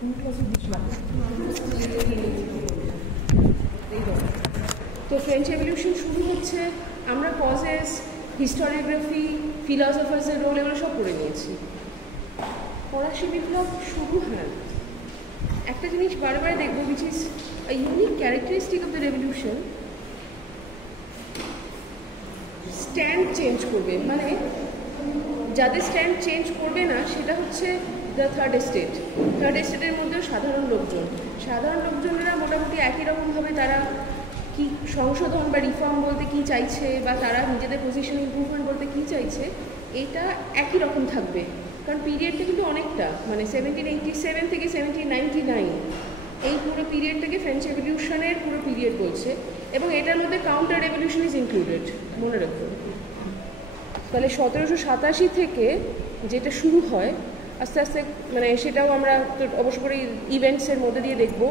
তো French revolution শুরু হচ্ছে, আমরা কজেস, হিস্টোরিওগ্রাফি, ফিলসফার্সের রোল এগুলো সব পড়ে নিয়েছি। ফরাসি বিপ্লব শুরু, হ্যাঁ একটা জিনিস বারবার দেখবো, which is a unique characteristic of the revolution, stand change করবে, মানে যাদের স্ট্যান্ড চেঞ্জ করবে না সেটা হচ্ছে দ্য থার্ড এস্টেট। থার্ড এস্টেটের মধ্যেও সাধারণ লোকজনেরা মোটামুটি একই রকমভাবে তারা কি সংশোধন বা রিফর্ম বলতে কী চাইছে, বা তারা নিজেদের পজিশন ইমপ্রুভমেন্ট বলতে কী চাইছে, এটা একই রকম থাকবে। কারণ পিরিয়ডটা কিন্তু অনেকটা, মানে 1787 থেকে 1799 এই পুরো পিরিয়ডটাকে ফ্রেঞ্চ রেভলিউশনের পুরো পিরিয়ড বলছে, এবং এটার মধ্যে কাউন্টার রেভলিউশন ইজ ইনক্লুডেড, মনে রাখবো। তাহলে 1787 থেকে যেটা শুরু হয় আস্তে আস্তে, মানে সেটাও আমরা অবশ্য করে ইভেন্টসের মধ্যে দিয়ে দেখব।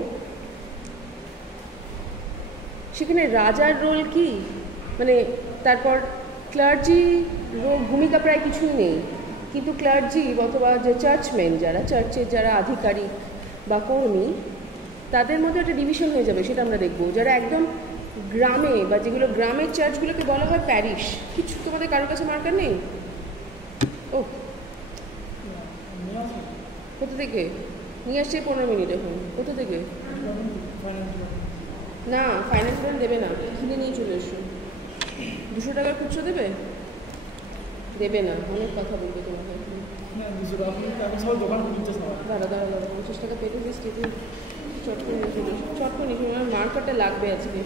সেখানে রাজার রোল কি, মানে তারপর ক্লার্জি ভূমিকা প্রায় কিছুই নেই, কিন্তু ক্লার্জি অথবা যে চার্চম্যান, যারা চার্চের যারা আধিকারিক বা কর্মী, তাদের মধ্যে একটা ডিভিশন হয়ে যাবে, সেটা আমরা দেখব। যারা একদম গ্রামে, বা যেগুলো গ্রামের চার্চগুলোকে বলা হয় প্যারিশ। কিছু তোমাদের কারোর কাছে মার্কার নেই? ও কোথা থেকে নিয়ে আসছে? 15 মিনিট এখন। কোথা থেকে? না, ফাইন্যান্স দেবে না, কিনে নিয়ে চলে এসো। 200 টাকার খুচরো দেবে? দেবে না, অনেক কথা বলবে তোমাকে। দাঁড়া 50 টাকা পেটে দিয়ে স্টেটে চট করে নিয়ে চলে এসো, চট করে নিয়ে আমার মার্কারটা লাগবে আজকে।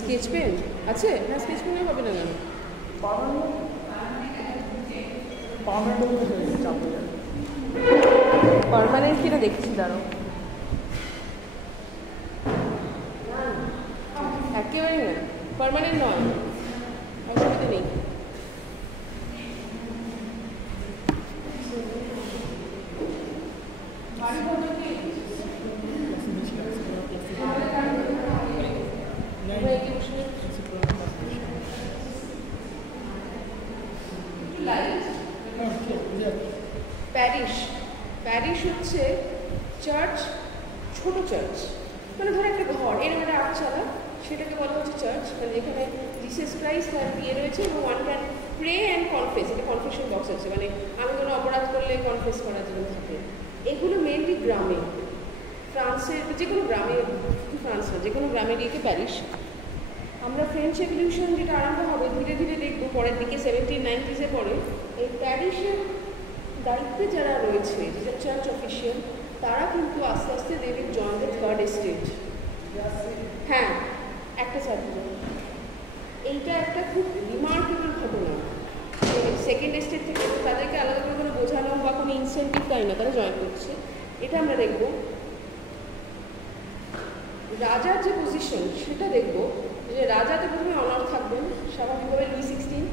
স্কেচ পেন আছে? হ্যাঁ, স্কেচ পেনে হবে না কেন? পার্মানেন্ট কিনা দেখছি, দাঁড়ো। একেবারে না, পার্মানেন্ট নয়, অসুবিধা নেই। প্যারিশ হচ্ছে চার্চ, ছোট চার্চ, মানে ধরো একটা ঘর, এর মানে আটচালা, সেটাকে বলা হচ্ছে চার্চ। মানে এখানে জিসাস ক্রাইস্ট তার বিয়ে রয়েছে, এবং one can pray and confess, এটা কনফেশন বক্স আছে, মানে আমি কোনো অপরাধ করলে কনফেস করার জন্য থাকে। এগুলো মেনলি গ্রামে, ফ্রান্সের যে কোনো গ্রামে, ফ্রান্স না, যে কোনো গ্রামে দিকে প্যারিশ। আমরা ফ্রেঞ্চ রেভলিউশন যেটা আরম্ভ হবে ধীরে ধীরে দেখবো পরের দিকে 1790s পরে, এই প্যারিসের দায়িত্বে যারা রয়েছে, যে চার্চ অফিসিয়াল, তারা কিন্তু আস্তে আস্তে they will join the third estate. হ্যাঁ, একটা ছাত্র, এইটা একটা খুব রিমার্কেবল ঘটনা। সেকেন্ড এস্টেট থেকে তাদেরকে আলাদা করে কোনো বোঝানো বা কোনো ইনসেন্টিভ তাই না, তারা জয়েন করছে, এটা আমরা দেখব। রাজার যে পজিশন সেটা দেখব, যে রাজা তো প্রথমে অনার থাকবেন স্বাভাবিকভাবে, লুই 16,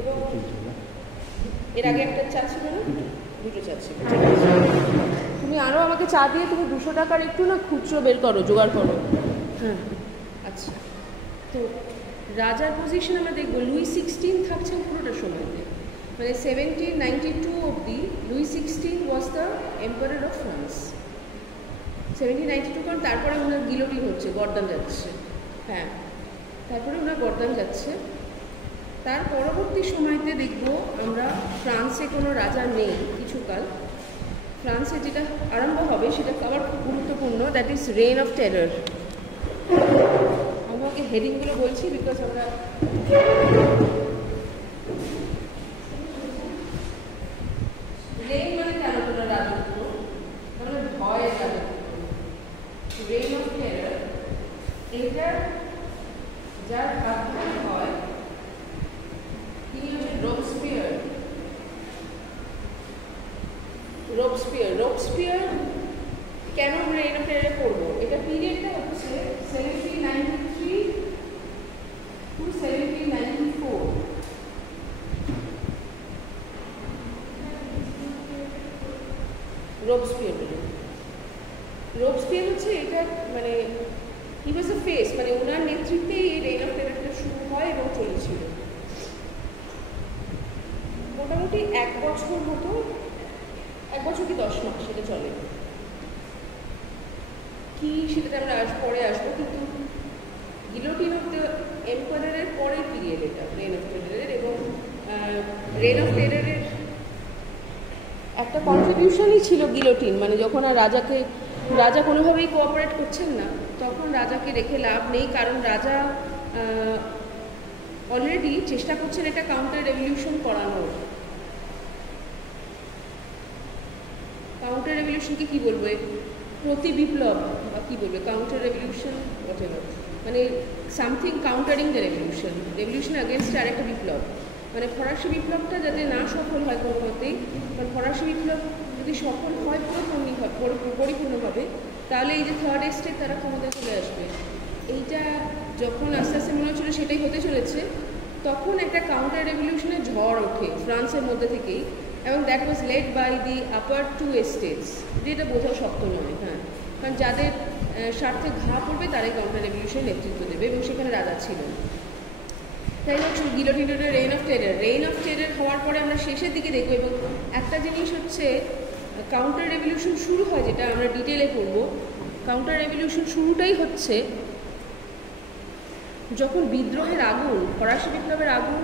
এবং এর আগে একটা চা ছিল না, দুটো চা ছিল। তুমি আরও আমাকে চা দিয়ে তুমি 200 টাকার একটু না খুচরো বের করো, জোগাড় করো। হ্যাঁ, আচ্ছা। তো রাজার পজিশন আমরা দেখবো, লুই 16 থাকছেন পুরোটা সময়তে, মানে 1792 অবধি Louis 16 was the emperor of France. 1792, কারণ তারপরে ওনার গিলোটিন হচ্ছে, গর্দান যাচ্ছে। হ্যাঁ, তারপরে ওনার গর্দান যাচ্ছে। তার পরবর্তী সময়তে দেখব আমরা ফ্রান্সে কোনো রাজা নেই কিছুকাল। ফ্রান্সে যেটা আরম্ভ হবে সেটা আবার খুব গুরুত্বপূর্ণ, that is rain of terror. আমি ওকে হেডিংগুলো বলছি বিকজ আমরা রেইন মানে কেন তোরা রাজত্ব, মানে ভয়ের রাজত্ব। রেইন অফ টেরর, এটার যার কার্যকরী হয় তিনি হচ্ছেন রোবসপিয়ার। কেন আমরা রেইন অফ টেররে পড়বো? এটা পিরিয়ডটা হচ্ছে 1793 to 1794। রোবসপিয়ার হচ্ছে এটা, মানে হি ওয়াজ এ ফেস, মানে ওনার নেতৃত্বে এই রেইন অফ টেররটা শুরু হয় এবং চলে 1 বছর মতো, 1 বছর কি 10 মাস সেটা চলে, কি সেটাতে আমরা পরে আসবো। কিন্তু গিলোটিন অফ দ্য এম্পায়ারের পরের পিরিয়ড এটা, রেইন অফ টেরারের। এবং রেইন অফ টেরারের একটা কন্ট্রিবিউশনই ছিল গিলোটিন, মানে যখন আর রাজা কোনোভাবেই কোঅপারেট করছেন না, তখন রাজাকে রেখে লাভ নেই, কারণ রাজা অলরেডি চেষ্টা করছেন একটা কাউন্টার রেভলিউশন করানোর। কাউন্টার রেভলিউশনকে কি বলবো, প্রতি বিপ্লব বা কি বলবে, কাউন্টার রেভলিউশন হোয়াটএভার, মানে something countering the revolution, revolution against আরেকটা বিপ্লব। মানে ফরাসি বিপ্লবটা যাতে না সফল হয় কোনো মতেই, কারণ ফরাসি বিপ্লব যদি সফল হয় পরিপূর্ণভাবে, তাহলে এই যে থার্ড এস্টেট তারা ক্ষমতায় চলে আসবে। এইটা যখন আস্তে আস্তে মনে হচ্ছিল সেটাই হতে চলেছে, তখন একটা কাউন্টার রেভলিউশনের ঝড় ওঠে ফ্রান্সের মধ্যে থেকেই, এবং that was led by the upper 2 estates, যেটা বোঝাও শক্ত নয়। হ্যাঁ, কারণ যাদের স্বার্থে ঘা পড়বে তারাই কাউন্টার রেভলিউশনের নেতৃত্ব দেবে, এবং সেখানে রাজা ছিলেন। তাই হচ্ছে গিলোটিনের reign of terror. Reign of terror হওয়ার পরে আমরা শেষের দিকে দেখবো, এবং একটা জিনিস হচ্ছে কাউন্টার রেভলিউশন শুরু হয়, যেটা আমরা ডিটেলে পড়বো। কাউন্টার রেভলিউশন শুরুটাই হচ্ছে যখন বিদ্রোহের আগুন, ফরাসি বিপ্লবের আগুন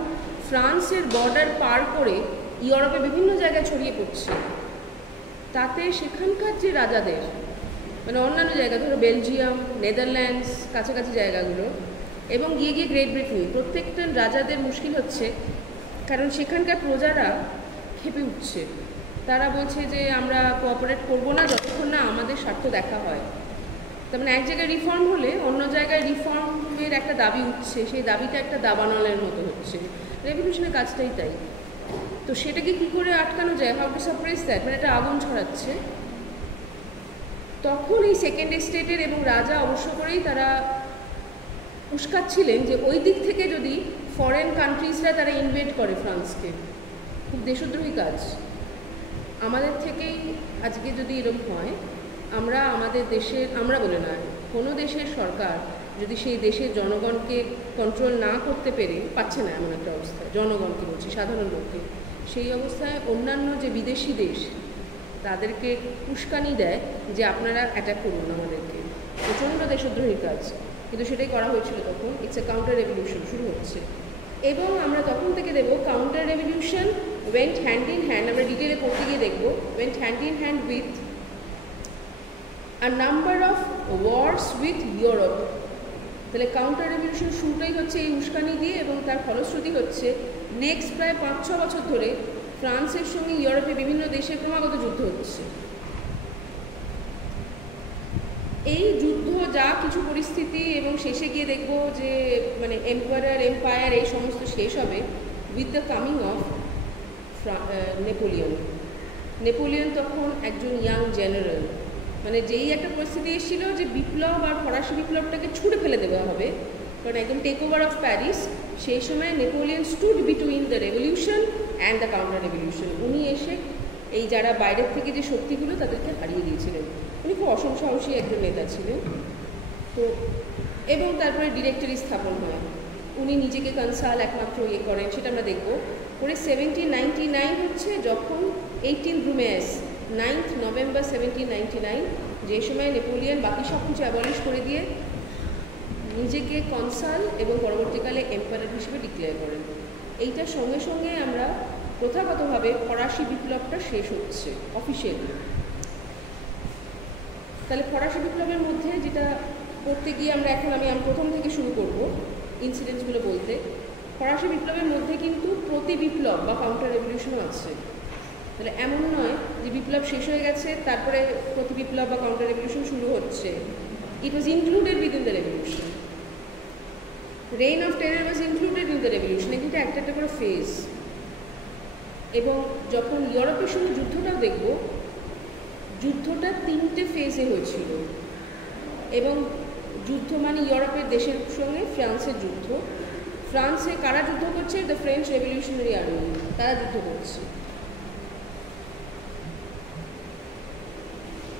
ফ্রান্সের বর্ডার পার করে ইউরোপে বিভিন্ন জায়গায় ছড়িয়ে পড়ছে। তাতে সেখানকার যে রাজাদের, মানে অন্যান্য জায়গা, ধরো বেলজিয়াম, নেদারল্যান্ডস, কাছাকাছি জায়গাগুলো, এবং গিয়ে গ্রেট ব্রিটেন, প্রত্যেকটা রাজাদের মুশকিল হচ্ছে, কারণ সেখানকার প্রজারা খেপে উঠছে। তারা বলছে যে আমরা কোঅপারেট করবো না যতক্ষণ না আমাদের স্বার্থ দেখা হয়। তার মানে এক জায়গায় রিফর্ম হলে অন্য জায়গায় রিফর্মের একটা দাবি উঠছে, সেই দাবিটা একটা দাবানলের মতো হচ্ছে। রেভলিউশনের কাজটাই তাই। তো সেটাকে কী করে আটকানো যায়, হাউ টু সাপ্রেস দ্যাট, মানে একটা আগুন ছড়াচ্ছে। তখন এই সেকেন্ড এস্টেটের এবং রাজা অবশ্য করেই তারা উস্কাচ্ছিলেন যে ওই দিক থেকে যদি ফরেন কান্ট্রিজরা তারা ইনভেড করে ফ্রান্সকে, খুব দেশদ্রোহী কাজ। আমাদের থেকেই আজকে যদি এরকম হয়, আমরা আমাদের দেশের, আমরা বলে নয়, কোনো দেশের সরকার যদি সেই দেশের জনগণকে কন্ট্রোল না করতে পারছে না, এমন একটা অবস্থায়, জনগণকে বলছি, সাধারণ লোককে, সেই অবস্থায় অন্যান্য যে বিদেশি দেশ তাদেরকে উস্কানি দেয় যে আপনারা অ্যাটাক করুন আমাদেরকে। প্রচণ্ড দেশদ্রোহী কাজ, কিন্তু সেটাই করা হয়েছিল তখন। ইটস এ কাউন্টার রেভলিউশন শুরু হচ্ছে, এবং আমরা তখন থেকে দেখব counter revolution went hand in hand, আমরা ডিটেলে পড়তে গিয়ে দেখবো, went hand in hand with a number of wars with Europe। তাহলে কাউন্টার রেভলিউশন শুরুটাই হচ্ছে এই উস্কানি দিয়ে, এবং তার ফলশ্রুতি হচ্ছে নেক্সট প্রায় 5-6 বছর ধরে ফ্রান্সের সঙ্গে ইউরোপে বিভিন্ন দেশে ক্রমাগত যুদ্ধ হচ্ছে। এই যুদ্ধ যা কিছু পরিস্থিতি, এবং শেষে গিয়ে দেখব যে মানে এম্পায়ার এই সমস্ত শেষ হবে with the coming of Napoleon তখন একজন ইয়াং জেনারেল, মানে যেই একটা পরিস্থিতি এসেছিল যে বিপ্লব আর ফরাসি বিপ্লবটাকে ছুঁড়ে ফেলে দেওয়া হবে, কারণ একদম টেক ওভার অফ প্যারিস। সেই সময় Napoleon stood between the revolution and the counter revolution. উনি এসে এই যারা বাইরের থেকে যে শক্তিগুলো তাদেরকে হারিয়ে দিয়েছিলেন। উনি খুব অসংসাহসী একজন নেতা ছিলেন। তো এবং তারপরে ডিরেক্টরি স্থাপন হয়, উনি নিজেকে কনসাল একমাত্র করেন, সেটা আমরা দেখব। পরে 1799 হচ্ছে যখন 18 ব্রুমেস, 9th নভেম্বর 1799, যে সময় নেপোলিয়ন বাকি সব কিছু অ্যাবলিশ করে দিয়ে নিজেকে কনসাল এবং পরবর্তীকালে এম্পায়ার হিসেবে ডিক্লেয়ার করেন। এইটার সঙ্গে সঙ্গে আমরা প্রথাগতভাবে ফরাসি বিপ্লবটা শেষ হচ্ছে অফিসিয়ালি। তাহলে ফরাসি বিপ্লবের মধ্যে যেটা করতে গিয়ে আমি প্রথম থেকে শুরু করব ইনসিডেন্টসগুলো বলতে। ফরাসি বিপ্লবের মধ্যে কিন্তু প্রতি বিপ্লব বা কাউন্টার রেভলিউশনও আছে। তাহলে এমন নয় যে বিপ্লব শেষ হয়ে গেছে তারপরে প্রতি বিপ্লব বা কাউন্টার রেভলিউশন শুরু হচ্ছে। It was included within the revolution. Reign of terror was included in the revolution. কিন্তু একটা একটা করে ফেজ। এবং যখন ইউরোপের সঙ্গে যুদ্ধটাও দেখব, যুদ্ধটা 3টে ফেজে হয়েছিল। এবং যুদ্ধ মানে ইউরোপের দেশের সঙ্গে ফ্রান্সের যুদ্ধ। ফ্রান্সে কারা যুদ্ধ করছে? দ্য ফ্রেঞ্চ রেভলিউশনারি আর্মি, তারা যুদ্ধ করছে।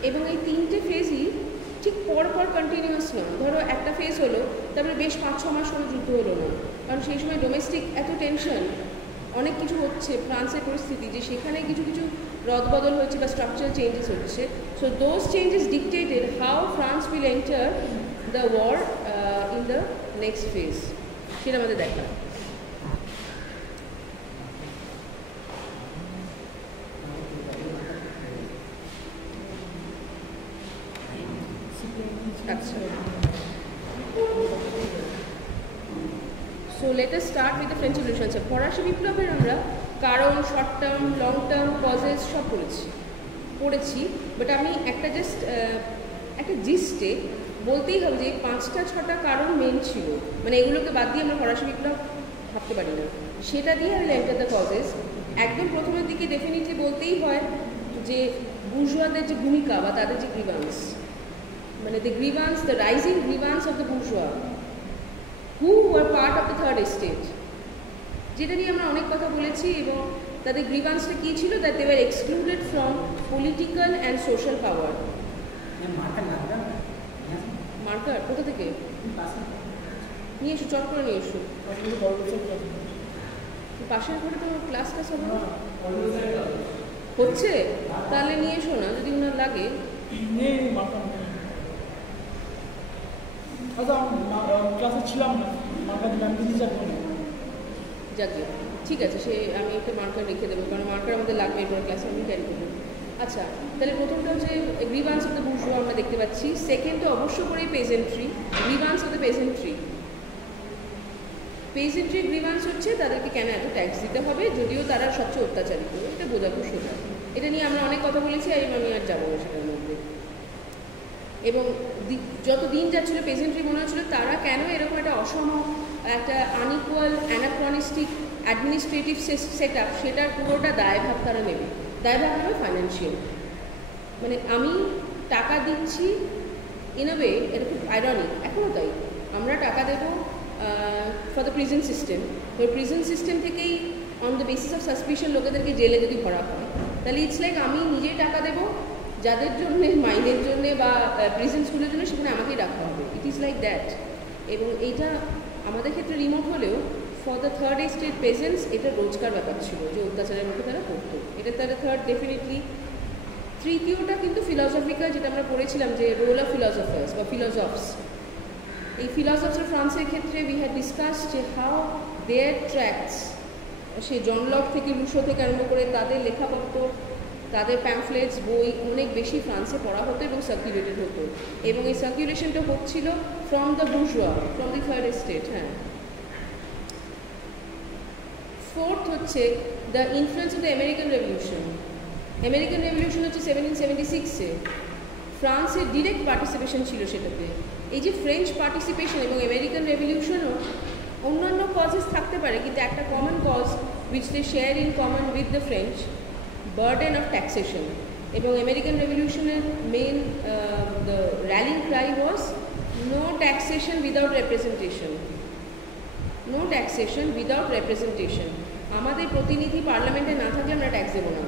এবং এই 3টে ফেজই ঠিক পরপর কন্টিনিউয়াস নয়। ধরো একটা ফেজ হলো, তারপরে বেশ 5-6 মাস কোনো যুদ্ধ হলো না, কারণ সেই সময় ডোমেস্টিক এত টেনশন, অনেক কিছু হচ্ছে ফ্রান্সের পরিস্থিতি, যে সেখানে কিছু কিছু রদবদল হচ্ছে বা স্ট্রাকচারাল চেঞ্জেস হচ্ছে। So those changes dictated how France will enter the war in the next phase, সেটা আমাদের দেখা। আচ্ছা, so let us start with the French revolution. ফরাসি বিপ্লবের আমরা কারণ, short term, long term causes সব পড়েছি, বাট আমি একটা জাস্ট একটা জিস্টে বলতেই হবে যে 5-6টা কারণ মেন ছিল, মানে এগুলোকে বাদ দিয়ে আমরা ফরাসি বিপ্লব ভাবতে পারি না, সেটা দিয়ে আমি এন্টার দ্য কজেস। একদম প্রথমের দিকে ডেফিনেটলি বলতেই হয় যে বুর্জোয়াদের যে ভূমিকা বা তাদের যে গ্রিভান্স, মানে the rising grievance of the bourgeois who were part of the third estate, যেটা নিয়ে আমরা অনেক কথা বলেছি। এবং তাদের গ্রিভান্সটা কী ছিল? That they were excluded from political and social power. মার্কার কোথা থেকে নিয়ে এসো? চট করে নিয়ে এসো। পাশের ঘরে তো ক্লাসটা সব হচ্ছে, তাহলে নিয়ে এসো না যদি ওনার লাগে। যাকে ঠিক আছে, সে আমি একটা মার্কার রেখে দেবো, কারণ মার্কার আমাদের লাগবে এরপর ক্লাসে আমি ক্যারি করবো। আচ্ছা, তাহলে প্রথমটা হচ্ছে গ্রিভান্স অফ দ্য বুর্জোয়া আমরা দেখতে পাচ্ছি। সেকেন্ড তো অবশ্য করেই পেজেন্ট্রি, গ্রিভান্স অফ দ্য পেজেন্ট্রি। গ্রিভান্স হচ্ছে তাদেরকে কেন এত ট্যাক্স দিতে হবে, যদিও তারা সবচেয়ে অত্যাচারিত, এটা বোঝাবো সোজা। এটা নিয়ে আমরা অনেক কথা বলেছি, আমি আর যাবো না সেটার মধ্যে। এবং যত দিন যাচ্ছিলো পেজেন্ট্রি মনে হচ্ছিলো তারা কেন এরকম একটা অসম, একটা আনইকুয়াল, অ্যানাক্রনিস্টিক অ্যাডমিনিস্ট্রেটিভ সেট আপ, সেটার পুরোটা দায়ভার তারা নেবে। দায়ভার হবে ফাইন্যান্সিয়াল, মানে আমি টাকা দিচ্ছি ইন আ ওয়ে, এটা খুব আইরনিক, এখনও তাই। আমরা টাকা দেবো ফর দ্য প্রিজন সিস্টেম, তো প্রিজন সিস্টেম থেকেই on the basis of suspicion লোকেদেরকে জেলে যদি ভরা হয়, তাহলে ইটস লাইক আমি নিজেই টাকা দেবো যাদের জন্যে, মাইনের জন্যে বা প্রিজন স্কুলের জন্য, সেখানে আমাকেই রাখা হবে। It is like that. এবং এইটা আমাদের ক্ষেত্রে রিমোট হলেও for the third estate peasants এটা রোজকার ব্যাপার ছিল, যে অত্যাচারের মুখে তারা পড়তো। এটা তারা থার্ড ডেফিনেটলি। তৃতীয়টা কিন্তু ফিলসফিক্যাল, যেটা আমরা পড়েছিলাম যে রোল অফ ফিলসফার্স বা ফিলসফস। এই ফিলসফস ফ্রান্সের ক্ষেত্রে উই হ্যাড ডিসকাস যে হাউ দেয়ার ট্র্যাক্টস, সে জন লক থেকে রুশো থেকে আরম্ভ করে তাদের লেখাপত্র, তাদের প্যাম্ফলেটস, বই অনেক বেশি ফ্রান্সে পড়া হতো এবং সার্কুলেটেড হতো, এবং এই সার্কুলেশনটা হচ্ছিল from the bourgeois, from the third estate. হ্যাঁ, ফোর্থ হচ্ছে the influence of the American revolution. American revolution হচ্ছে 1776-এ, ফ্রান্সের ডিরেক্ট পার্টিসিপেশন ছিল সেটাতে। এই যে ফ্রেঞ্চ পার্টিসিপেশন এবং আমেরিকান রেভলিউশনও অন্যান্য কজেস থাকতে পারে, কিন্তু একটা common cause which they share in common with the French, burden of taxation. এবং আমেরিকান রেভলিউশনের main the rallying cry was no taxation without representation, no taxation without representation. আমাদের প্রতিনিধি পার্লামেন্টে না থাকলে আমরা ট্যাক্স দেবো না,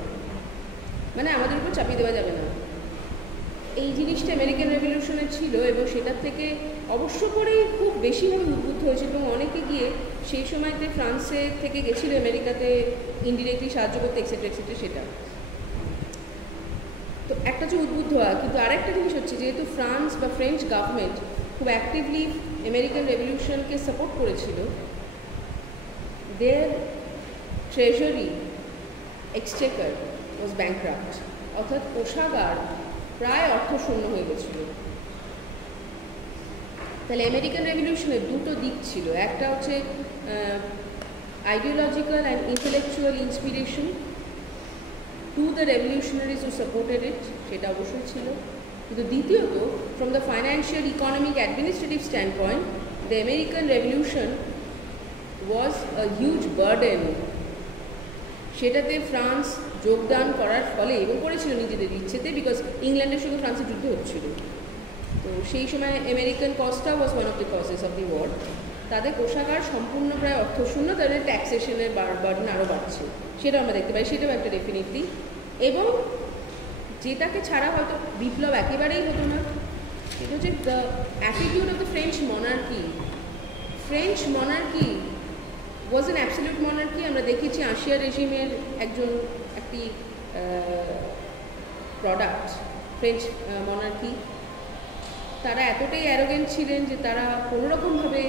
মানে আমাদের উপর চাপিয়ে দেওয়া যাবে না। এই জিনিসটা আমেরিকান রেভলিউশনের ছিল, এবং সেটার থেকে অবশ্য করেই খুব বেশিভাবে উদ্বুদ্ধ হয়েছিল, এবং অনেকে গিয়ে সেই সময়তে ফ্রান্সে থেকে গেছিলো আমেরিকাতে ইনডিরেক্টলি সাহায্য করতে, এক্সেট্রা এক্সেট্রা। সেটা তো একটা হচ্ছে উদ্বুদ্ধ হওয়া, কিন্তু আরেকটা জিনিস হচ্ছে যেহেতু ফ্রান্স বা ফ্রেঞ্চ গভর্নমেন্ট খুব অ্যাক্টিভলি আমেরিকান রেভলিউশনকে সাপোর্ট করেছিল, দেয়ার ট্রেজারি এক্সচেকার ওয়াজ ব্যাংক্রাফট, অর্থাৎ কোষাগার প্রায় অর্থশূন্য হয়ে গেছিল। তাহলে আমেরিকান রেভলিউশনের দুটো দিক ছিল, একটা হচ্ছে ideological and intellectual inspiration to the revolutionaries who supported it, সেটা অবশ্যই ছিল। কিন্তু দ্বিতীয়ত from the financial, economic, administrative standpoint, the American revolution was a huge burden. সেটাতে ফ্রান্স যোগদান করার ফলে, এবং করেছিল নিজেদের ইচ্ছেতে, বিকজ ইংল্যান্ডের সঙ্গে ফ্রান্সের যুদ্ধ হচ্ছিল, তো সেই সময় আমেরিকান কস্টটা was one of the causes of the war. তাদের কোষাগার সম্পূর্ণ প্রায় অর্থশূন্য, তাদের ট্যাক্সেশনের বার্ডেন আরও বাড়ছে, সেটা আমরা দেখতে পাই, সেটাও একটা ডেফিনেটলি। এবং যেটাকে ছাড়া হয়তো বিপ্লব একেবারেই হতো না, সেটা হচ্ছে the attitude of the French monarchy. French monarchy was an absolute monarchy. আমরা দেখেছি আশিয়া রেজিমের একটি প্রোডাক্ট ফ্রেঞ্চ মনার্কি। তারা এতটাই অ্যারোগেন্ট ছিলেন যে তারা কোনোরকমভাবে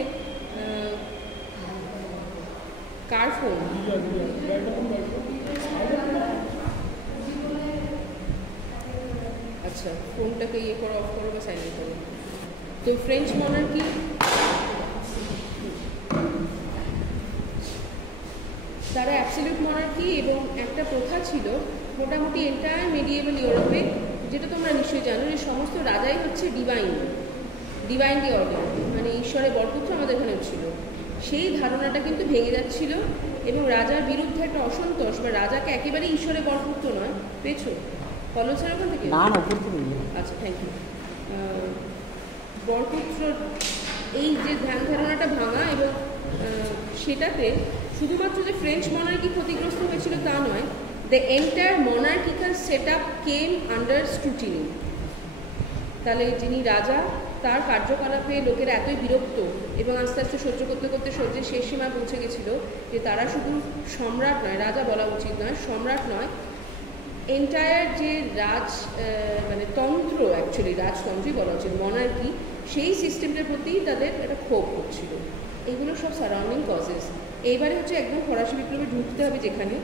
কার ফোন আচ্ছা ফোনটাকে ইয়ে করে অফ করো বা সাইলেন্ট করো। তো ফ্রেঞ্চ মনার্কি তারা অ্যাবসলিউট মনার্কি, এবং একটা প্রথা ছিল মোটামুটি এন্টায়ার মেডিয়েবল ইউরোপে, যেটা তোমরা নিশ্চয়ই জানো, যে সমস্ত রাজাই হচ্ছে ডিভাইনলি অর্ডার, মানে ঈশ্বরের বরপুত্র আমাদের এখানে ছিল। সেই ধারণাটা কিন্তু ভেঙে যাচ্ছিল, এবং রাজার বিরুদ্ধে একটা অসন্তোষ, বা রাজাকে একেবারেই ঈশ্বরের বরপুত্র নয়, পেয়েছো ফলো ছাড়া ওখান থেকে? আচ্ছা, থ্যাংক ইউ। বরপুত্র এই যে ধ্যান ধারণাটা ভাঙা, এবং সেটাতে শুধুমাত্র যে ফ্রেঞ্চ মনার্কি ক্ষতিগ্রস্ত হয়েছিল তা নয়, the entire monarchical set up came under scrutiny. তাহলে যিনি রাজা, তার কার্যকলাপে লোকেরা এতই বিরক্ত, এবং আস্তে আস্তে সহ্য করতে করতে সহ্যের শেষ সীমায় পৌঁছে গেছিল যে তারা শুধু সম্রাট নয়, রাজা বলা উচিত নয়, সম্রাট নয়, এন্টায়ার যে মানে তন্ত্র, অ্যাকচুয়ালি রাজতন্ত্রই বলা উচিত, মনার্কি, সেই সিস্টেমটার প্রতি তাদের একটা ক্ষোভ হচ্ছিল। এগুলো সব সারাউন্ডিং কজেস। এইবারে হচ্ছে একদম ফরাসি বিপ্লবে ঢুকতে হবে, যেখানে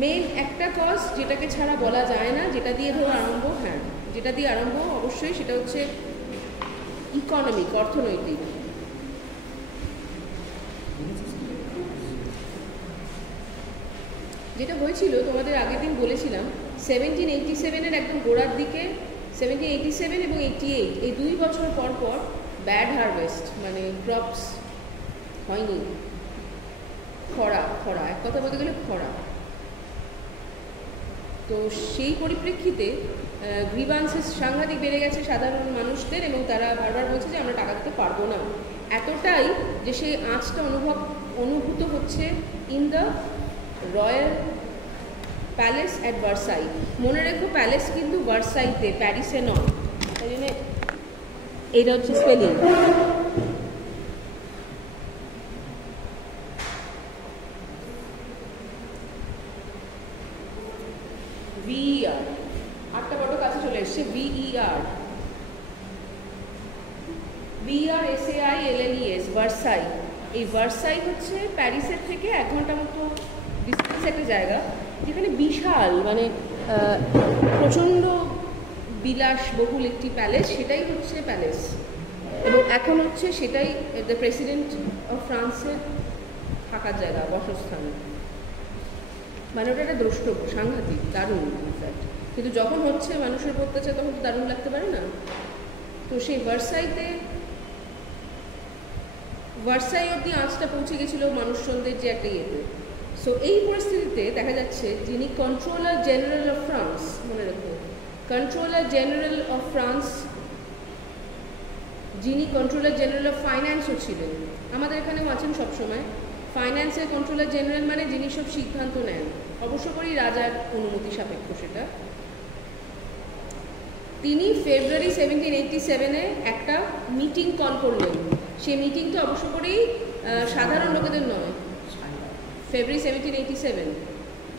মেন একটা কজ যেটাকে ছাড়া বলা যায় না, যেটা দিয়ে ধরো আরম্ভ, হ্যাঁ যেটা দিয়ে আরম্ভ অবশ্যই, সেটা হচ্ছে ইকোনমিক, অর্থনৈতিক। যেটা হয়েছিল তোমাদের আগের দিন বলেছিলাম, 1787-এর একদম গোড়ার দিকে, 1787 এবং 88, এই 2 বছর পর পর ব্যাড হারভেস্ট, মানে ক্রপস হয়নি, খরা, এক কথা বলতে গেলে খরা। তো সেই পরিপ্রেক্ষিতে গ্রিভান্সেস সাংঘাতিক বেড়ে গেছে সাধারণ মানুষদের, এবং তারা বারবার বলছে যে আমরা টাকা দিতে পারবো না। এতটাই যে সেই আঁচটা অনুভূত হচ্ছে in the royal palace at Versailles. মনে রেখো, প্যালেস কিন্তু ভার্সাইতে, প্যারিসে নয়। তাই জন্য এইটা হচ্ছে স্পেলিং। VER, আটটা বড় কাছে চলে এসছে। VER, VERSAILLES, Versailles. এই ভার্সাই হচ্ছে প্যারিসের থেকে 1 ঘন্টা মতো ডিস্টেন্স একটা জায়গা, যেখানে বিশাল, মানে প্রচণ্ড বিলাসবহুল একটি প্যালেস, সেটাই হচ্ছে প্যালেস। এবং এখন হচ্ছে সেটাই দ্য প্রেসিডেন্ট অফ ফ্রান্সের থাকার জায়গা, বসস্থান। মানে ওটা একটা দ্রষ্টব্য, সাংঘাতিক, দারুণ ইনফ্যাক্ট। কিন্তু যখন হচ্ছে মানুষের উপর অত্যাচার, তখন তো দারুণ লাগতে পারে না। তো সেই ভার্সাই অব্দি আঁচটা পৌঁছে গেছিলো মানুষজনদের যে একটা ইয়েতে। সো এই পরিস্থিতিতে দেখা যাচ্ছে যিনি কন্ট্রোলার জেনারেল অফ ফ্রান্স, মনে রাখো, কন্ট্রোলার জেনারেল অফ ফ্রান্স, যিনি কন্ট্রোলার জেনারেল অফ ফাইন্যান্সও ছিলেন, আমাদের এখানেও আছেন সবসময়। ফাইন্যান্সের কন্ট্রোলার জেনারেল মানে যিনি সব সিদ্ধান্ত নেন, অবশ্যই রাজার অনুমতি সাপেক্ষ সেটা। তিনি ফেব্রুয়ারি 1787-এ একটা মিটিং কল করলেন। সেই মিটিংটা অবশ্য করেই সাধারণ লোকেদের নয়, ফেব্রুয়ারি 1787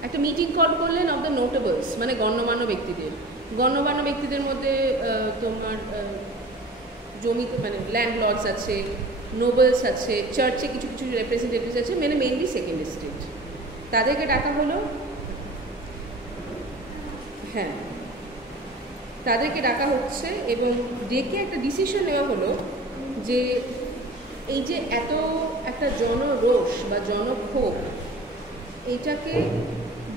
একটা মিটিং কল করলেন অফ দ্য নোটেবলস, মানে গণ্যমান্য ব্যক্তিদের। গণ্যমান্য ব্যক্তিদের মধ্যে তোমার জমি, মানে ল্যান্ডলর্ডস আছে, নোবেলস আছে, চার্চে কিছু কিছু রিপ্রেজেন্টেটিভস আছে, মানে মেইনলি সেকেন্ড স্টেট। তাদেরকে ডাকা হলো, হ্যাঁ তাদেরকে ডাকা হচ্ছে, এবং ডেকে একটা ডিসিশন নেওয়া হলো যে এই যে এত একটা জনরোষ বা জনক্ষোভ, এটাকে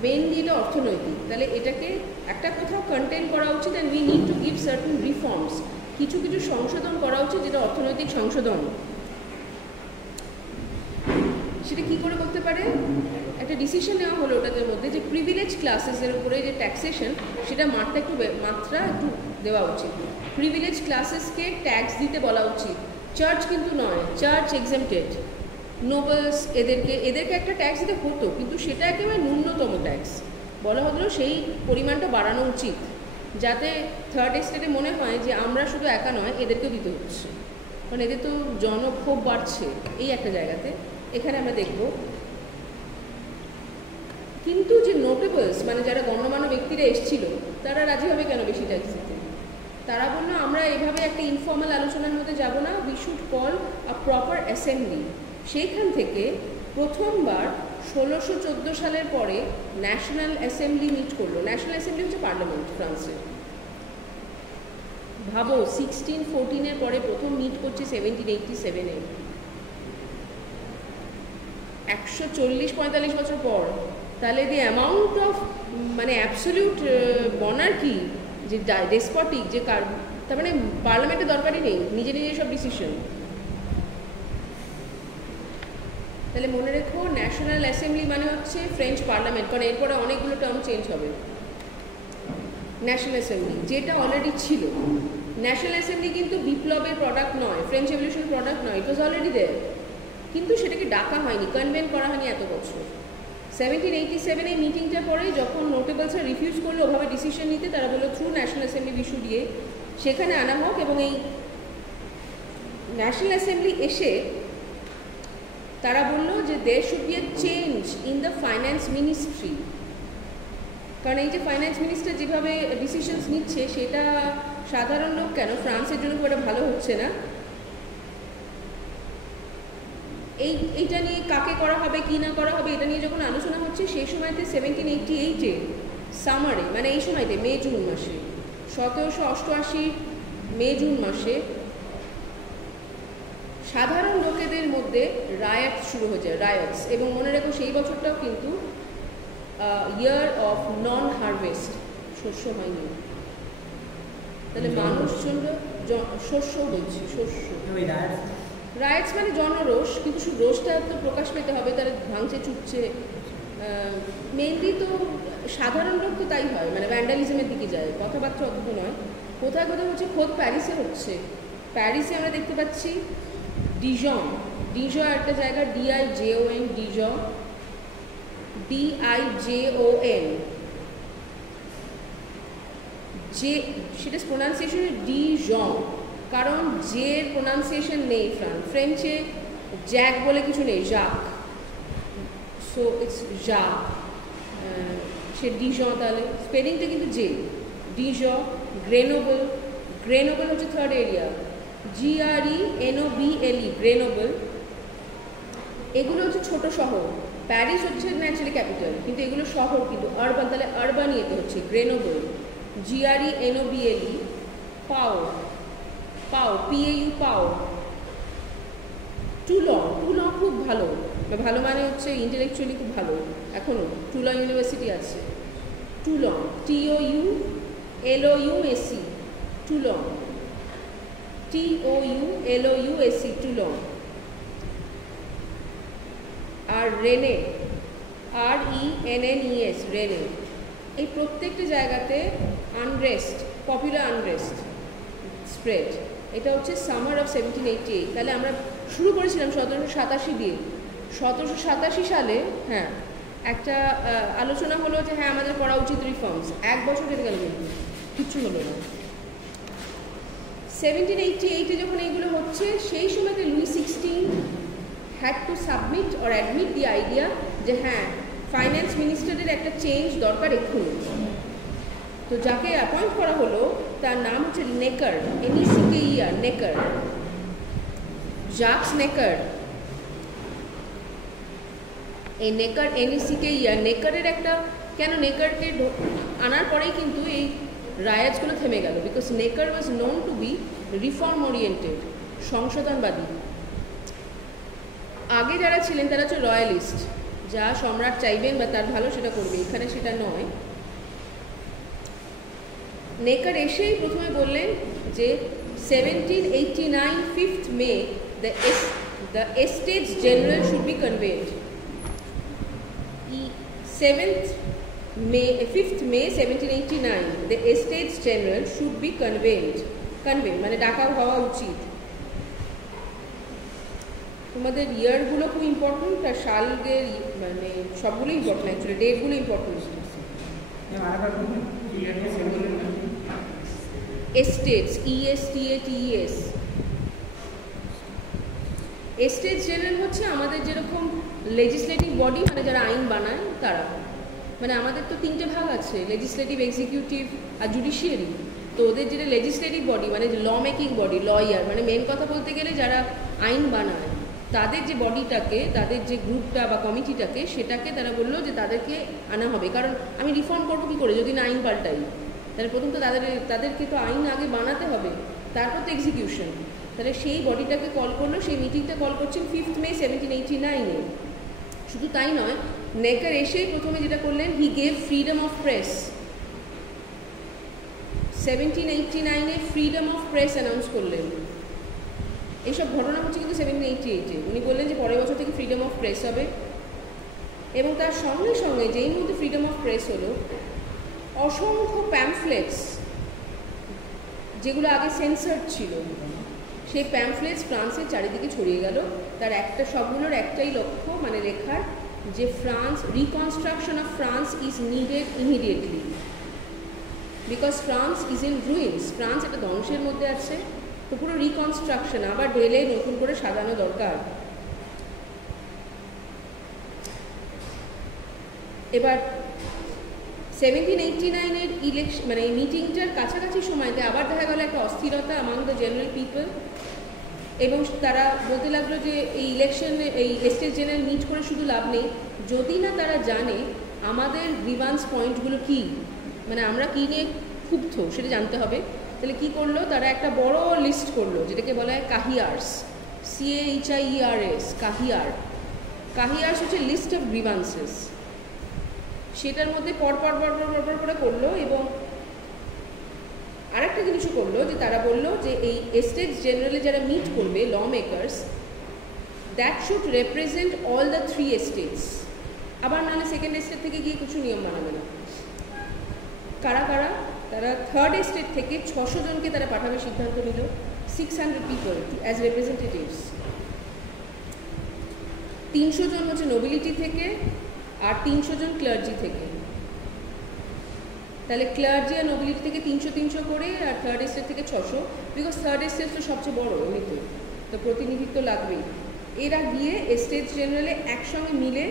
মেন দিল অর্থনৈতিক, তাহলে এটাকে একটা কোথাও কন্টেন করা উচিত, and we need to give certain reforms, কিছু কিছু সংশোধন করা উচিত, যেটা অর্থনৈতিক সংশোধন। সেটা কী করে করতে পারে? একটা ডিসিশন নেওয়া হলো ওটাদের মধ্যে যে প্রিভিলেজ ক্লাসেসের উপরে যে ট্যাক্সেশন, সেটা মাত্রা একটু দেওয়া উচিত। প্রিভিলেজ ক্লাসেসকে ট্যাক্স দিতে বলা উচিত, চার্চ কিন্তু নয়, চার্চ এক্সেম্পটেড। নোবেলস, এদেরকে একটা ট্যাক্স দিতে হতো, কিন্তু সেটা একেবারে ন্যূনতম ট্যাক্স বলা হলো, সেই পরিমাণটা বাড়ানো উচিত, যাতে থার্ড স্টেটে মনে হয় যে আমরা শুধু একা নয়, এদেরকেও দিতে হচ্ছে, কারণ এদের তো জনক্ষোভ বাড়ছে এই একটা জায়গাতে। এখানে আমরা দেখব। কিন্তু যে নোটেবলস মানে যারা গণ্যমান্য ব্যক্তিরা এসেছিল তারা রাজি হবে কেন বেশি ট্যাক্স দিতে? তারা বললো আমরা এভাবে একটা ইনফর্মাল আলোচনার মধ্যে যাব না, we should call a proper assembly. সেইখান থেকে প্রথমবার 1614 সালের পরে ন্যাশনাল অ্যাসেম্বলি মিট করলো। ন্যাশনাল অ্যাসেম্বলি হচ্ছে পার্লামেন্ট ফ্রান্সে। ভাবো 1614-এর পরে প্রথম মিট করছে 1787-এ, 140-45 বছর পর। তাহলে দি অ্যামাউন্ট অফ মানে অ্যাবসলিউট মনার্কি, যে ডেসপটিক, যে তার মানে পার্লামেন্টের দরকারই নেই, নিজে নিজে সব ডিসিশন। তাহলে মনে রেখো ন্যাশনাল অ্যাসেম্বলি মানে হচ্ছে ফ্রেঞ্চ পার্লামেন্ট, কারণ এরপরে অনেকগুলো টার্ম চেঞ্জ হবে। ন্যাশনাল অ্যাসেম্বলি যেটা অলরেডি ছিল। ন্যাশনাল অ্যাসেম্বলি কিন্তু বিপ্লবের প্রোডাক্ট নয়, ফ্রেঞ্চ রেভলিউশন প্রোডাক্ট নয়, ইট ওয়াজ অলরেডি দেয়ার, কিন্তু সেটাকে ডাকা হয়নি, কনভেন করা হয়নি এত বছর। 1787 এই মিটিংটার পরে যখন নোটেবলসরা রিফিউজ করলো ওভাবে ডিসিশন নিতে, তারা বললো থ্রু ন্যাশনাল অ্যাসেম্বলি ইস্যু দিয়ে সেখানে আনা হোক। এবং এই ন্যাশনাল অ্যাসেম্বলি এসে তারা বললো যে there should be a change in the finance ministry, কারণ এই যে ফাইন্যান্স মিনিস্টার যেভাবে ডিসিশনস নিচ্ছে সেটা সাধারণ লোক কেন, ফ্রান্সের জন্য খুব একটা ভালো হচ্ছে না। এইটা নিয়ে কাকে করা হবে কি না করা হবে এটা নিয়ে যখন আলোচনা হচ্ছে সেই সময়তে 1788-এ সামারে, মানে এই সময়তে মে জুন মাসে, 1788 মে জুন মাসে সাধারণ লোকেদের মধ্যে রায়ট শুরু হয়ে যায়, রায়টস। এবং মনে রেখো সেই বছরটাও কিন্তু ইয়ার অফ নন হারভেস্ট, শস্য হয়নি। তাহলে মানুষজনরা শস্য বলছি, শস্য রাইটস মানে জনরোষ, কিন্তু শুধু রোষটা তো প্রকাশ পেতে হবে, তারা ভাঙছে চুপছে। মেনলি তো সাধারণ লোক তো তাই হয়, মানে ভ্যান্ডালিজমের দিকে যায়, কথাবার্তা অত তো নয়। কোথায় কোথায় হচ্ছে, খোদ প্যারিসে হচ্ছে। প্যারিসে আমরা দেখতে পাচ্ছি ডিজন, ডিজন একটা জায়গা, DIJON, ডিজন, DIJON, যে সেটা প্রোনাউন্সিয়েশন ডিজন, কারণ জের প্রোনাউন্সিয়েশন নেই ফ্রেঞ্চে, জ্যাক বলে কিছু নেই, জাক, সো ইটস জা, সে ডিজন, তাহলে স্পেলিংটা কিন্তু জে, ডিজন। গ্রেনোবল, গ্রেনোবল হচ্ছে থার্ড এরিয়া, GRENOBLE, গ্রেনোবল। এগুলো হচ্ছে ছোট শহর, প্যারিস হচ্ছে ন্যাচুরালি ক্যাপিটাল, কিন্তু এগুলো শহর কিন্তু আরবান, তাহলে আরবানিয়েতে হচ্ছে গ্রেনোবল, GRENOBLE। পাও, পাও, PAU, পাও। টুলং, টুলং খুব ভালো, ভালো মানে হচ্ছে ইন্টেলেকচুয়ালি খুব ভালো, এখনও টুলং ইউনিভার্সিটি আছে। টুলং, TOULOUSC, টুলং, TOULOUSC, টুলং। আর রেনে, RENNES, রেনে। এই প্রত্যেকটা জায়গাতে আনরেস্ট, পপুলার আনরেস্ট স্প্রেড। এটা হচ্ছে সামার অফ 1788। তাহলে আমরা শুরু করেছিলাম 1787 দিয়ে। 1787 সালে হ্যাঁ একটা আলোচনা হলো যে হ্যাঁ আমাদের করা উচিত রিফর্মস। এক বছর কেটে গেল কিন্তু কিচ্ছু হলো না। 1788-এ যখন এইগুলো হচ্ছে সেই সময়তে Louis 16 had to submit or admit the idea যে হ্যাঁ ফাইন্যান্স মিনিস্টারের একটা চেঞ্জ দরকার এক্ষুনি। তো যাকে অ্যাপয়েন্ট করা হলো তার নাম হচ্ছে নেকার, NECKER, নেকার, জাকস নেকার। এই নেকার, NECKER, নেকারের একটা, কেন নেকারকে আনার পরেই কিন্তু এই রায়াজগুলো থেমে গেল, because Necker was known to be reform oriented, সংশোধনবাদী। আগে যারা ছিলেন তারা হচ্ছে রয়্যালিস্ট, যা সম্রাট চাইবেন বা তার ভালো সেটা করবে, এখানে সেটা নয়। নেকার এসেই প্রথমে বললেন যে 1789 5th May the Estates General should be convened. 5th May 1789 the Estates General should be convened. মানে ডাকা হওয়া উচিত। তোমাদের ইয়ারগুলো খুব ইম্পর্টেন্ট, আর সালের মানে সবগুলো ইম্পর্টেন্ট, অ্যাকচুয়ালি ডেটগুলো important. Estates, ESTATES। Estates general হচ্ছে আমাদের যেরকম লেজিসলেটিভ বডি মানে যারা আইন বানায় তারা, মানে আমাদের তো তিনটে ভাগ আছে, লেজিসলেটিভ, এক্সিকিউটিভ আর জুডিশিয়ারি। তো ওদের যেটা লেজিসলেটিভ বডি মানে ল মেকিং বডি, লয়ার, মানে মেন কথা বলতে গেলে যারা আইন বানায় তাদের যে বডিটাকে, তাদের যে গ্রুপটা বা কমিটিটাকে, সেটাকে তারা বললো যে তাদেরকে আনা হবে। কারণ আমি রিফর্ম করবো কী করে যদি না আইন পাল্টাই? তাহলে প্রথম তো তাদেরকে তো আইন আগে বানাতে হবে, তারপর তো এক্সিকিউশন। তাহলে সেই বডিটাকে কল করলো, সেই মিটিংটা কল করছেন 5 মে 1789-এ। শুধু তাই নয়, নেকার এসে প্রথমে যেটা করলেন, he gave freedom of press. 1789-এ ফ্রিডম অফ প্রেস অ্যানাউন্স করলেন। এইসব ঘটনা হচ্ছে কিন্তু 1788-এ। উনি বললেন যে পরের বছর থেকে ফ্রিডম অফ প্রেস হবে, এবং তার সঙ্গে সঙ্গে যেই মুহূর্তে ফ্রিডম অফ প্রেস হলো, অসংখ্য প্যামফ্লেটস যেগুলো আগে সেন্সার্ড ছিল, সেই প্যামফ্লেটস ফ্রান্সের চারিদিকে ছড়িয়ে গেল। তার সবগুলোর একটাই লক্ষ্য, মানে লেখার যে reconstruction of France is needed immediately, because France is in ruins. France একটা ধ্বংসের মধ্যে আছে, তো পুরো রিকনস্ট্রাকশন আবার ঢেলে নতুন করে সাজানো দরকার। এবার 1789-এর ইলেকশন মানে এই মিটিংটার কাছাকাছি সময়তে আবার দেখা গেল একটা অস্থিরতা অ্যামাং দ্য জেনারেল পিপল, এবং তারা বলতে লাগলো যে এই ইলেকশনে, এই এস্টেট জেনারেল মিট করে শুধু লাভ নেই, যদি না তারা জানে আমাদের গ্রিভান্স পয়েন্টগুলো কী, মানে আমরা কী নিয়ে ক্ষুব্ধ সেটা জানতে হবে। তাহলে কী করলো তারা? একটা বড় লিস্ট করলো, যেটাকে বলা হয় কাহিয়ার্স, CAHIERS, কাহিয়ার্স হচ্ছে লিস্ট অফ গ্রিভান্সেস। সেটার মধ্যে পরপর করে করলো, এবং আরেকটা জিনিসও করলো যে তারা বললো যে এই এস্টেট জেনারেলে যারা মিট করবে, lawmakers, that should represent all the 3 estates. আবার নাহলে সেকেন্ড এস্টেট থেকে গিয়ে কিছু নিয়ম বানাবে না। কারা কারা? তারা থার্ড এস্টেট থেকে 600 জনকে তারা পাঠাবে সিদ্ধান্ত নিল, 600 পিপল অ্যাজ রিপ্রেজেন্টেটিভস। 300 জন হচ্ছে নোবিলিটি থেকে, আর 300 জন ক্লার্জি থেকে। তাহলে ক্লার্জি আর নোবিলিটি থেকে 300 করে, আর থার্ড এস্টেট থেকে 600, বিকজ থার্ড এস্টেট তো সবচেয়ে বড় এমনিতে, তো প্রতিনিধিত্ব লাগবেই। এরা গিয়ে এস্টেট জেনারেলে একসঙ্গে মিলে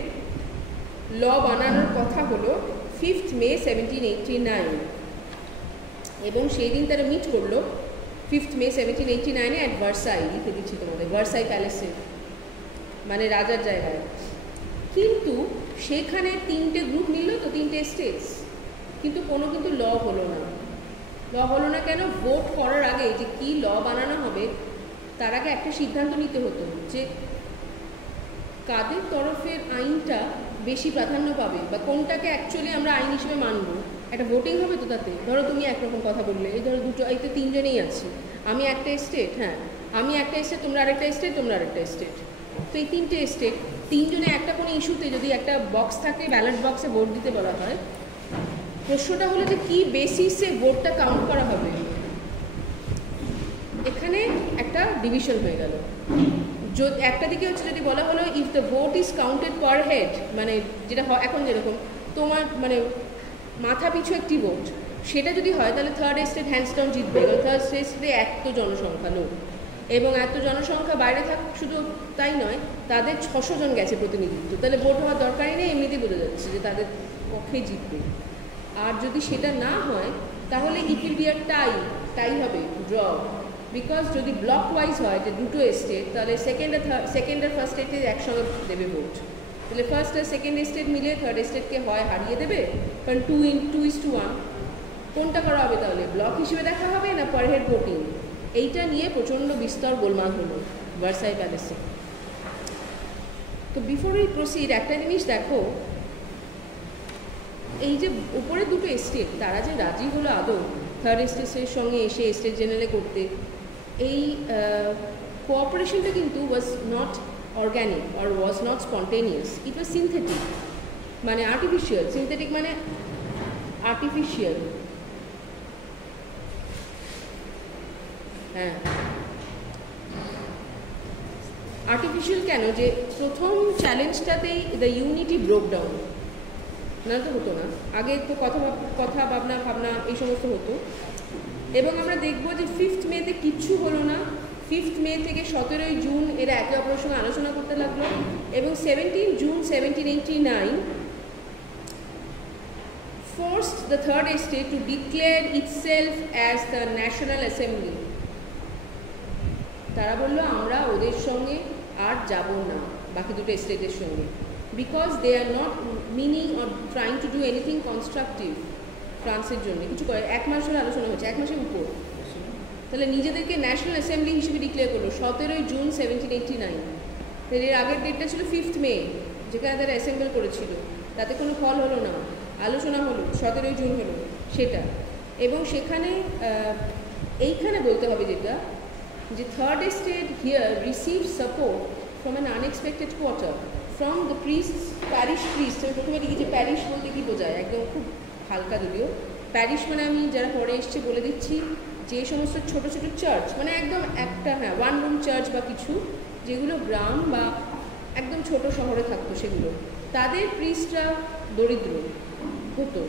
ল বানানোর কথা হলো 5 মে 1789, এবং সেই দিন তারা মিট করলো 5 মে 1789-এ অ্যাট ভার্সাই। লিখে দিচ্ছি তোমাদের, ভার্সাই প্যালেসে, মানে রাজার জায়গায়। কিন্তু সেখানে 3টে গ্রুপ নিল, তো 3টে স্টেটস, কিন্তু কিন্তু ল হলো না। ল হলো না কেন? ভোট করার আগে যে কি ল বানানো হবে তার আগে একটা সিদ্ধান্ত নিতে হতো যে কাদের তরফের আইনটা বেশি প্রাধান্য পাবে, বা কোনটাকে অ্যাকচুয়ালি আমরা আইন হিসেবে মানব। একটা ভোটিং হবে তো তাতে। ধরো তুমি একরকম কথা বললে, এই ধরো দুটো, এই তো 3 জনেই আছি, আমি একটা স্টেট, হ্যাঁ আমি একটা স্টেট, তোমরা আরেকটা স্টেট, তোমরা আরেকটা স্টেট। তো এই 3টে স্টেট, 3 জনে একটা কোনো ইস্যুতে যদি একটা বক্স থাকে, ব্যালট বক্সে ভোট দিতে বলা হয়, প্রশ্নটা হলো যে কী বেসিসে ভোটটা কাউন্ট করা হবে। এখানে একটা ডিভিশন হয়ে গেল। একটা দিকে হচ্ছে যদি বলা হলো if the vote is counted per head, মানে যেটা এখন যেরকম তোমার মানে মাথা পিছু একটি ভোট, সেটা যদি হয় তাহলে থার্ড এস্টেট হ্যান্ডস ডাউন জিতবে। কারণ থার্ড এস্টেটে এত জনসংখ্যা লোক, এবং এত জনসংখ্যা বাইরে থাক, শুধু তাই নয় তাদের 600 জন গেছে প্রতিনিধিত্ব, তাহলে ভোট হওয়ার দরকারই নেই, এমনিতেই বোঝা যাচ্ছে যে তাদের পক্ষে জিতবে। আর যদি সেটা না হয় তাহলে ইট উইল বি আ টাই হবে, ড্র। বিকজ যদি ব্লক ওয়াইজ হয় যে দুটো স্টেট, তাহলে সেকেন্ড আর ফার্স্ট স্টেটে একসঙ্গে দেবে ভোট। তাহলে ফার্স্ট আর সেকেন্ড স্টেট মিলে থার্ড স্টেটকে হয় হারিয়ে দেবে, কারণ 2:1। কোনটা করা হবে তাহলে? ব্লক হিসেবে দেখা হবে না পার হেড ভোটিং? এইটা নিয়ে প্রচণ্ড বিস্তর গোলমাল হলো ভার্সাই প্যালেসে। তো বিফোর উই প্রসিড, একটা জিনিস দেখো, এই যে উপরে দুটো স্টেট তারা যে রাজি হলো আদৌ থার্ড স্টেটের সঙ্গে এসে স্টেট জেনারেলে করতে, এই কোঅপারেশনটা কিন্তু was not organic or was not spontaneous, it was synthetic, মানে আর্টিফিশিয়াল। সিনথেটিক মানে আর্টিফিশিয়াল। হ্যাঁ, আর্টিফিশিয়াল কেন? যে প্রথম চ্যালেঞ্জটাতেই দ্য ইউনিটি ব্রোক ডাউন, না তো হতো না। আগে তো কথা ভাবনা এই সমস্ত হতো, এবং আমরা দেখব যে 5 মেতে কিচ্ছু হলো না। 5th মে থেকে 17ই জুন এরা একে অপরের সঙ্গে আলোচনা করতে লাগলো, এবং 17 June 1789 forced the third estate to declare itself as the National Assembly. তারা বললো আমরা ওদের সঙ্গে আর যাব না বাকি দুটো স্টেটের সঙ্গে, because they are not meaning or trying to do anything constructive ফ্রান্সের জন্য। কিছু করে 1 মাস ধরে আলোচনা হচ্ছে, 1 মাসের উপর। তাহলে নিজেদেরকে ন্যাশনাল অ্যাসেম্বলি হিসেবে ডিক্লেয়ার করলো 17ই জুন 1789। তাহলে এর আগের ডেটটা ছিল 5th মে, যেখানে তারা অ্যাসেম্বল করেছিল। তাতে কোনো ফল হলো না, আলোচনা হলো, 17ই জুন হলো সেটা। এবং সেখানে এইখানে বলতে হবে যেটা, যে third estate here receive support from an unexpected quarter from the priest, parish priest. আমি প্রথমে লিখি যে প্যারিশ বলতে কী বোঝায়, একদম খুব হালকা যদিও। প্যারিশ মানে আমি যারা পরে এসছে বলে দিচ্ছি, যে সমস্ত ছোট ছোট চার্চ, মানে একদম একটা, হ্যাঁ, 1 রুম চার্চ বা কিছু, যেগুলো গ্রাম বা একদম ছোট শহরে থাকতো, সেগুলো তাদের প্রিস্টরা দরিদ্র হতো,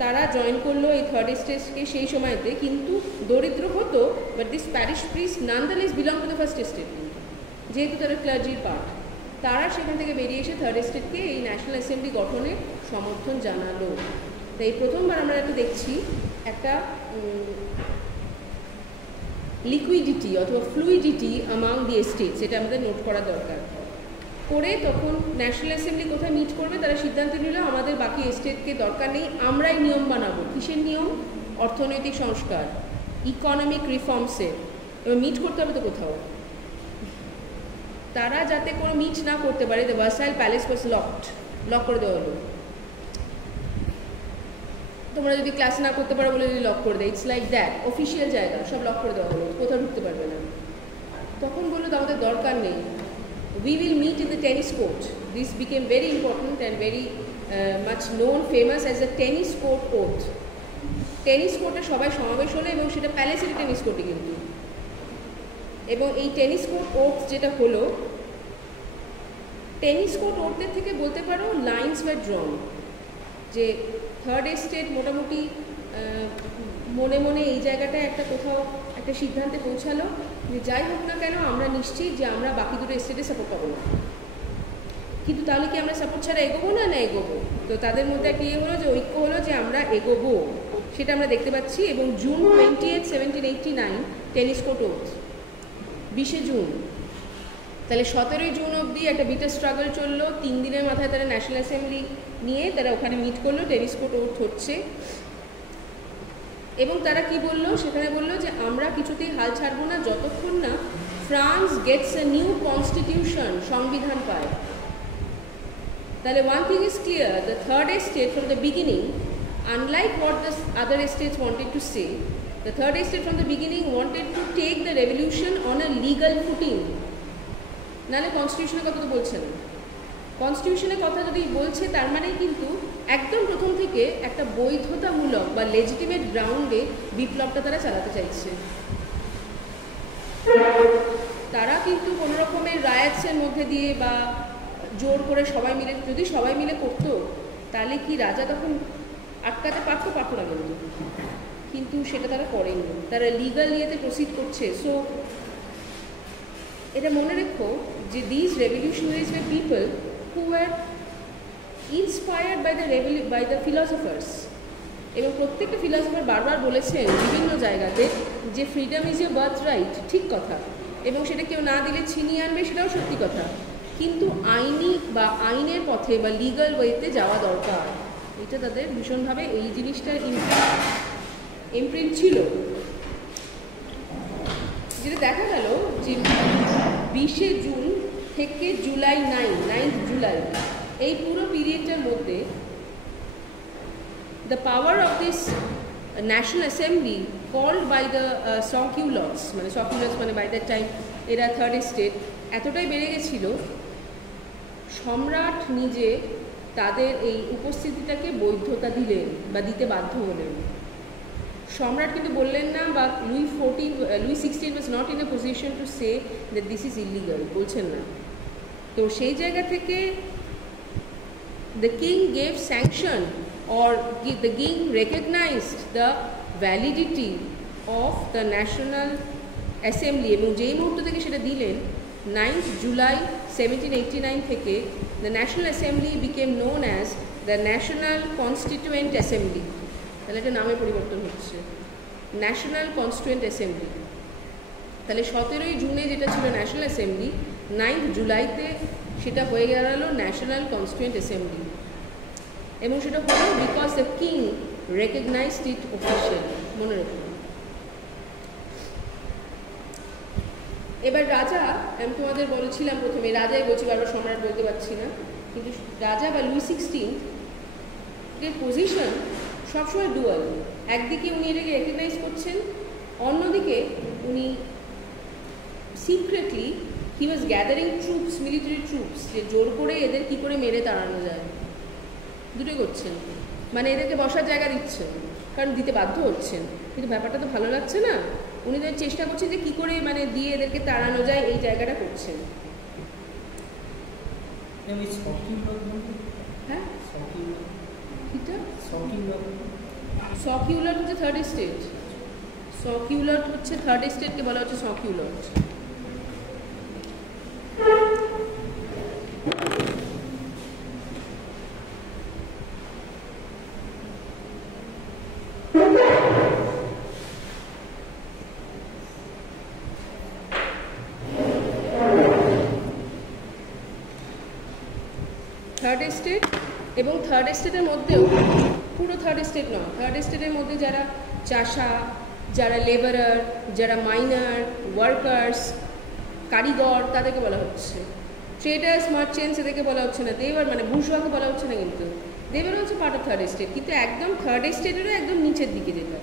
তারা জয়েন করলো এই থার্ড এস্টেটকে সেই সময়তে, কিন্তু দরিদ্র হতো। But this parish priest nonetheless belong to the first estate, যেহেতু তারা ক্লার্জির পার্ট, তারা সেখান থেকে বেরিয়ে এসে থার্ড এস্টেটকে এই ন্যাশনাল অ্যাসেম্বলি গঠনে সমর্থন জানালো। তাই এই প্রথমবার আমরা একটু দেখছি একটা লিকুইডিটি অথবা ফ্লুইডিটি অ্যামাং দি এস্টেটস, এটা আমাদের নোট করা দরকার। করে তখন ন্যাশনাল অ্যাসেম্বলি কোথায় মিট করবে, তারা সিদ্ধান্ত নিল আমাদের বাকি এস্টেটকে দরকার নেই, আমরাই নিয়ম বানাবো। কিসের নিয়ম? অর্থনৈতিক সংস্কার, ইকোনমিক রিফর্মসের। এবার মিট করতে হবে তো কোথাও, তারা যাতে কোনো মিট না করতে পারে, দ্য ভার্সাইল প্যালেস ওয়াজ লক করে দেওয়া হলো। তোমরা যদি ক্লাস না করতে পারো বলে যদি লক করে দেয়, ইটস লাইক দ্যাট, অফিসিয়াল জায়গা সব লক করে দেওয়া হলো, কোথাও ঢুকতে পারবে না। তখন বললো তো আমাদের দরকার নেই, we will meet in the tennis court. This became very important and very much known, famous as the tennis court oath. Tennis কোর্টে সবাই সমাবেশ হলো, এবং সেটা প্যালেসের টেনিস কোর্টে কিন্তু। এবং এই টেনিস কোর্ট ওথ যেটা হলো, টেনিস কোর্ট ওথের থেকে বলতে পারো লাইন্স ওয়ার ড্রন, যে থার্ড এস্টেট মোটামুটি মনে মনে এই জায়গাটায় একটা কোথাও একটা সিদ্ধান্তে পৌঁছালো যে যাই হোক না কেন আমরা নিশ্চিত যে আমরা বাকি দুটো স্টেটে সাপোর্ট পাবো না, কিন্তু তাহলে কি আমরা সাপোর্ট ছাড়া এগোবো না এগোবো? তো তাদের মধ্যে একটা ইয়ে হলো যে ঐক্য হলো যে আমরা এগোবো, সেটা আমরা দেখতে পাচ্ছি। এবং June 20, 1789 tennis court oath, 20 June. তাহলে 17 জুন অবধি একটা বিটার স্ট্রাগল চললো। 3 দিনের মাথায় তারা ন্যাশনাল অ্যাসেম্বলি নিয়ে তারা ওখানে মিট করলো, টেনিস কোর্ট ওথ হচ্ছে। এবং তারা কি বললো, সেখানে বললো যে আমরা কিছুতেই হাল ছাড়বো না যতক্ষণ না France gets a new constitution, সংবিধান পায়। তাহলে one thing is clear, the third estate from the beginning, unlike what the other estates wanted to say, the third estate from the beginning wanted to take the revolution on a legal footing. নাহলে কনস্টিটিউশনের কথা তো বলছে না। কনস্টিটিউশনের কথা যদি বলছে তার মানে কিন্তু একদম প্রথম থেকে একটা বৈধতামূলক বা লেজিটিমেট গ্রাউন্ডে বিপ্লবটা তারা চালাতে চাইছে। তারা কিন্তু কোনো রকমের রায়াটসের মধ্যে দিয়ে বা জোর করে সবাই মিলে, যদি সবাই মিলে করতো তাহলে কি রাজা তখন আটকাতে পারতো না কিন্তু সেটা তারা করেনি, তারা লিগাল ইয়েতে প্রসিড করছে। সো এটা মনে রেখো যে this revolutionaries were people who were inspired by the philosophers. এবং প্রত্যেকটা ফিলসফার বারবার বলেছেন বিভিন্ন জায়গাতে যে freedom is a birthright, ঠিক কথা, এবং সেটা কেউ না দিলে ছিনিয়ে আনবে, সেটাও সত্যি কথা, কিন্তু আইনি বা আইনের পথে বা লিগাল ওয়েতে যাওয়া দরকার। এটা তাদের ভীষণভাবে এই জিনিসটার ইমপ্রিন্ট ছিল। যেটা দেখা গেল যে 20 জুন থেকে জুলাই 9th জুলাই, এই পুরো পিরিয়ডটার মধ্যে the power of this National Assembly called by the Sauculots, মানে Sauculots মানে by that time এরা থার্ড এস্টেট, এতটাই বেড়ে গেছিল সম্রাট নিজে তাদের এই উপস্থিতিটাকে বৈধতা দিলেন বা দিতে বাধ্য হলেন। সম্রাট কিন্তু বললেন না, বা Louis XVI was not in a position to say that this is illegal, বলছেন না। তো সেই জায়গা থেকে the king gave sanction or the king recognized the validity of the National assembly, এবং যেই মুহূর্ত থেকে সেটা দিলেন 9th July 1789 থেকে the national assembly became known as the national constituent assembly. তাহলে এটা নামে পরিবর্তন হচ্ছে, ন্যাশনাল কনস্টিটিউয়েন্ট অ্যাসেম্বলি। তাহলে 17ই জুনে যেটা ছিল ন্যাশনাল অ্যাসেম্বলি, 9th জুলাইতে সেটা হয়ে গেল ন্যাশনাল কনস্টিটিউয়েন্ট অ্যাসেম্বলি। এবং সেটা হলো because the king recognised it officially, মনে রাখুন। এবার রাজা, আমি তোমাদের বলেছিলাম প্রথমে, রাজাই বলছি, বারবার সম্রাট বলতে পারছি না, কিন্তু রাজা বা লুই 16 এর পজিশন সবসময় ডুয়াল। একদিকে উনি এটাকে রেকগনাইজ করছেন, অন্যদিকে উনি সিক্রেটলি হি ওয়াজ গ্যাদারিং ট্রুপস, মিলিটারি ট্রুপস, যে জোর করে এদের কি করে মেরে তাড়ানো যায়, দুটোই করছেন। মানে এদেরকে বসার জায়গা দিচ্ছেন, কারণ দিতে বাধ্য হচ্ছেন, কিন্তু ব্যাপারটা তো ভালো লাগছে না। উনি তো চেষ্টা করছেন যে কী করে মানে দিয়ে এদেরকে তাড়ানো যায়, এই জায়গাটা করছেন। হ্যাঁ, সকিউলার হচ্ছে থার্ড স্টেট, সকিউলার হচ্ছে থার্ড স্টেটকে বলা হচ্ছে সকিউলার। থার্ড স্টেট, এবং থার্ড স্টেটের মধ্যেও পুরো থার্ড স্টেট নয়, থার্ড স্টেটের মধ্যে যারা চাষা, যারা লেবারার, যারা মাইনার, ওয়ার্কার্স, কারিগর, তাদেরকে বলা হচ্ছে। ট্রেডার্স, মার্চেন্টস, এদেরকে বলা হচ্ছে না। দেবার মানে বুর্জোয়াকে বলা হচ্ছে না, কিন্তু দেবার হচ্ছে পার্ট অফ থার্ড স্টেট, কিন্তু একদম থার্ড স্টেটেরও একদম নিচের দিকে যেটা।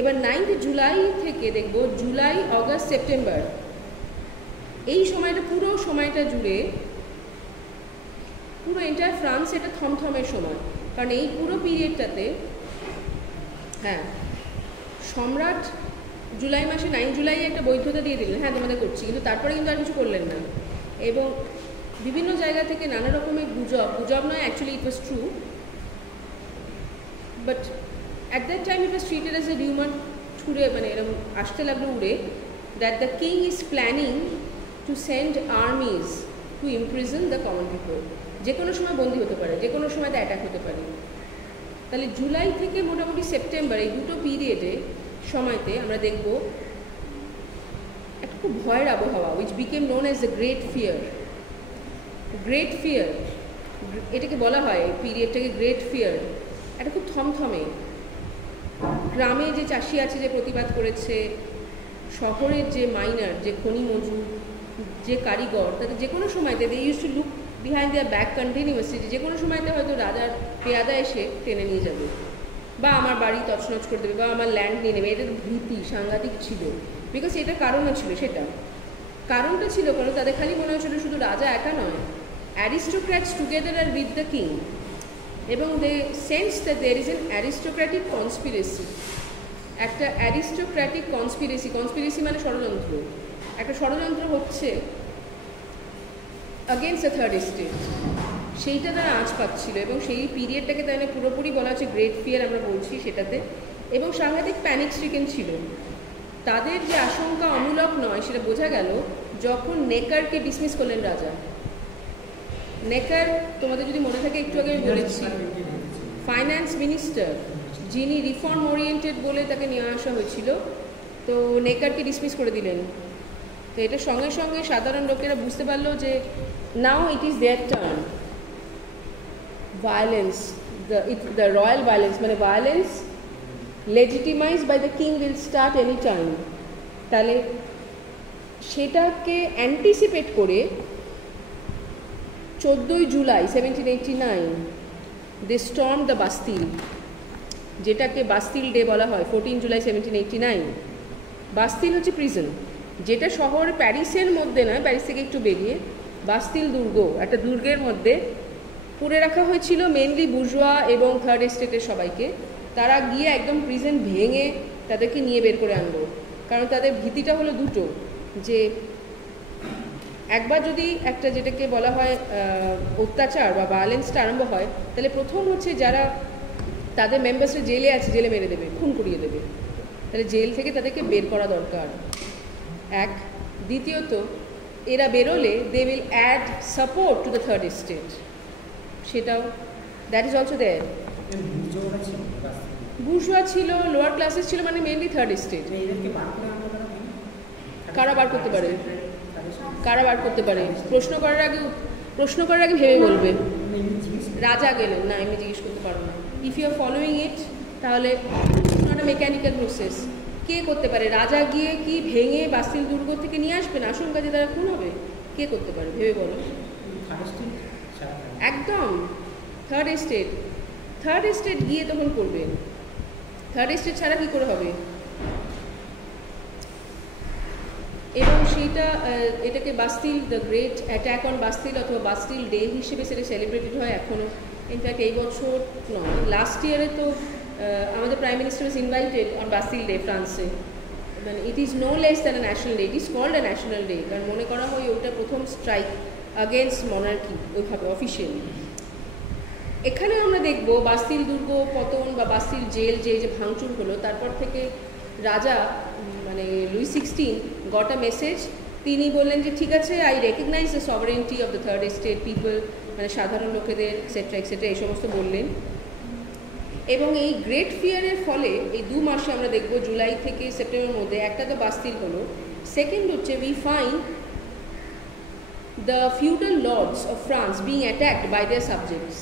এবার 9th জুলাই থেকে দেখব জুলাই, অগস্ট, সেপ্টেম্বর, এই সময়টা, পুরো সময়টা জুড়ে পুরো এন্টায়ার ফ্রান্স এটা থমথমের সময়। কারণ এই পুরো পিরিয়ডটাতে, হ্যাঁ, সম্রাট জুলাই মাসে 9 জুলাই একটা বৈধতা দিয়ে দিলেন, হ্যাঁ তোমাদের করছি, কিন্তু তারপরে কিন্তু আর কিছু করলেন না। এবং বিভিন্ন জায়গা থেকে নানা রকমের গুজব নয়, actually it was true, but at that time it was treated as a rumour, ছুড়ে মানে এরকম আসতে লাগলো উড়ে, that the king is planning to send armies to imprison the common people. যে কোনো সময় বন্দী হতে পারে, যে কোনো সময় অ্যাটাক হতে পারে। তাহলে জুলাই থেকে মোটামুটি সেপ্টেম্বর, এই দুটো পিরিয়ডে সময়তে আমরা দেখব একটা খুব ভয়ের আবহাওয়া, which became known as the great fear. Great fear এটাকে বলা হয়, এই পিরিয়ডটাকে গ্রেট ফিয়ার। এটা খুব থমথমে। গ্রামে যে চাষি আছে যে প্রতিবাদ করেছে, শহরের যে মাইনার, যে খনি মজুর, যে কারিগর, তাদের যে কোনো সময়তে they use to look behind their back continuously, যে কোনো সময়তে হয়তো রাজার পেয়াদা এসে টেনে নিয়ে যাবে, বা আমার বাড়ি তছনছ করে দেবে, বা আমার ল্যান্ড নিয়ে নেবে। এটা ভীতি সাংঘাতিক ছিল, বিকজ এটা কারণও ছিল। সেটা কারণটা ছিল কারণ তাদের খালি মনে হচ্ছিল শুধু রাজা একা নয়, অ্যারিস্টোক্র্যাটস টুগেদার আর উইথ দ্য কিং, এবং they sense that there is an aristocratic conspiracy. একটা অ্যারিস্টোক্র্যাটিক কনস্পিরেসি, কনস্পিরেসি মানে ষড়যন্ত্র, একটা ষড়যন্ত্র হচ্ছে against the third estate, সেইটা তারা আঁচ পাচ্ছিল। এবং সেই পিরিয়ডটাকে তাই পুরোপুরি বলা হচ্ছে গ্রেট ফিয়ার, আমরা বলছি সেটাতে। এবং সাংঘাতিক প্যানিক স্ট্রিকেন ছিল। তাদের যে আশঙ্কা অমূলক নয় সেটা বোঝা গেল যখন নেকারকে ডিসমিস করলেন রাজা। নেকার, তোমাদের যদি মনে থাকে একটু আগে বলেছি, ফাইন্যান্স মিনিস্টার, যিনি রিফর্ম ওরিয়েন্টেড বলে তাকে নিয়ে আসা হয়েছিল, তো নেকারকে ডিসমিস করে দিলেন। তো এটার সঙ্গে সঙ্গে সাধারণ লোকেরা বুঝতে পারলো যে now it is their turn. Violence, the royal violence, মানে violence legitimized by the king will start any time। তাহলে সেটাকে অ্যান্টিসিপেট করে 14ই July 1789 they stormed the Bastille, যেটাকে বাস্তিল ডে বলা হয়। 14 জুলাই 1789। বাস্তিল হচ্ছে প্রিজন, যেটা শহর প্যারিসের মধ্যে নয়, প্যারিস থেকে একটু বেরিয়ে। বাস্তিল দুর্গ, একটা দুর্গের মধ্যে পুরে রাখা হয়েছিল মেনলি বুর্জোয়া এবং থার্ড এস্টেটের সবাইকে। তারা গিয়ে একদম প্রিজন ভেঙে তাদেরকে নিয়ে বের করে আনলো। কারণ তাদের ভীতিটা হলো দুটো, যে একবার যদি একটা যেটাকে বলা হয় অত্যাচার বা ভায়োলেন্সটা আরম্ভ হয়, তাহলে প্রথম হচ্ছে যারা তাদের মেম্বার্সরা জেলে আছে, জেলে মেরে দেবে, খুন করিয়ে দেবে। তাহলে জেল থেকে তাদেরকে বের করা দরকার। এক। দ্বিতীয়ত এরা বেরোলে they will add support to the third estate, সেটাও that is also there. Bourgeois ছিল, লোয়ার ক্লাসেস ছিল, মানে মেনলি থার্ড এস্টেট। কারা বার করতে পারে, কারা বার করতে পারে? প্রশ্ন করার আগে ভেবে বলবে। রাজা গেলেন না, এমনি জিজ্ঞেস করতে পারো না। ইফ ইউ আর ফলোয়িং ইট তাহলে নট আ মেকানিক্যাল প্রসেস। কে করতে পারে? রাজা গিয়ে কি ভেঙে বাস্তিল দুর্গ থেকে নিয়ে আসবেন আশঙ্কা যে তারা খুন হবে? কে করতে পারে ভেবে বলো? একদম থার্ড এস্টেট। থার্ড এস্টেট গিয়ে তখন করবে। থার্ড এস্টেট ছাড়া কি করে হবে? এবং সেইটা এটাকে Bastille the great attack on Bastille অথবা বাস্তিল ডে হিসেবে সেটা সেলিব্রেটেড হয় এখনও। ইনফ্যাক্ট এই বছর নয়, লাস্ট ইয়ারে তো আমাদের prime minister was invited on Bastille day ফ্রান্সে। মানে it is no less than a national day, it is called a national day, কারণ মনে করা হয় ওটা প্রথম স্ট্রাইক আগেনস্ট মনার্কি ওইভাবে অফিসিয়ালি। এখানে আমরা দেখব বাস্তিল দুর্গ পতন বা বাস্তিল জেল যে ভাঙচুর হলো, তারপর থেকে রাজা মানে লুই 16 গট আ মেসেজ। তিনি বললেন যে ঠিক আছে, I recognise the sovereignty of the third estate people, মানে সাধারণ লোকেদের এক্সেট্রা এক্সেট্রা এই সমস্ত বললেন। এবং এই গ্রেট ফিয়ারের ফলে এই 2 মাসে আমরা দেখব জুলাই থেকে সেপ্টেম্বরের মধ্যে একটা তো বাস্তিল হলো, সেকেন্ড হচ্ছে we find the feudal lords of France being attacked by their subjects.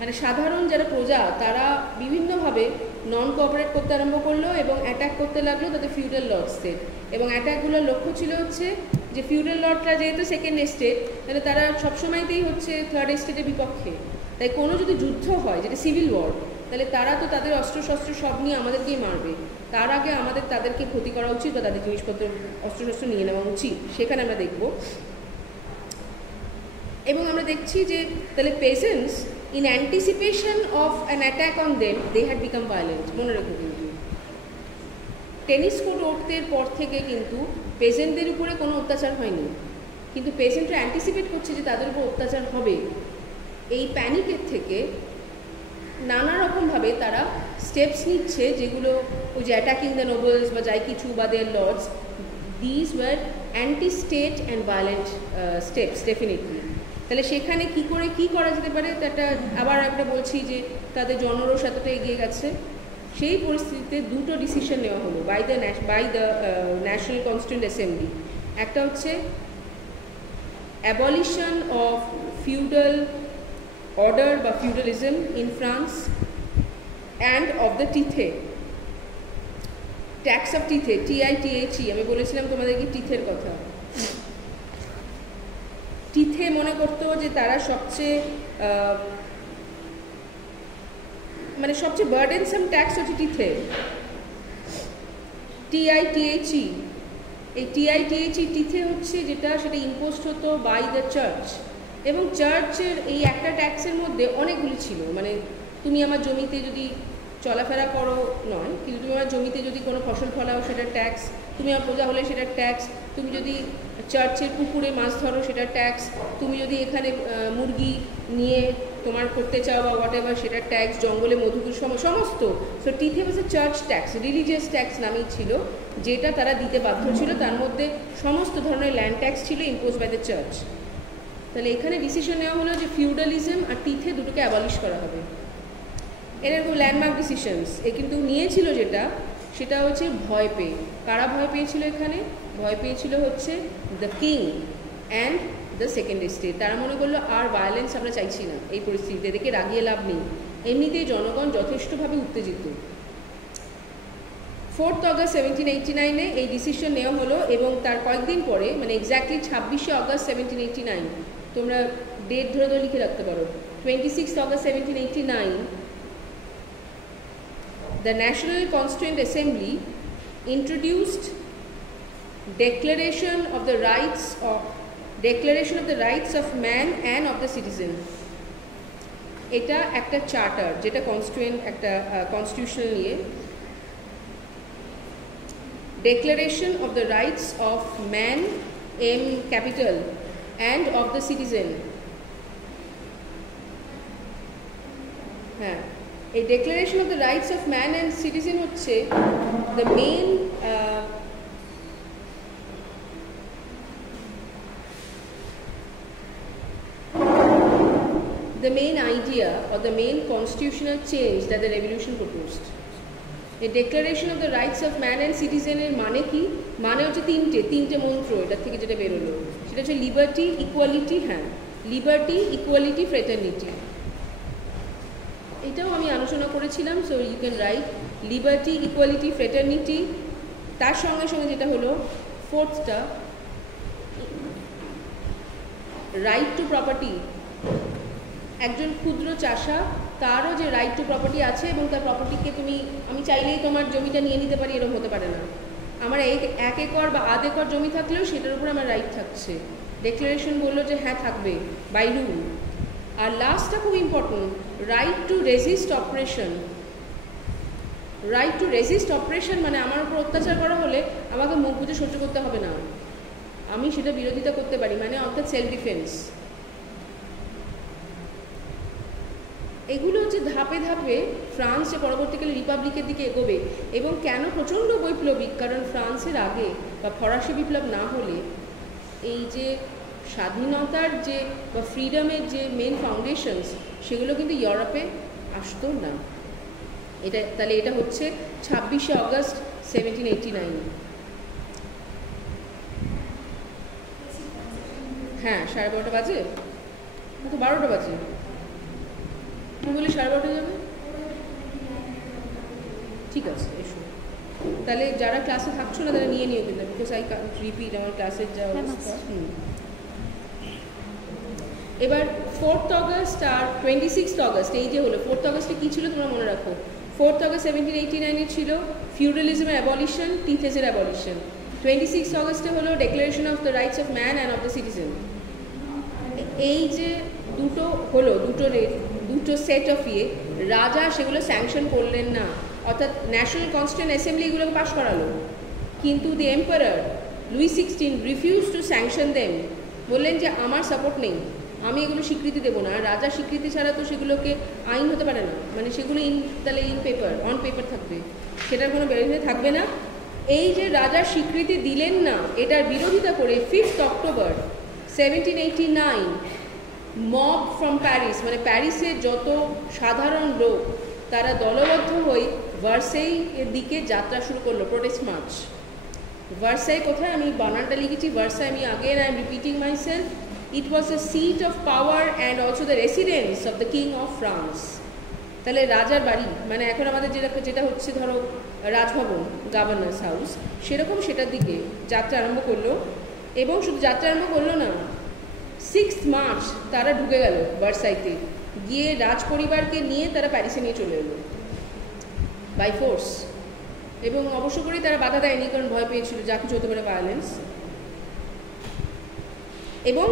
মানে সাধারণ যারা প্রজা তারা বিভিন্নভাবে নন কোঅপারেট করতে আরম্ভ করলো এবং অ্যাটাক করতে লাগলো তাদের ফিউডাল লর্ডসদের। এবং অ্যাটাকগুলোর লক্ষ্য ছিল হচ্ছে যে ফিউডাল লর্ডরা যেহেতু সেকেন্ড এস্টেট, তাহলে তারা সবসময়তেই হচ্ছে থার্ড এস্টেটের বিপক্ষে। তাই কোনো যদি যুদ্ধ হয় যেটা সিভিল ওয়ার, তাহলে তারা তো তাদের অস্ত্রশস্ত্র সব নিয়ে আমাদেরকেই মারবে। তার আগে আমাদের তাদেরকে ক্ষতি করা উচিত বা তাদের জিনিসপত্র অস্ত্রশস্ত্র নিয়ে নেওয়া উচিত, সেখানে আমরা দেখব। এবং আমরা দেখছি যে তাহলে peasants in anticipation of an attack on them they had become violent। মনে রেখো কিন্তু টেনিস কোর্ট ওঠতের পর থেকে কিন্তু পেজেন্টদের উপরে কোনো অত্যাচার হয়নি, কিন্তু পেজেন্টরা অ্যান্টিসিপেট করছে যে তাদের উপর অত্যাচার হবে। এই প্যানিকের থেকে নানা রকমভাবে তারা স্টেপস নিচ্ছে, যেগুলো ওই যে অ্যাটাকিং দ্য নোবেলস বা যাই কিছু বা their lords, this were anti state and violent steps definitely. তাহলে সেখানে কী করা যেতে পারে, একটা আবার একটা বলছি যে তাদের জনরোষ এতটা এগিয়ে গেছে। সেই পরিস্থিতিতে 2টো ডিসিশন নেওয়া হলো by the national constituent assembly. একটা হচ্ছে অ্যাবলিশন অফ ফিউডাল অর্ডার বা feudalism in France and of the tithe, tax of tithe, TITHE। আমি বলেছিলাম তোমাদেরকে টিথের কথা। টিথে মনে করতো যে তারা সবচেয়ে বার্ডেনসাম ট্যাক্স হচ্ছে টিথে, TITHE। এই TITHE টিথে হচ্ছে যেটা, সেটা ইম্পোজড হতো বাই দ্য চার্চ। এবং চার্চের এই একটা ট্যাক্সের মধ্যে অনেকগুলি ছিল। মানে তুমি আমার জমিতে যদি চলাফেরা করো নয়, কিন্তু তুমি আমার জমিতে যদি কোনো ফসল ফলাও সেটা ট্যাক্স, তুমি আমার প্রজা হলে সেটা ট্যাক্স, তুমি যদি চার্চের পুকুরে মাছ ধরো সেটা ট্যাক্স, তুমি যদি এখানে মুরগি নিয়ে তোমার করতে চাও বা হোয়াট এভার সেটা ট্যাক্স, জঙ্গলে মধুপুর সমস্ত। সো টিথে ওয়াজ এ চার্চ ট্যাক্স, রিলিজিয়াস ট্যাক্স নামেই ছিল, যেটা তারা দিতে বাধ্য ছিল। তার মধ্যে সমস্ত ধরনের ল্যান্ড ট্যাক্স ছিল ইম্পোজ বাই দ্য চার্চ। তাহলে এখানে ডিসিশন নেওয়া হলো যে ফিউডালিজম আর টিথে দুটোকে অ্যাবলিশ করা হবে। এরকম ল্যান্ডমার্ক ডিসিশনস কিন্তু নিয়েছিল, সেটা হচ্ছে ভয় পেয়ে। কারা ভয় পেয়েছিল এখানে? ভয় পেয়েছিল হচ্ছে the king and the second estate. তারা মনে করলো আর ভায়োলেন্স আমরা চাইছি না এই পরিস্থিতিতে, এদেরকে রাগিয়ে লাভ নেই। এমনিতেই জনগণ যথেষ্টভাবে উত্তেজিত। 4 অগস্ট 1789 এই ডিসিশন নেওয়া হলো। এবং তার কয়েকদিন পরে, মানে এক্স্যাক্টলি 26 অগস্ট 1789, তোমরা ডেট ধরে ধরে লিখে রাখতে পারো, 26 August 1789 the National Constituent Assembly introduced Declaration of the Rights of Man and of the Citizen। এটা একটা চার্টার যেটা কনস্টিটিউয়েন্ট একটা কনস্টিটিউশনাল নিয়ে। Declaration of the Rights of Man, M capital, and of the Citizen। হ্যাঁ, এই declaration of the rights of man and citizen হচ্ছে the main the main idea or the main constitutional change that the revolution proposed. A declaration of the rights of man and citizen এর মানে কি? মানে হচ্ছে তিনটে মন্ত্র এটার থেকে যেটা বেরোলো, সেটা হচ্ছে liberty, equality, liberty, equality, fraternity. এটাও আমি আলোচনা করেছিলাম, so you can write liberty, equality, fraternity. তার সঙ্গে সঙ্গে যেটা হলো ফোর্থটা, রাইট টু প্রপার্টি। একজন ক্ষুদ্র চাষা, তারও যে রাইট টু প্রপার্টি আছে এবং তার প্রপার্টিকে আমি চাইলেই তোমার জমিটা নিয়ে নিতে পারি, এরকম হতে পারে না। আমার 1 একর বা আধ একর জমি থাকলেও সেটার উপর আমার রাইট থাকছে। ডিক্লারেশন বললো যে হ্যাঁ থাকবে, বাই রুল। আর লাস্টটা খুব important, right two resist operation. Right two resist operation মানে আমার উপর অত্যাচার করা হলে আমাকে মুখ বুজে সহ্য করতে হবে না, আমি সেটা বিরোধিতা করতে পারি, মানে অর্থাৎ সেলফ ডিফেন্স। এগুলো হচ্ছে ধাপে ধাপে ফ্রান্স যে পরবর্তীকালে রিপাবলিকের দিকে এগোবে। এবং কেন প্রচণ্ড বৈপ্লবিক, কারণ ফ্রান্সের আগে বা ফরাসি বিপ্লব না হলে এই যে স্বাধীনতার যে বা ফ্রিডমের যে মেন ফাউন্ডেশনস, সেগুলো কিন্তু ইউরোপে আসতো না। তাহলে এটা হচ্ছে 26শে অগস্ট 1789। হ্যাঁ, 12:30 বাজে, তো 12টা বাজে। তুমি বলি 12:30 যাবে, ঠিক আছে এসো। তাহলে যারা ক্লাসে থাকছো না তারা নিয়ে নিও কিন্তু, বিকজ আই কান্ট রিপিট আমার ক্লাসের যা অবস্থা। এবার 4th অগস্ট আর 26th অগস্ট, এই যে হলো 4th অগস্টে কী ছিল তোমরা মনে রাখো। 4th অগস্ট 1789 ছিল ফিউডালিজমের অ্যাবলিশন, টিথেসের অ্যাবলিশন। 26th অগস্টে হলো declaration of the rights of man and of the citizen. এই যে দুটো হলো, দুটো সেট অফ রাজা সেগুলো স্যাংশন করলেন না, অর্থাৎ ন্যাশনাল কনস্টিটিউয়েন্ট অ্যাসেম্বলি এগুলোকে পাশ করালো, কিন্তু the emperor Louis 16 refuse to sanction them, বললেন যে আমার সাপোর্ট নেই, আমি এগুলো স্বীকৃতি দেবো না। রাজা স্বীকৃতি ছাড়া তো সেগুলোকে আইন হতে পারে না, মানে সেগুলো তাহলে অন পেপার থাকবে, সেটার কোনো বেরোতে থাকবে না। এই যে রাজা স্বীকৃতি দিলেন না, এটার বিরোধিতা করে 5th October 1789 mob from Paris, মানে প্যারিসের যত সাধারণ লোক তারা দলবদ্ধ হয়ে ভার্সাই এর দিকে যাত্রা শুরু করলো, প্রোটেস্ট মার্চ। ভার্সাই কোথায়, আমি বানানটা লিখেছি ভার্সাই, আমি again I am repeating myself. It was the seat of power and also the residence of the king of France. তাহলে রাজার বাড়ি, মানে এখন আমাদের যেটা হচ্ছে ধরো রাজভবন, গভর্নর্স হাউস, সেরকম সেটার দিকে যাত্রা আরম্ভ করলো। এবং শুধু যাত্রা আরম্ভ করলো না, 6th মার্চ তারা ঢুকে গেল ভার্সাইতে, গিয়ে রাজ পরিবারকে নিয়ে তারা প্যারিসে নিয়ে চলে এলো বাই ফোর্স। এবং অবশ্য করেই তারা বাধা দেয়নি, কারণ ভয় পেয়েছিল যা কিছু হতে পারে ভায়োলেন্স। এবং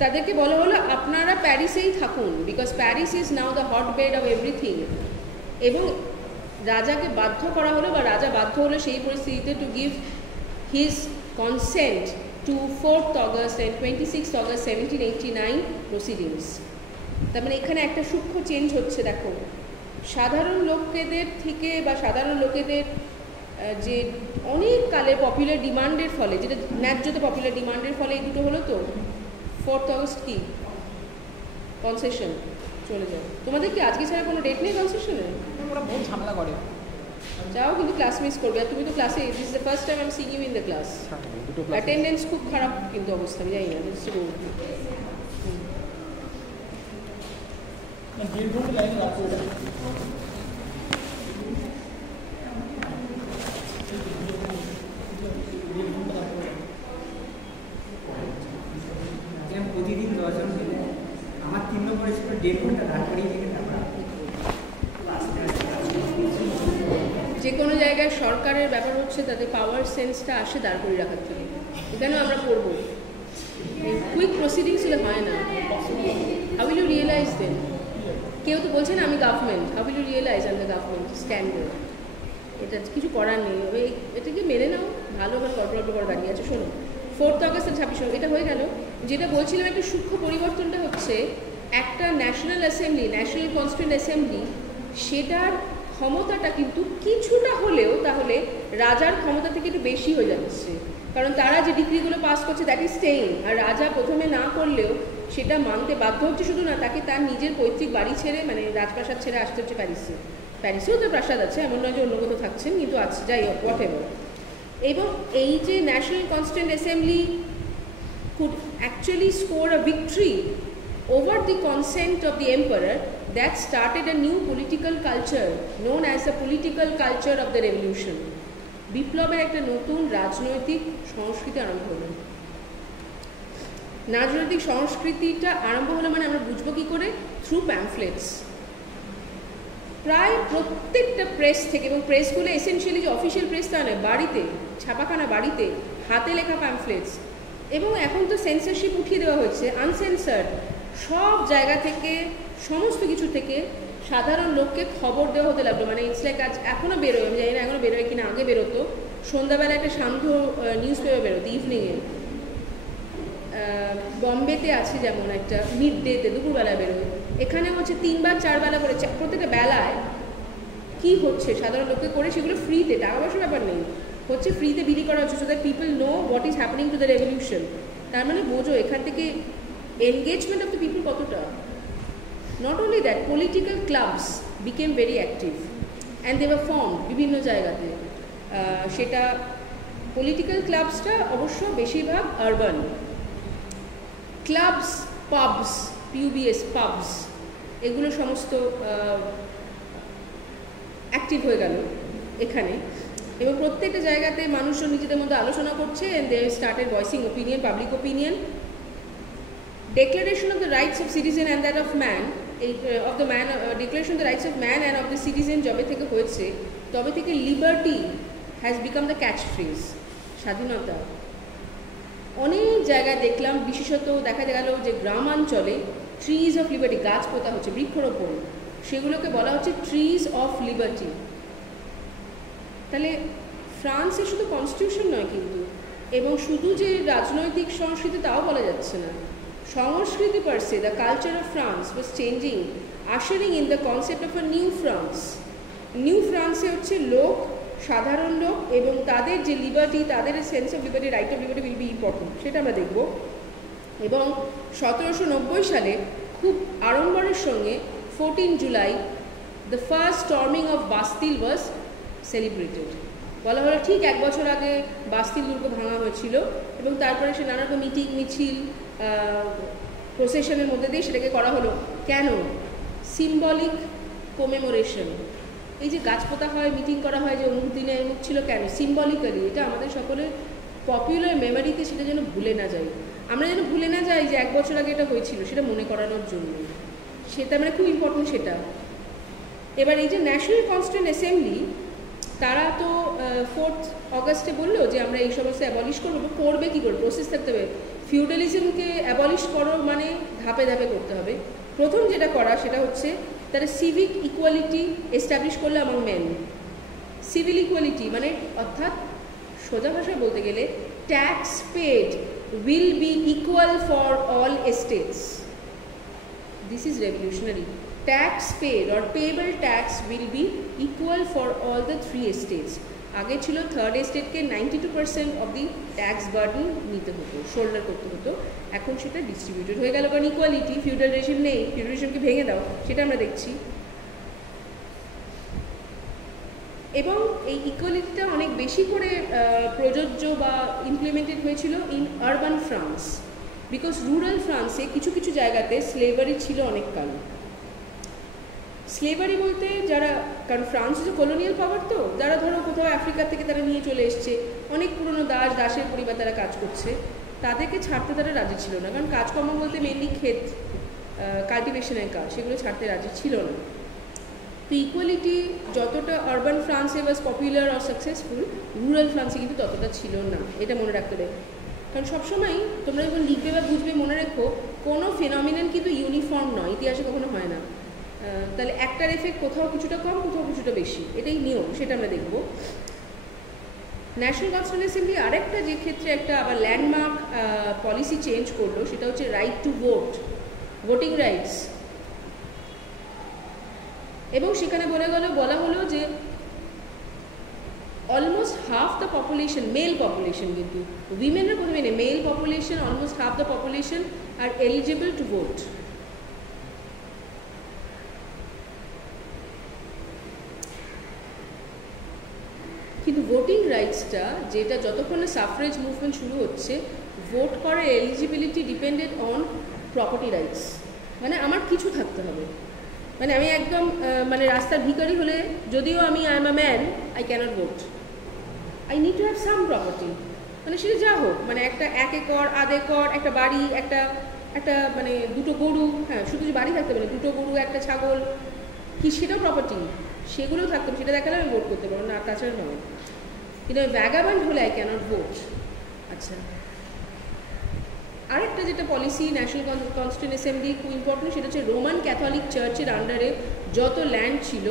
তাদেরকে বলা হলো আপনারা প্যারিসেই থাকুন, because Paris is now the hot bed of everything. এবং রাজাকে বাধ্য করা হলো, বা রাজা বাধ্য হলো সেই পরিস্থিতিতে to give his consent to 4th August and 26th August 1789 proceedings. তার মানে এখানে একটা সূক্ষ্ম চেঞ্জ হচ্ছে। দেখো, সাধারণ লোকেদের থেকে বা সাধারণ লোকেদের যে অনেক কালের পপুলার ডিমান্ডের ফলে, যেটা ন্যায্যত পপুলার ডিমান্ডের ফলে এই দুটো হলো, তো 4th August কি কনসেশন চলে যায়। তোমাদের কি আজকে ছাড়া কোনো ডেট নেই কনসেশনের? ওরা বহুত ঝামেলা করে, যাও কিন্তু ক্লাস মিস করবে। আর তুমি তো ক্লাসে, this is the first time I am seeing you in the class. Attendance খুব খারাপ কিন্তু অবস্থা, আমি জানি না। প্রতিদিন 10 জন দিলে আমার 3 নম্বরে ছিল 1.5 ঘন্টা রাত করেই থেকে যে কোনো জায়গায় সরকারের ব্যাপার হচ্ছে তাদের পাওয়ার সেন্সটা আসে দাঁড় করে রাখার থেকে। এখানেও আমরা করবো, কুইক প্রসিডিংস হলে হয় না। How will you realise then? কেউ তো বলছে না আমি government, how will you realise I am the government standard? এটা কিছু করার নেই, এটাকে মেনে নাও, ভালো করে গল্প করে দাঁড়িয়ে আছে। শোনো, 4th August আর 26 এটা হয়ে গেল। যেটা বলছিলাম একটা সূক্ষ্ম পরিবর্তনটা হচ্ছে, একটা national assembly, national constituent assembly, সেটার ক্ষমতাটা কিন্তু কিছুটা হলেও তাহলে রাজার ক্ষমতা থেকে একটু বেশি হয়ে যাচ্ছে, কারণ তারা যে ডিক্রিগুলো পাস করছে দ্যাট ইজ স্টেইং। আর রাজা প্রথমে না করলেও সেটা মানতে বাধ্য হচ্ছে। শুধু না, তাকে তার নিজের পৈতৃক বাড়ি ছেড়ে, মানে রাজপ্রাসাদ ছেড়ে আসতে হচ্ছে প্যারিসে। প্যারিসেও তো প্রাসাদ আছে, এমন নয় যে অন্য কোথাও থাকছেন, কিন্তু আছে, যাই হোক, হোয়াট এভার। এবং এই যে national constituent assembly could actually score a victory over the consent of the emperor, that started a new political culture known as the political culture of the revolution. বিপ্লবের একটা নতুন রাজনৈতিক সংস্কৃতি আরম্ভ হলো। রাজনৈতিক সংস্কৃতিটা আরম্ভ হলো মানে আমরা বুঝবো কি করে? থ্রু প্যামফ্লেটস। প্রায় প্রত্যেকটা প্রেস থেকে, এবং প্রেসগুলো এসেনশিয়ালি যে অফিসিয়াল প্রেস তা নয়, বাড়িতে, ছাপাখানা বাড়িতে হাতে লেখা প্যামফ্লেটস। এবং এখন তো সেন্সরশিপ উঠিয়ে দেওয়া হয়েছে, আনসেন্সার্ড সব জায়গা থেকে, সমস্ত কিছু থেকে সাধারণ লোককে খবর দেওয়া হতে লাগলো। মানে ইটস লাইক, আজ এখনও বেরোয়, আমি জানি না এখনও বেরোয় কিনা, আগে বেরোতো সন্ধ্যাবেলা একটা সান্ধ্য নিউজ পেপার বেরোতো ইভিনিংয়ে। বম্বেতে আছে যেমন একটা মিড ডেতে, দুপুরবেলা বেরোয়। এখানে হচ্ছে 3 বার 4 বেলা করে, প্রত্যেকটা বেলায় কী হচ্ছে সাধারণ লোককে করে, সেগুলো ফ্রিতে, টাকা পয়সার ব্যাপার নেই, হচ্ছে ফ্রিতে বিলি করা হচ্ছে, so that people know what is happening to the revolution. তার মানে বোঝো এখান থেকে এনগেজমেন্ট অফ দ্য পিপল কতটা। Not only that, political clubs became very active and they were formed বিভিন্ন জায়গাতে। সেটা পলিটিক্যাল ক্লাবসটা অবশ্য বেশিরভাগ আরবান ক্লাবস, পাবস, পিউবিএস পাবস, এগুলো সমস্ত অ্যাক্টিভ হয়ে গেল এখানে। এবং প্রত্যেকটা জায়গাতে মানুষজন নিজেদের মধ্যে আলোচনা করছে, and they started voicing opinion, public opinion. Declaration of the rights of citizen and that of man, declaration of the rights of man and of the citizen যবে থেকে হয়েছে, তবে থেকে liberty has become the catch phrase, স্বাধীনতা। অনেক জায়গায় দেখলাম, বিশেষত দেখা গেল যে গ্রামাঞ্চলে ট্রিজ অফ লিবার্টি, গাছ পোতা হচ্ছে, বৃক্ষরোপণ, সেগুলোকে বলা হচ্ছে ট্রিজ অফ লিবার্টি। তাহলে ফ্রান্সে শুধু কনস্টিটিউশন নয় কিন্তু, এবং শুধু যে রাজনৈতিক সংস্কৃতি তাও বলা যাচ্ছে না, সংস্কৃতি per se, the culture of France was changing, ushering in the concept of a new France. New ফ্রান্সে হচ্ছে লোক, সাধারণ লোক, এবং তাদের যে লিবার্টি, তাদের sense of liberty, right of liberty will be important, সেটা আমরা দেখব। এবং 1790 সালে খুব আড়ম্বরের সঙ্গে 14 July the first storming of Bastille was celebrated. বলা হলো ঠিক 1 বছর আগে বাস্তিল দুর্গ ভাঙা হয়েছিল, এবং তারপরে সে নানা রকম মিটিং, মিছিল, প্রসেশনের মধ্যে দিয়ে সেটাকে করা হলো। কেন? সিম্বলিক কোমেমোরেশন। এই যে গাছ পোতা হয়, মিটিং করা হয়, যে অমুক দিনে অমুক ছিল, কেন? সিম্বলিক্যালি। এটা আমাদের সকলের পপুলার মেমোরিতে, সেটা যেন ভুলে না যায়, আমরা যেন ভুলে না যাই যে 1 বছর আগে এটা হয়েছিল, সেটা মনে করানোর জন্য, সেটা মানে খুব ইম্পর্টেন্ট সেটা। এবার এই যে ন্যাশনাল কনস্টিটিউয়েন্ট অ্যাসেম্বলি, তারা তো 4 অগস্টে বললো যে আমরা এই সমস্ত অ্যাবলিশ করবো। করবে কী করে? প্রসেস থাকতে হবে। ফিউডালিজমকে অ্যাবলিশ করো মানে ধাপে ধাপে করতে হবে। প্রথম যেটা করা সেটা হচ্ছে তারা সিভিক ইকুয়ালিটি এস্টাবলিশ করলো অ্যামং মেন। সিভিল ইকুয়ালিটি মানে, অর্থাৎ সোজা ভাষায় বলতে গেলে, tax paid will be equal for all estates. This is revolutionary. Tax paid or payable tax will be equal for all the 3 estates. আগে ছিল থার্ড এস্টেটকে 92% অফ দি ট্যাক্স বার্ডেন নিতে হতো, শোল্ডার করতে হতো। এখন সেটা ডিস্ট্রিবিউটেড হয়ে গেল, কারণ ইকুয়ালিটি, ফিউডাল রেজিম নেই, ফিউডাল রেজিমকে ভেঙে দাও, সেটা আমরা দেখছি। এবং এই ইকুয়ালিটিটা অনেক বেশি করে প্রযোজ্য বা ইমপ্লিমেন্টেড হয়েছিল in urban France, because rural ফ্রান্সে কিছু কিছু জায়গাতে স্লেভারি ছিল অনেককাল। স্লেভারি বলতে যারা, কারণ ফ্রান্স যে কলোনিয়াল পাওয়ার, তো যারা ধরো কোথাও আফ্রিকা থেকে তারা নিয়ে চলে এসছে, অনেক পুরনো দাসের পরিবার তারা কাজ করছে, তাদেরকে ছাড়তে তারা রাজি ছিল না, কারণ কাজকর্ম বলতে মেনলি ক্ষেত, কাল্টিভেশনের কাজ, সেগুলো ছাড়তে রাজি ছিল না। তো ইকুয়ালিটি যতটা আরবান ফ্রান্সে ওয়াজ পপুলার আর সাকসেসফুল, রুরাল ফ্রান্সে কিন্তু ততটা ছিল না, এটা মনে রাখতে হবে। কারণ সবসময় তোমরা যখন লিখবে বা বুঝবে, মনে রেখো কোনো ফিনোমিনান কিন্তু ইউনিফর্ম নয়, ইতিহাসে কখনো হয় না। তাহলে একটার এফেক্ট কোথাও কিছুটা কম, কোথাও কিছুটা বেশি, এটাই নিয়ম, সেটা আমরা দেখব। ন্যাশনাল কনস্টিটিউয়েন্ট অ্যাসেম্বলি আরেকটা যে ক্ষেত্রে একটা আবার ল্যান্ডমার্ক পলিসি চেঞ্জ করলো, সেটা হচ্ছে right to vote, voting rights. এবং সেখানে বলা হলো যে almost half the population, male population, কিন্তু উইমেনের প্রথমে নেই, male population almost half the population are eligible to vote. কিন্তু ভোটিং রাইটসটা, যেটা যতক্ষণ না সাফরেজ মুভমেন্ট শুরু হচ্ছে, ভোট করার eligibility depended on property rights. মানে আমার কিছু থাকতে হবে, মানে আমি একদম মানে রাস্তার ভিখারি হলে, যদিও আমি I am a man, I can't vote, I need to have some property. মানে সেটা যা হোক, মানে একটা 1 একর, আধ একর, একটা বাড়ি, একটা একটা মানে 2টো গরু, হ্যাঁ শুধু যে বাড়ি থাকতে পারে, 2টো গরু, একটা ছাগল, কি সেটাও প্রপার্টি, সেগুলোও থাকতে হবে, সেটা দেখালে আমি ভোট করতে পারবো না, তাছাড়া নয়। কিন্তু আমি ভ্যাগাবান্ড হলে আই ক্যানট ভোট। আচ্ছা, আরেকটা যেটা পলিসি ন্যাশনাল কনস্টিটিউয়েন্ট অ্যাসেম্বলি খুব ইম্পর্টেন্ট, সেটা হচ্ছে রোমান ক্যাথলিক চার্চের আন্ডারে যত ল্যান্ড ছিল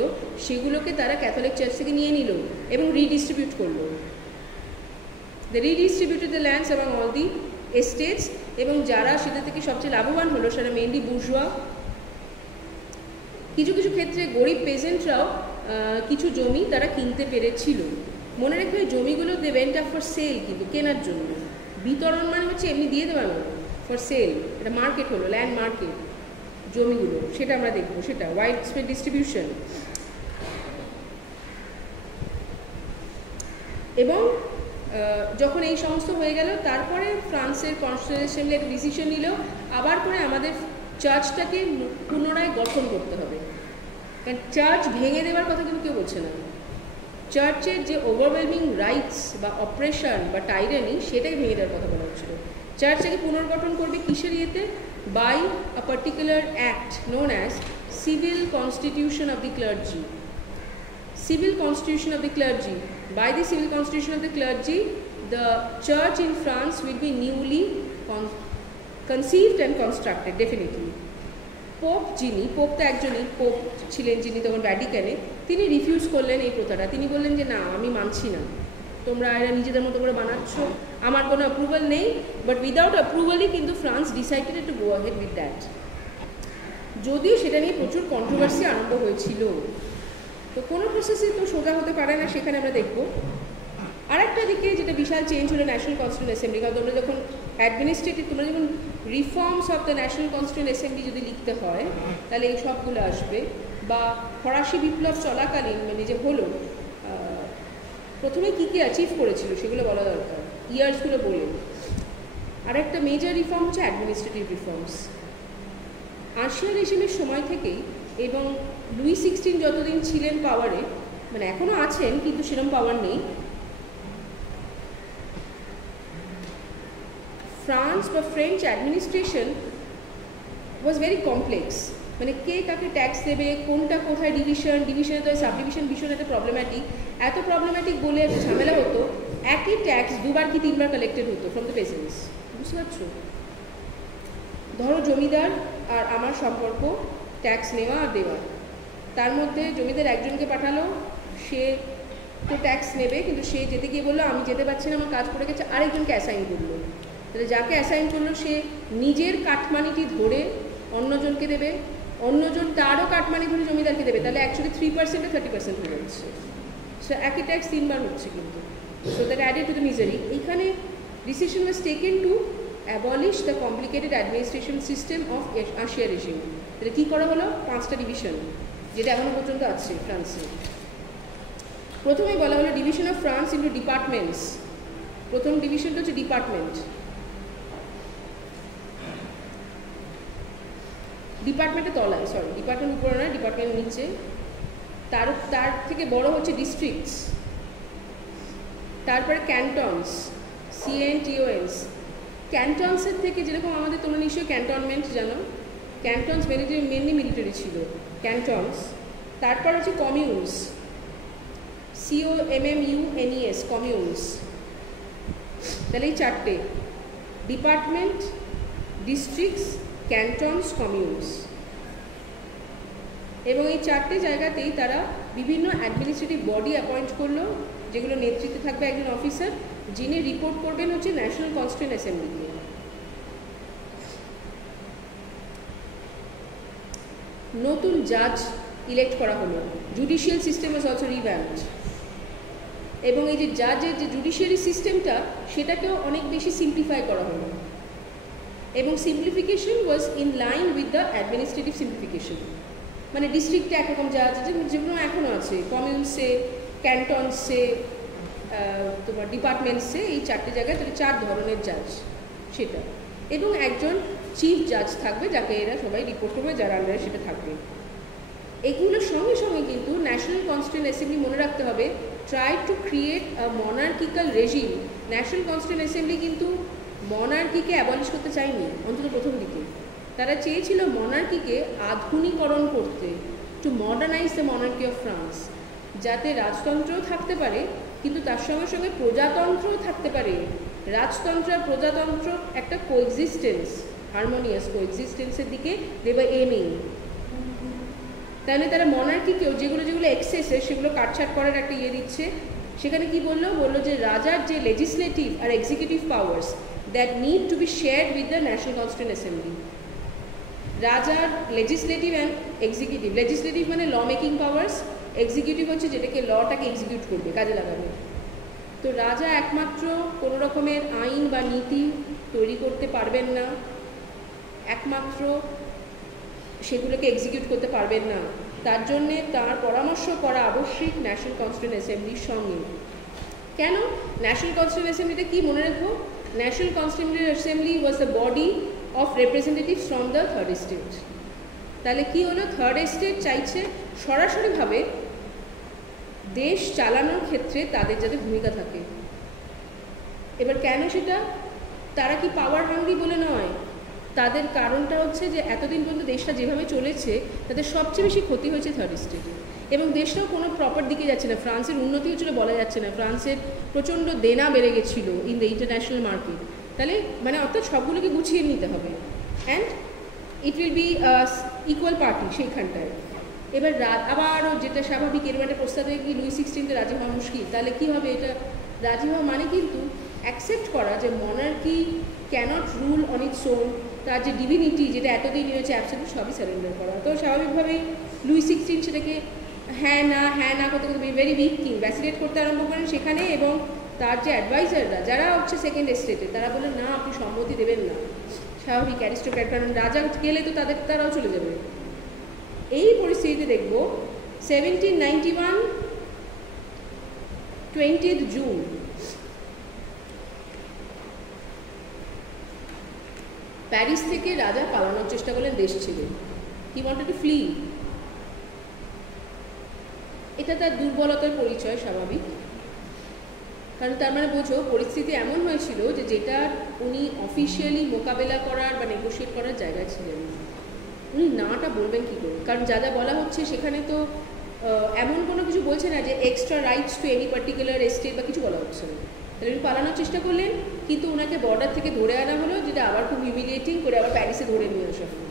সেগুলোকে তারা ক্যাথলিক চার্চ থেকে নিয়ে নিল এবং রিডিস্ট্রিবিউট করলো। দে রিডিস্ট্রিবিউটেড দ্য ল্যান্ডস এবং অল দি এস্টেটস, এবং যারা সেটা থেকে সবচেয়ে লাভবান হলো সেটা মেনলি বুর্জোয়া। কিছু কিছু ক্ষেত্রে গরিব পেজেন্টরাও কিছু জমি তারা কিনতে পেরেছিল। মনে রাখবে জমিগুলো they went up for sale, কিন্তু কেনার জন্য। বিতরণ মানে হচ্ছে এমনি দিয়ে দেওয়া না, ফর সেল, এটা মার্কেট হলো, ল্যান্ড মার্কেট জমিগুলো, সেটা আমরা দেখবো, সেটা ওয়াইড স্প্রেড ডিস্ট্রিবিউশন। এবং যখন এই সমস্ত হয়ে গেল, তারপরে ফ্রান্সের কনস্টিটিউয়েন্ট অ্যাসেম্বলি একটা ডিসিশন নিল, আবার করে আমাদের চার্চটাকে পুনরায় গঠন করতে হবে। কারণ চার্চ ভেঙে দেওয়ার কথা কিন্তু কেউ বলছে না, চার্চের যে ওভারওয়েলমিং রাইটস বা অপারেশন বা টাইরানি, সেটাই ভেঙে দেওয়ার কথা বলা হচ্ছিল। চার্চটাকে পুনর্গঠন করবে কিসের ইয়েতে? By a particular act known as civil constitution of the clergy. Civil Constitution of the Clergy. By the Civil Constitution of the Clergy, the church in France will be newly conceived and constructed, definitely. Pope যিনি, pope তো একজনই pope ছিলেন যিনি তখন ভ্যাটিকানে, তিনি refuse করলেন এই প্রথাটা। তিনি বললেন যে না, আমি মানছি না, তোমরা এরা নিজেদের মতো করে বানাচ্ছ, আমার কোনো অ্যাপ্রুভাল নেই। বাট উইদাউট অ্যাপ্রুভালই কিন্তু France decided to go ahead with that. যদিও সেটা নিয়ে প্রচুর কন্ট্রোভার্সি আরম্ভ হয়েছিল, তো কোনো প্রসেসে তো সোজা হতে পারে না, সেখানে আমরা দেখব। আরেকটা দিকে যেটা বিশাল চেঞ্জ হলো ন্যাশনাল কনস্টিটিউয়েন্ট অ্যাসেম্বলি, কারণ তোমরা যখন অ্যাডমিনিস্ট্রেটিভ, তোমরা যখন reforms of the national constituent assembly যদি লিখতে হয়, তাহলে এই সবগুলো আসবে। বা ফরাসি বিপ্লব চলাকালীন মানে যে হলো, প্রথমে কী কী অ্যাচিভ করেছিল সেগুলো বলা দরকার, ইয়ার্সগুলো বলে। আরেকটা মেজর রিফর্ম হচ্ছে অ্যাডমিনিস্ট্রেটিভ রিফর্মস। আর্শিয়ান রেজিমের সময় থেকেই, এবং লুই 16 যতদিন ছিলেন পাওয়ারে, মানে এখনও আছেন কিন্তু সেরকম পাওয়ার নেই, ফ্রান্স বা French administration was very complex. মানে কে কাকে ট্যাক্স দেবে, কোনটা কোথায় ডিভিশন, ডিভিশনে তো সাব ডিভিশন ভীষণ একটা প্রবলেম্যাটিক, এত প্রবলেম্যাটিক বলে একটা ঝামেলা হতো। একই ট্যাক্স 2বার কি 3বার কালেক্টেড হতো ফ্রম দ্য পেসেন্টস। বুঝতে পারছো? ধরো জমিদার আর আমার সম্পর্ক, ট্যাক্স নেওয়া আর দেওয়া, তার মধ্যে জমিদার একজনকে পাঠালো, সে তো ট্যাক্স নেবে, কিন্তু সে যেতে গিয়ে বললো আমি যেতে পারছি না, আমার কাজ পড়ে গেছে, আরেকজনকে অ্যাসাইন করলো। তাহলে যাকে অ্যাসাইন করলো সে নিজের কাটমানিটি ধরে অন্যজনকে দেবে, অন্যজন তারও কাটমানি ধরে জমিদারকে দেবে, তাহলে অ্যাকচুয়ালি 3% 30% হয়ে যাচ্ছে। সে একই ট্যাক্স 3বার হচ্ছে কিন্তু। So that added to the misery. এইখানে decision was taken to abolish the complicated administration system of আর্শিয়া রেজিম। তাহলে কী করা হলো? 5টা ডিভিশন, যেটা এখনও পর্যন্ত আছে ফ্রান্সে। প্রথমেই বলা হলো division of France into departments. প্রথম ডিভিশনটা হচ্ছে ডিপার্টমেন্ট। ডিপার্টমেন্টের তলায়, সরি ডিপার্টমেন্ট উপরে নয়, ডিপার্টমেন্ট নিচে। তার থেকে বড় হচ্ছে ডিস্ট্রিক্টস, তারপরে ক্যান্টনস, CANTONS। ক্যান্টনসের থেকে যেরকম আমাদের, তোমরা নিশ্চয়ই ক্যান্টনমেন্ট জানো, ক্যান্টনস মেনলি মিলিটারি ছিল ক্যান্টনস। তারপর হচ্ছে কমিউনস, COMMUNES, কমিউনস। তাহলে এই 4টে ডিপার্টমেন্ট, ডিস্ট্রিক্টস, ক্যান্টনস, কমিউনস। এবং এই 4টে জায়গাতেই তারা বিভিন্ন অ্যাডমিনিস্ট্রেটিভ বডি অ্যাপয়েন্ট করলো, যেগুলো নেতৃত্বে থাকবে একজন অফিসার, যিনি রিপোর্ট করবেন হচ্ছে ন্যাশনাল কনস্টিটিউয়েন্ট অ্যাসেম্বলিকে। নতুন জাজ ইলেক্ট করা হলো, জুডিশিয়াল সিস্টেম ওয়াজ অলসো রিভ্যাম্পড। এবং এই যে জাজের যে জুডিশিয়ারি সিস্টেমটা সেটাকেও অনেক বেশি সিম্পলিফাই করা হলো, এবং simplification was in line with the administrative simplification. মানে ডিস্ট্রিক্টে একরকম জাজ আছে, যেগুলো এখনও আছে, কমিউনসে, ক্যান্টনসে, তোমার ডিপার্টমেন্টসে, এই 4টে জায়গায় তাহলে 4 ধরনের জাজ সেটা, এবং একজন চিফ জাজ থাকবে যাকে এরা সবাই রিপোর্ট করবে, যার আন্ডারে সেটা থাকবে। এগুলোর সঙ্গে সঙ্গে কিন্তু ন্যাশনাল কনস্টিটিউয়েন্ট অ্যাসেম্বলি মনে রাখতে হবে try to create a monarchical regime. National constituent assembly কিন্তু মনার্কিকে অ্যাবলিশ করতে চায়নি, অন্তত প্রথম দিকে। তারা চেয়েছিল মনার্কিকে আধুনিকরণ করতে, to modernise the monarchy of France, যাতে রাজতন্ত্রও থাকতে পারে কিন্তু তার সঙ্গে সঙ্গে প্রজাতন্ত্রও থাকতে পারে। রাজতন্ত্র আর প্রজাতন্ত্র একটা কোএক্সিস্টেন্স, হারমোনিয়াস কোএক্সিস্টেন্সের দিকে দে ওয়ার এইমিং। তাহলে তারা মনার্কিকেও যেগুলো এক্সেসে সেগুলো কাটছাট করার একটা ইয়ে দিচ্ছে। সেখানে কি বললো যে রাজার যে লেজিসলেটিভ আর executive powers that need to be shared with the national constituent assembly. রাজার লেজিসলেটিভ অ্যান্ড এক্সিকিউটিভ, লেজিসলেটিভ মানে ল মেকিং পাওয়ার্স, এক্সিকিউটিভ হচ্ছে যেটাকে লটাকে এক্সিকিউট করবে, কাজে লাগাবে। তো রাজা একমাত্র কোনো রকমের আইন বা নীতি তৈরি করতে পারবেন না, একমাত্র সেগুলোকে এক্সিকিউট করতে পারবেন না, তার জন্যে তার পরামর্শ করা আবশ্যিক ন্যাশনাল কনস্টিটিউয়েন্ট অ্যাসেম্বলির সঙ্গে। কেন ন্যাশনাল কনস্টিটিউয়েন্ট অ্যাসেম্বলিটা কি মনে রাখবো? National constituent assembly was the body of representatives from the third estate. তাহলে কি হলো, থার্ড এস্টেট চাইছে সরাসরিভাবে দেশ চালানোর ক্ষেত্রে তাদের যাতে ভূমিকা থাকে। এবার কেন সেটা? তারা কি পাওয়ার হাংরি বলে নয়, তাদের কারণটা হচ্ছে যে এতদিন পর্যন্ত দেশটা যেভাবে চলেছে তাদের সবচেয়ে বেশি ক্ষতি হয়েছে থার্ড স্টেটে, এবং দেশটাও কোনো প্রপার দিকে যাচ্ছে না। ফ্রান্সের উন্নতি হচ্ছিল বলা যাচ্ছে না, ফ্রান্সের প্রচণ্ড দেনা বেড়ে গেছিলো ইন দ্য ইন্টারন্যাশনাল মার্কেট। তাহলে মানে অর্থাৎ সবগুলোকে গুছিয়ে নিতে হবে, and it will be equal party সেইখানটায়। এবার আবারও যেটা স্বাভাবিক, এর মানে প্রস্তাবে কি লুই 16 রাজি হওয়া মুশকিল। তাহলে কী হবে? এটা রাজি হওয়া মানে কিন্তু অ্যাকসেপ্ট করা যে monarchy can't rule on its own, তার যে ডিভিনিটি যেটা এতদিন হয়েছে অ্যাবসলিউট সবই সারেন্ডার করা। তো স্বাভাবিকভাবেই লুই 16 সেটাকে হ্যাঁ না করতে করতে ভেরি উইক কিং ভ্যাসিলেট করতে আরম্ভ করেন সেখানে, এবং তার যে অ্যাডভাইজাররা যারা হচ্ছে সেকেন্ড এস্টেটে তারা বলেন না আপনি সম্মতি দেবেন না। স্বাভাবিক অ্যারিস্টোক্র্যাট, কারণ রাজা গেলে তো তারাও চলে যাবে। এই পরিস্থিতিতে দেখব 1791 20 জুন প্যারিস থেকে রাজা পালানোর চেষ্টা করলেন দেশ ছেড়ে। He wanted to flee. এটা তার দুর্বলতার পরিচয়, স্বাভাবিক, কারণ তার মানে বোঝো পরিস্থিতি এমন হয়েছিল যে যেটা উনি অফিসিয়ালি মোকাবেলা করার বা নেগোশিয়েট করার জায়গায় ছিলেন। উনি নাটা বলবেন কী করে? কারণ যা বলা হচ্ছে সেখানে তো এমন কোনো কিছু বলছে না যে extra rights to any particular estate বা কিছু বলা হচ্ছে না। তাহলে উনি পালানোর চেষ্টা করলেন, কিন্তু ওনাকে বর্ডার থেকে ধরে আনা হলো, যেটা আবার খুব হিউমিলিয়েটিং করে আবার প্যারিসে ধরে নিয়ে আসা হলো।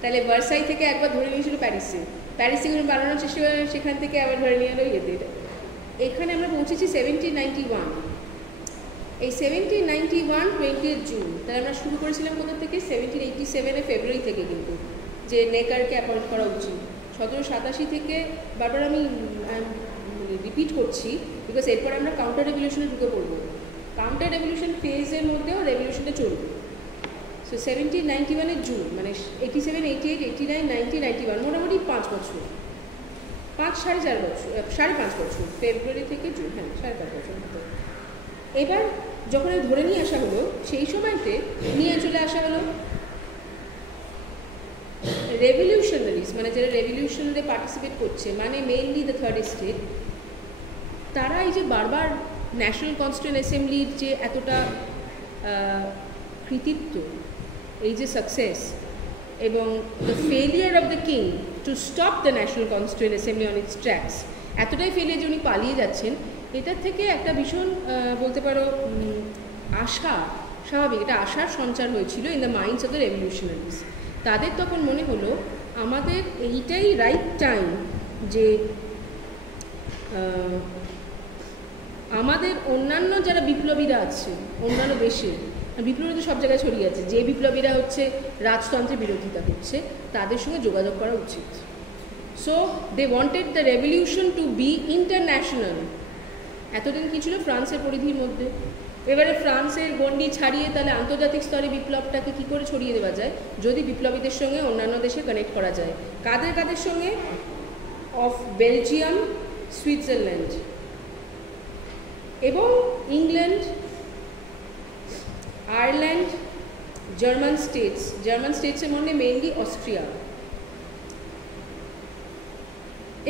তাহলে ভার্সাই থেকে একবার ধরে নিয়েছিল প্যারিস থেকে উনি পালানোর চেষ্টা করে, সেখান থেকে আবার ধরে নিয়ে এলো ইয়েতে। এখানে আমরা পৌঁছেছি 1791। এই 1791 20 জুন। তাহলে আমরা শুরু করেছিলাম কোথা থেকে? 1787 ফেব্রুয়ারি থেকে, কিন্তু যে নেকারকে অ্যাপয়েন্ট করা উচিত। 1787 থেকে বারবার আমি রিপিট করছি, বিকজ এরপর আমরা কাউন্টার রেভলিউশনে ঢুকে পড়বো। কাউন্টার রেভলিউশন ফেজের মধ্যেও রেভলিউশনটা চলবে। সো 1791 জুন, মানে 87, 88, 89, 90, 91, মোটামুটি 5 বছর, 5.5 বছর, 5.5 বছর, ফেব্রুয়ারি থেকে জুন, হ্যাঁ 5.5 বছর মতো। এবার যখন ধরে নিয়ে আসা হলো, সেই সময়তে নিয়ে চলে আসা হলো রেভলিউশনারিজ, মানে যারা রেভলিউশনে পার্টিসিপেট করছে, মানে মেইনলি দ্য থার্ড এস্টেট। তারা এই যে বারবার ন্যাশনাল কনস্টিটিউয়েন্ট অ্যাসেম্বলির যে এতটা কৃতিত্ব, এই যে সাকসেস এবং the failure of the king to stop the national constituent assembly on it's tracks, এতটাই ফেলিয়ার যে উনি পালিয়ে যাচ্ছেন, এটার থেকে একটা ভীষণ বলতে পারো আশা, স্বাভাবিক এটা আশার সঞ্চার হয়েছিল in the minds of the revolutionaries. তাদের তখন মনে হলো আমাদের এইটাই রাইট টাইম যে আমাদের অন্যান্য যারা বিপ্লবীরা আছে অন্যান্য দেশে, বিপ্লবী তো সব জায়গায় ছড়িয়ে আছে, যে বিপ্লবীরা হচ্ছে রাজতন্ত্রের বিরোধিতা করছে, তাদের সঙ্গে যোগাযোগ করা উচিত। So they wanted the revolution to be international. এতদিন কী ছিল? ফ্রান্সের পরিধির মধ্যে। এবারে ফ্রান্সের গণ্ডি ছাড়িয়ে তাহলে আন্তর্জাতিক স্তরে বিপ্লবটাকে কী করে ছড়িয়ে দেওয়া যায়? যদি বিপ্লবীদের সঙ্গে অন্যান্য দেশে কানেক্ট করা যায়। কাদের কাদের সঙ্গে? অফ বেলজিয়াম, সুইজারল্যান্ড এবং ইংল্যান্ড, আয়ারল্যান্ড, জার্মান স্টেটসের মধ্যে মেইনলি অস্ট্রিয়া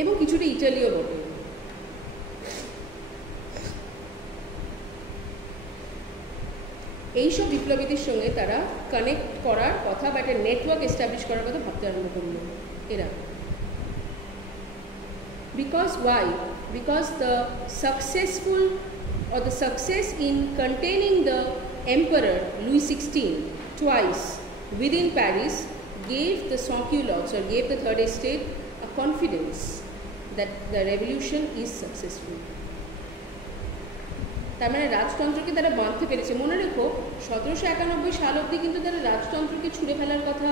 এবং কিছুটা ইটালিও বটে। এইসব বিপ্লবীদের সঙ্গে তারা কানেক্ট করার কথা বা একটা নেটওয়ার্ক এস্টাবলিশ করার কথা ভাবতে আরম্ভ করলো এরা। Because why? Because the success in containing the Emperor Louis XVI twice within Paris gave the sans-culottes or gave the Third Estate a confidence that the revolution is successful. তার মানে রাজতন্ত্রকে তারা বাঁধতে পেরেছে। মনে রেখো 1791 সাল অবধি কিন্তু তারা রাজতন্ত্রকে ছুঁড়ে ফেলার কথা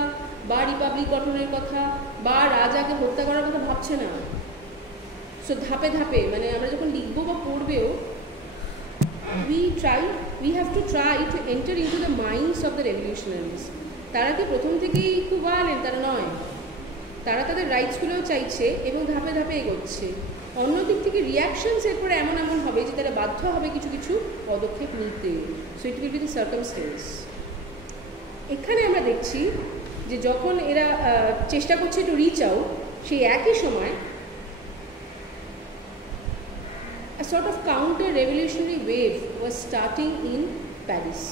বা রিপাবলিক গঠনের কথা বা রাজাকে হত্যা করার কথা ভাবছে না। সো ধাপে ধাপে মানে আমরা যখন লিখবো বা পড়বেও we have to try to enter into the minds of the revolutionaries. তারা কি প্রথম থেকেই খুব ভালেন? তারা নয়, তারা তাদের রাইটসগুলোও চাইছে এবং ধাপে ধাপে এগোচ্ছে। অন্যদিক থেকে রিয়াকশনস এরপরে এমন হবে যে তারা বাধ্য হবে কিছু কিছু পদক্ষেপ নিতে। So it will B the circumstance. এখানে আমরা দেখছি যে যখন এরা চেষ্টা করছে টু রিচ আউট, সেই একই সময় a sort of counter-revolutionary wave was starting in Paris.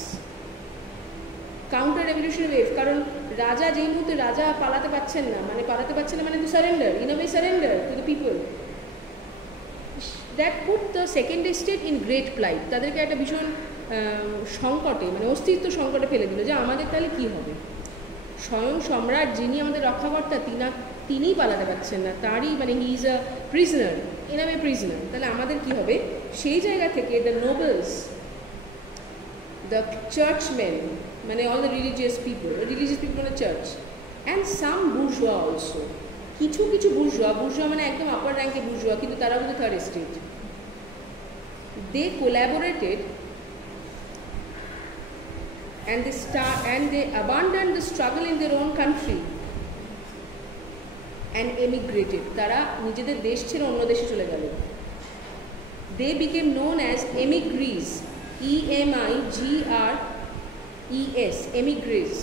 Counter-revolutionary wave, কারণ রাজা যেই মুহূর্তে রাজা পালাতে পারছেন না মানে to surrender, in a way surrender to the people. That put the Second Estate in great plight. তাদেরকে একটা ভীষণ সংকটে মানে অস্তিত্ব সংকটে ফেলে দিল যে আমাদের তাহলে কী হবে? স্বয়ং সম্রাট যিনি আমাদের রক্ষাকর্তা তিনিই পালাতে পারছেন না, তারই মানে he is a prisoner, in prisoner, তাহলে আমাদের কি হবে? সেই জায়গা থেকে দ্য নোবেলস, দ্য চার্চম্যান মানে অল দ্য রিলিজিয়াস পিপল মানে church, and some bourgeois also, কিছু কিছু বুর্জোয়া মানে একদম আপার র্যাঙ্কের বুর্জোয়া, কিন্তু তারা কিন্তু third estate, they collaborated and they abandoned the struggle in their own country and emigrated. তারা নিজেদের দেশ ছেড়ে অন্য দেশে চলে গেল। They became known as emigres, E-M-I-G-R-E-S, emigres.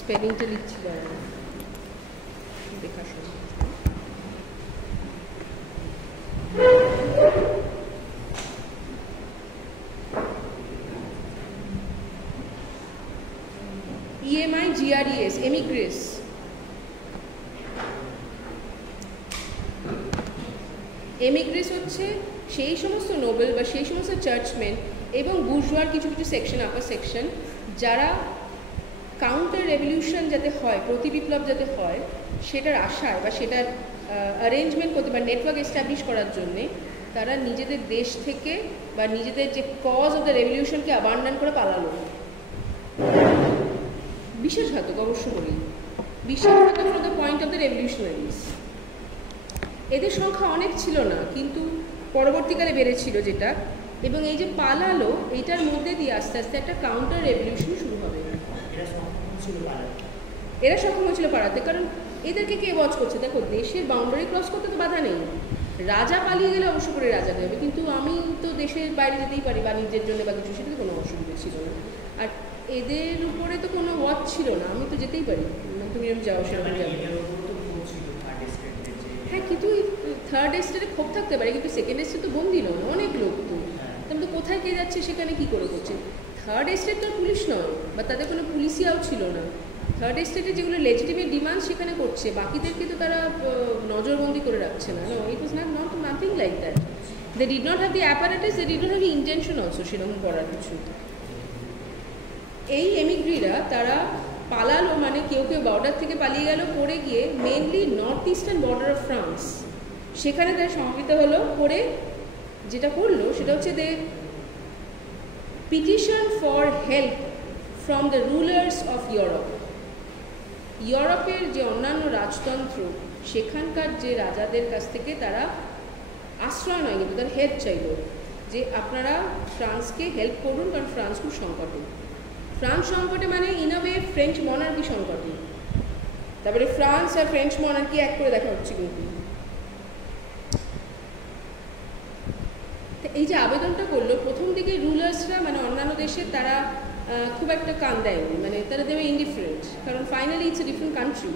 স্পেলিংটা লিখছি দেখা শুরু। E-M-I-G-R-E-S, emigres. এমিগ্রেস হচ্ছে সেই সমস্ত নোবেল বা সেই সমস্ত চার্চম্যান এবং বুর্জোয়ার কিছু কিছু সেকশন, আপার সেকশন, যারা কাউন্টার রেভলিউশন যাতে হয়, প্রতিবিপ্লব যাতে হয় সেটার আশায় বা সেটার অ্যারেঞ্জমেন্ট করতে বা নেটওয়ার্ক এস্টাবলিশ করার জন্যে তারা নিজেদের দেশ থেকে বা নিজেদের যে কজ অফ দ্য রেভলিউশনকে অ্যাবান্ডন করে পালালো। বিশ্বাসঘাতক অবশ্য বলি, বিশ্বাসঘাতক from the point of the revolutionaries. এদের সংখ্যা অনেক ছিল না, কিন্তু পরবর্তীকালে বেড়েছিল যেটা, এবং এই যে পালালো এইটার মধ্যে দিয়ে আস্তে আস্তে একটা কাউন্টার রেভলিউশন শুরু হবে। এরা সক্ষম হয়েছিল পালাতে, কারণ এদেরকে কে ওয়াচ করছে? দেখো, দেশের বাউন্ডারি ক্রস করতে তো বাধা নেই, রাজা পালিয়ে গেলে অবশ্য করে রাজা দেবে, কিন্তু আমি তো দেশের বাইরে যেতেই পারি বাণিজ্যের জন্য বা কিছু, সেটাতে কোনো অসুবিধা ছিল না। আর এদের উপরে তো কোনো ওয়াচ ছিল না, আমি তো যেতেই পারি, তুমি আমি যাও সেরকম যাবে। হ্যাঁ, কিন্তু থার্ড এস্টেটে ক্ষোভ থাকতে পারে, কিন্তু সেকেন্ড এস্টেট তো বন্দি নয়, অনেক লোক তো, তাহলে তো কোথায় কে যাচ্ছে সেখানে কী করে করছে? থার্ড এস্টেট তো পুলিশ নয় বা তাদের কোনো পুলিশিয়াও ছিল না। থার্ড এস্টেটে যেগুলো লেজিটিমেট ডিমান্ড সেখানে করছে, বাকিদেরকে তো তারা নজরবন্দি করে রাখছে না। No, it was not nothing like that. They did not have the apparatus, they did not have the intention also সেরকম করার কিছু। এই এমিগ্রিরা তারা পালালো, মানে কেউ কেউ বর্ডার থেকে পালিয়ে গেল, পড়ে গিয়ে mainly north eastern border of France, সেখানে তারা সমবেত হলো। করে যেটা করলো সেটা হচ্ছে they petition for help from the rulers of Europe. ইউরোপের যে অন্যান্য রাজতন্ত্র সেখানকার যে রাজাদের কাছ থেকে তারা আশ্রয় নয় কিন্তু তার হেল্প চাইল, যে আপনারা ফ্রান্সকে হেল্প করুন, কারণ ফ্রান্স খুব সংকটে। ফ্রান্স সংকটে মানে in a way French monarchy সংকটে। তারপরে ফ্রান্স আর ফ্রেঞ্চ মনার্কি এক করে দেখা হচ্ছে কিন্তু। এই যে আবেদনটা করলো, প্রথম দিকে রুলার্সরা মানে অন্যান্য দেশে তারা খুব একটা কান দেয়নি, মানে তারা দেবে ইনডিফারেন্ট, কারণ finally it's a different country.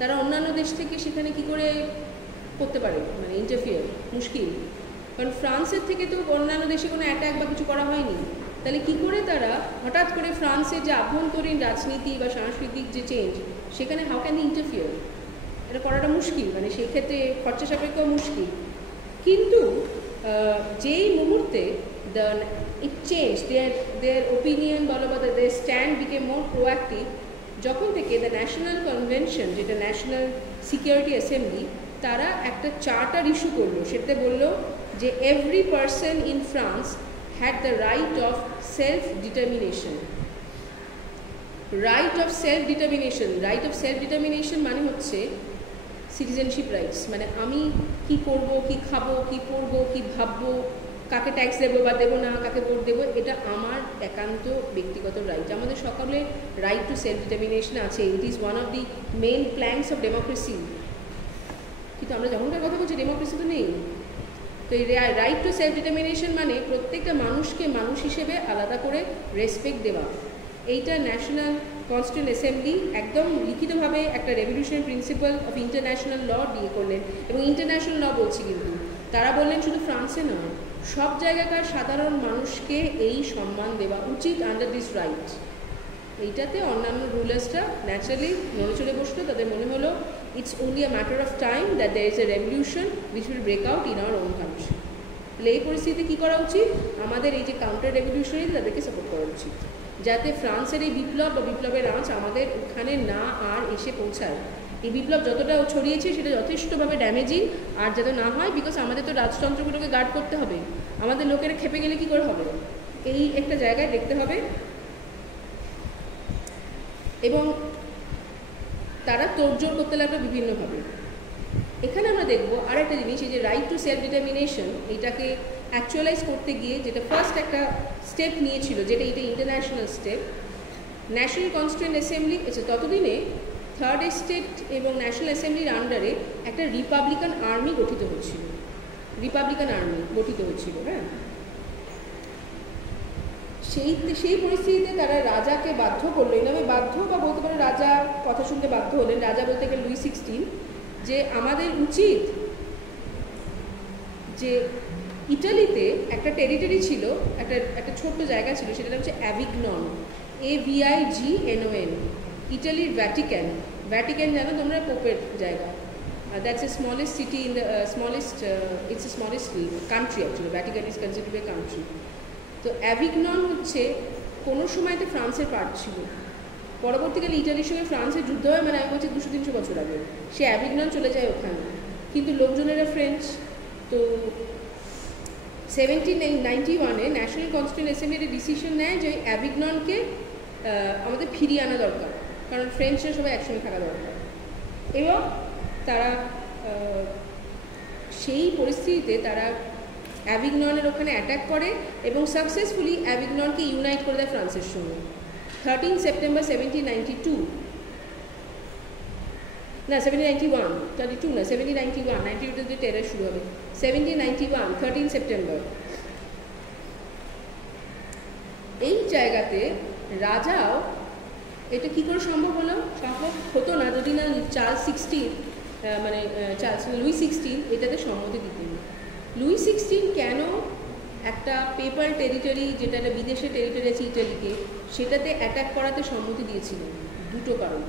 তারা অন্যান্য দেশ থেকে সেখানে কি করে করতে পারে, মানে ইন্টারফিয়ার মুশকিল, কারণ ফ্রান্সের থেকে তো অন্যান্য দেশে কোনো অ্যাটাক বা কিছু করা হয়নি। তাহলে কি করে তারা হঠাৎ করে ফ্রান্সের যে আভ্যন্তরীণ রাজনীতি বা সাংস্কৃতিক যে চেঞ্জ সেখানে হাউ ক্যান ইন্টারফিয়ার, এটা করাটা মুশকিল, মানে সেই ক্ষেত্রে খরচা সাপেক্ষ মুশকিল। কিন্তু যেই মুহূর্তে it changed, their opinion বলো বা their stand became more proactive, যখন থেকে দ্য ন্যাশনাল কনভেনশন, যেটা ন্যাশনাল সিকিউরিটি অ্যাসেম্বলি, তারা একটা চার্টার ইস্যু করলো। সেটাতে বললো যে every person in France had the right of self determination. Right of self determination, right of self determination মানে হচ্ছে সিটিজেনশিপ রাইটস, মানে আমি কি করব, কি খাবো, কি পরবো, কি ভাববো, কাকে ট্যাক্স দেবো বা দেবো না, কাকে ভোট দেবো, এটা আমার একান্ত ব্যক্তিগত রাইট। আমাদের সকলে রাইট টু সেলফ ডিটারমিনেশন আছে, it is one of the main planks of democracy. কিন্তু আমরা যখনকার কথা বলছি ডেমোক্রেসি তো নেই। তো এই রাইট টু সেলফ ডিটারমিনেশন মানে প্রত্যেকটা মানুষকে মানুষ হিসেবে আলাদা করে রেসপেক্ট দেওয়া। এইটা ন্যাশনাল কনস্টিটিউয়েন্ট অ্যাসেম্বলি একদম লিখিতভাবে একটা revolutionary principle of international law দিয়ে করলেন। এবং ইন্টারন্যাশনাল ল বলছি কিন্তু তারা বললেন শুধু ফ্রান্সে নয়, সব জায়গাকার সাধারণ মানুষকে এই সম্মান দেওয়া উচিত আন্ডার দিস রাইট। এইটাতে অন্যান্য রুলার্সরা ন্যাচারালি নড়ে চড়ে বসলো, তাদের মনে হলো it's only a matter of time that there is a revolution which will break out in our own country. তাহলে এই পরিস্থিতিতে কী করা উচিত, আমাদের এই যে কাউন্টার রেভলিউশনারি তাদেরকে সাপোর্ট করা উচিত, যাতে ফ্রান্সের এই বিপ্লব বা বিপ্লবের আঁচ আমাদের ওখানে না আর এসে পৌঁছায়। এই বিপ্লব যতটা ছড়িয়েছে সেটা যথেষ্টভাবে ড্যামেজিং আর যাতে না হয়, বিকজ আমাদের তো রাজতন্ত্রগুলোকে গার্ড করতে হবে, আমাদের লোকেরা খেপে গেলে কী করে হবে, এই একটা জায়গায় দেখতে হবে। এবং তারা তোড়জোড় করতে লাগলো বিভিন্নভাবে। এখানে আমরা দেখব আর একটা জিনিস, এই যে রাইট টু সেলফ ডিটারমিনেশন, এইটাকে অ্যাকচুয়ালাইজ করতে গিয়ে যেটা ফার্স্ট একটা স্টেপ নিয়েছিল, যেটা এটা international step, national constituent assembly. ততদিনে থার্ড এস্টেট এবং ন্যাশনাল অ্যাসেম্বলির আন্ডারে একটা রিপাবলিকান আর্মি গঠিত হচ্ছিল, হ্যাঁ। সেই পরিস্থিতিতে তারা রাজাকে বাধ্য করলো, এইভাবে বাধ্য বা বলতে পারো রাজা কথা শুনতে বাধ্য হলেন, রাজা বলতে গেলে লুই 16, যে আমাদের উচিত যে ইটালিতে একটা টেরিটরি ছিল, একটা ছোট্ট জায়গা ছিল, সেটা হচ্ছে অ্যাভিগনন, AVIGNON, ইটালির ভ্যাটিকান। ভ্যাটিকান জানো তোমরা, পোপের জায়গা। That's a smallest city in the it's a smallest country actually, Vatican is considered a country. তো অ্যাভিগনন হচ্ছে কোনো সময়তে ফ্রান্সের পার্ট ছিল, পরবর্তীকালে ইটালির সঙ্গে ফ্রান্সের যুদ্ধ হয়, মানে আমি বলছি 200-300 বছর আগে, সে অ্যাভিগনন চলে যায় ওখানে, কিন্তু লোকজনেরা ফ্রেঞ্চ। তো 1791-এ ন্যাশনাল কনস্টিটিউয়েন্ট অ্যাসেম্বলি ডিসিশন নেয় যে অ্যাভিগননকে আমাদের ফিরিয়ে আনা দরকার, কারণ ফ্রেঞ্চরা সবাই একসঙ্গে থাকা দরকার। এবং তারা সেই পরিস্থিতিতে তারা অ্যাভিগননের ওখানে অ্যাটাক করে এবং সাকসেসফুলি অ্যাভিগননকে ইউনাইট করে দেয় ফ্রান্সের সঙ্গে। 13 সেপ্টেম্বর 1792, না 1791, 32 না 1791, 92 যে টেরর শুরু হবে, 1791 13 সেপ্টেম্বর। এই জায়গাতে রাজাও, এটা কী করে সম্ভব হতো না যদি না চার্লস 16, মানে লুই 16 এটাতে সম্মতি দিতেন। লুই 16 কেন একটা পেপার টেরিটরি, যেটা একটা বিদেশের টেরিটরি আছে ইটালিকে, সেটাতে অ্যাটাক করাতে সম্মতি দিয়েছিলেন? দুটো কারণ।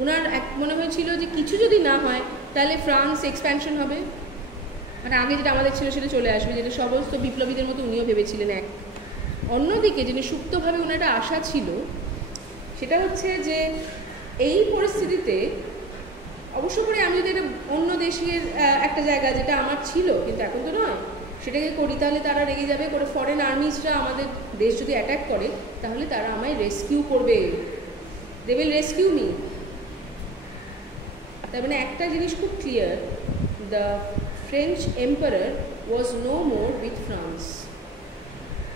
ওনার মনে হয়েছিল যে কিছু যদি না হয় তাহলে ফ্রান্স এক্সপ্যানশন হবে, মানে আগে যেটা আমাদের ছিল সেটা চলে আসবে, যেটা সমস্ত বিপ্লবীদের মতো উনিও ভেবেছিলেন এক। অন্যদিকে যিনি সুপ্তভাবে ওনার একটা আশা ছিল, সেটা হচ্ছে যে এই পরিস্থিতিতে অবশ্য করে আমি যদি এটা অন্য দেশের একটা জায়গা যেটা আমার ছিল কিন্তু এখন তো নয়, সেটাকে করি, তাহলে তারা রেগে যাবে, করে ফরেন আর্মিজরা আমাদের দেশ যদি অ্যাটাক করে তাহলে তারা আমায় রেস্কিউ করবে, দে উইল রেস্কিউ মি। তার মানে একটা জিনিস খুব clear, the French emperor was no more with France,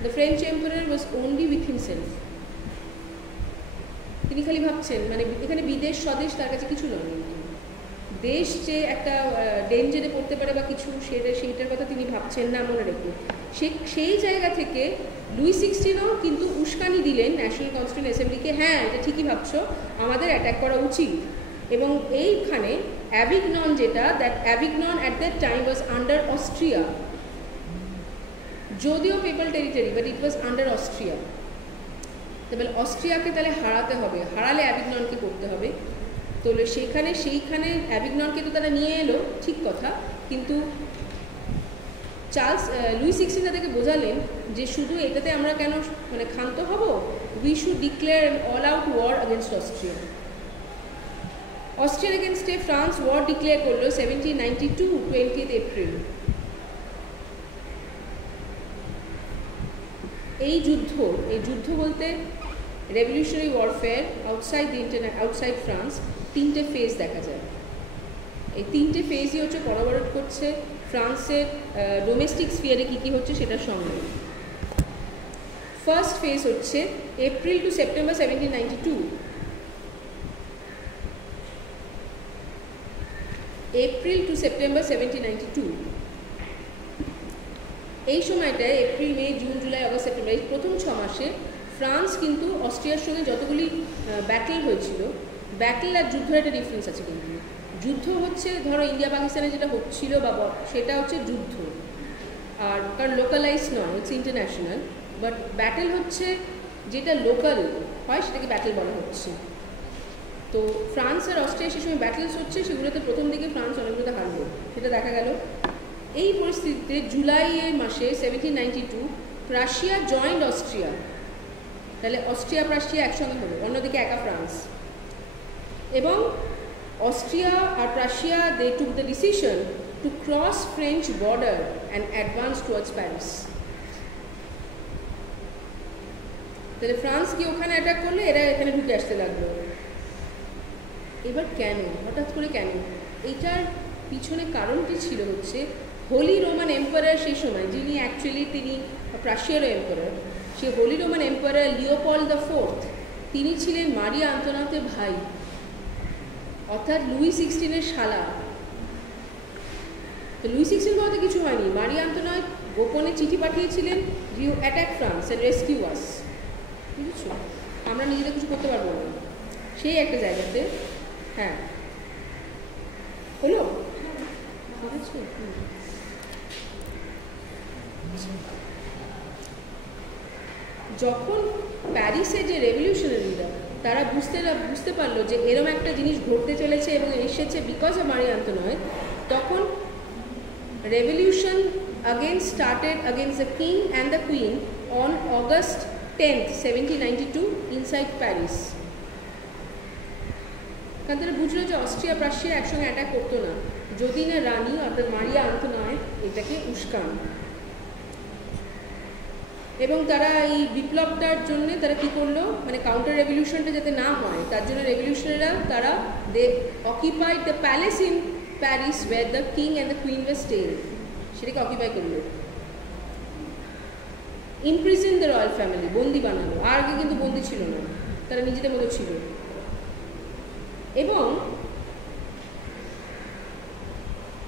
the French emperor was only with himself. তিনি খালি ভাবছেন, মানে এখানে বিদেশ স্বদেশ তার কাছে কিছু নয়, দেশ যে একটা ডেঞ্জারে পড়তে পারে বা কিছু, সেইটার কথা তিনি ভাবছেন না, মনে রেখে সেই জায়গা থেকে লুই 16ও কিন্তু উস্কানি দিলেন ন্যাশনাল কনস্টিটিউয়েন্ট অ্যাসেম্বলিকে, হ্যাঁ এটা ঠিকই ভাবছো, আমাদের অ্যাটাক করা উচিত। এবং এইখানে অ্যাভিগনন, যেটা that Avignon at that time was under Austria, যদিও papal territory, but it was under Austria. তাহলে অস্ট্রিয়াকে তাহলে হারাতে হবে, হারালে অ্যাভিগননকে করতে হবে। তো সেইখানে অ্যাভিগননকে তো তারা নিয়ে এলো, ঠিক কথা, কিন্তু লুই 16 তাদেরকে বোঝালেন যে শুধু এটাতে আমরা কেন মানে ক্ষান্ত হব, we should declare an all out war against Austria. অস্ট্রিয়ার এগেনস্টে ফ্রান্স ওয়ার ডিক্লেয়ার করলো 1792 20 এপ্রিল। এই যুদ্ধ বলতে রেভলিউশনারি ওয়ারফেয়ার আউটসাইড ফ্রান্স, তিনটে ফেজ দেখা যায়। এই তিনটে ফেজই হচ্ছে কোলাবরেট করছে ফ্রান্সের ডোমেস্টিক স্ফিয়ারে কী কী হচ্ছে সেটার সঙ্গে। ফার্স্ট ফেজ হচ্ছে April to September 1792। April to September 1792, এই সময়টায় এপ্রিল, মে, জুন, জুলাই, আগস্ট, সেপ্টেম্বর, এই প্রথম 6 মাসে ফ্রান্স কিন্তু অস্ট্রিয়ার সঙ্গে যতগুলি ব্যাটেল হয়েছিল, ব্যাটেল আর যুদ্ধের একটা ডিফারেন্স আছে। কিন্তু যুদ্ধ হচ্ছে ধরো ইন্ডিয়া পাকিস্তানে যেটা হচ্ছিল বা সেটা হচ্ছে যুদ্ধ, আর কারণ লোকালাইজ নয়, ইটস ইন্টারন্যাশনাল। বাট ব্যাটেল হচ্ছে যেটা লোকাল হয় সেটাকে ব্যাটেল বলা হচ্ছে। তো ফ্রান্স আর অস্ট্রিয়া সে সময় ব্যাটেলস হচ্ছে, সেগুলোতে প্রথম দিকে ফ্রান্স অনেকগুলোতে হারলো, সেটা দেখা গেল। এই পরিস্থিতিতে জুলাইয়ের মাসে 1792 প্রাশিয়া জয়েন্ট অস্ট্রিয়া, তাহলে অস্ট্রিয়া প্রাশিয়া একসঙ্গে হলো, অন্যদিকে একা ফ্রান্স। এবং অস্ট্রিয়া আর Prussia they took the decision to cross French border and advance towards Paris. তাহলে ফ্রান্স কি ওখানে অ্যাটাক করলে, এরা এখানে ঢুকে আসতে লাগলো। এবার কেন, হঠাৎ করে কেন? এইটার পিছনে কারণটি ছিল হচ্ছে হোলি রোমান এম্পারার সেই সময়, যিনি অ্যাকচুয়ালি তিনি প্রাশিয়ারও এম্পারার, সে holy Roman emperor Leopold the 4th, তিনি ছিলেন মারিয়া আন্তোনাতের ভাই, অর্থাৎ লুই 16-এর শালা। তো লুই 16 বলতে কিছু হয়নি, মারিয়া আন্তোনাত গোপনে চিঠি পাঠিয়েছিলেন, you attack France and rescue us, বুঝেছো, আমরা নিজেদের কিছু করতে পারবো না, সেই একটা জায়গাতে। হ্যাঁ হলো, বুঝেছো। যখন প্যারিসে যে রেভলিউশনারিরা তারা বুঝতে পারলো যে এরম একটা জিনিস ঘটতে চলেছে এবং এসেছে বিকজ অফ মারি আন্তোনায়েট, তখন revolution started against the king and the queen on August 10th, 1792 inside Paris। কারণ তারা বুঝলো যে অস্ট্রিয়া প্রাশিয়া একসঙ্গে অ্যাটাক করতো না যদি না রানী অর্থাৎ মারিয়া আন্তোনায়েট এটাকে উস্কান। এবং তারা এই বিপ্লবটার জন্য তারা কি করলো, মানে কাউন্টার রেভলিউশনটা যাতে না হয় তার জন্য রেভলিউশনারিরা তারা they occupied the palace in Paris where the king and the queen were staying, সেটাকে অকিউপাই করলো। ইমপ্রিজন দ্য রয়্যাল ফ্যামিলি, বন্দি বানালো, আর আগে কিন্তু বন্দি ছিল না, তারা নিজেদের মতো ছিল। এবং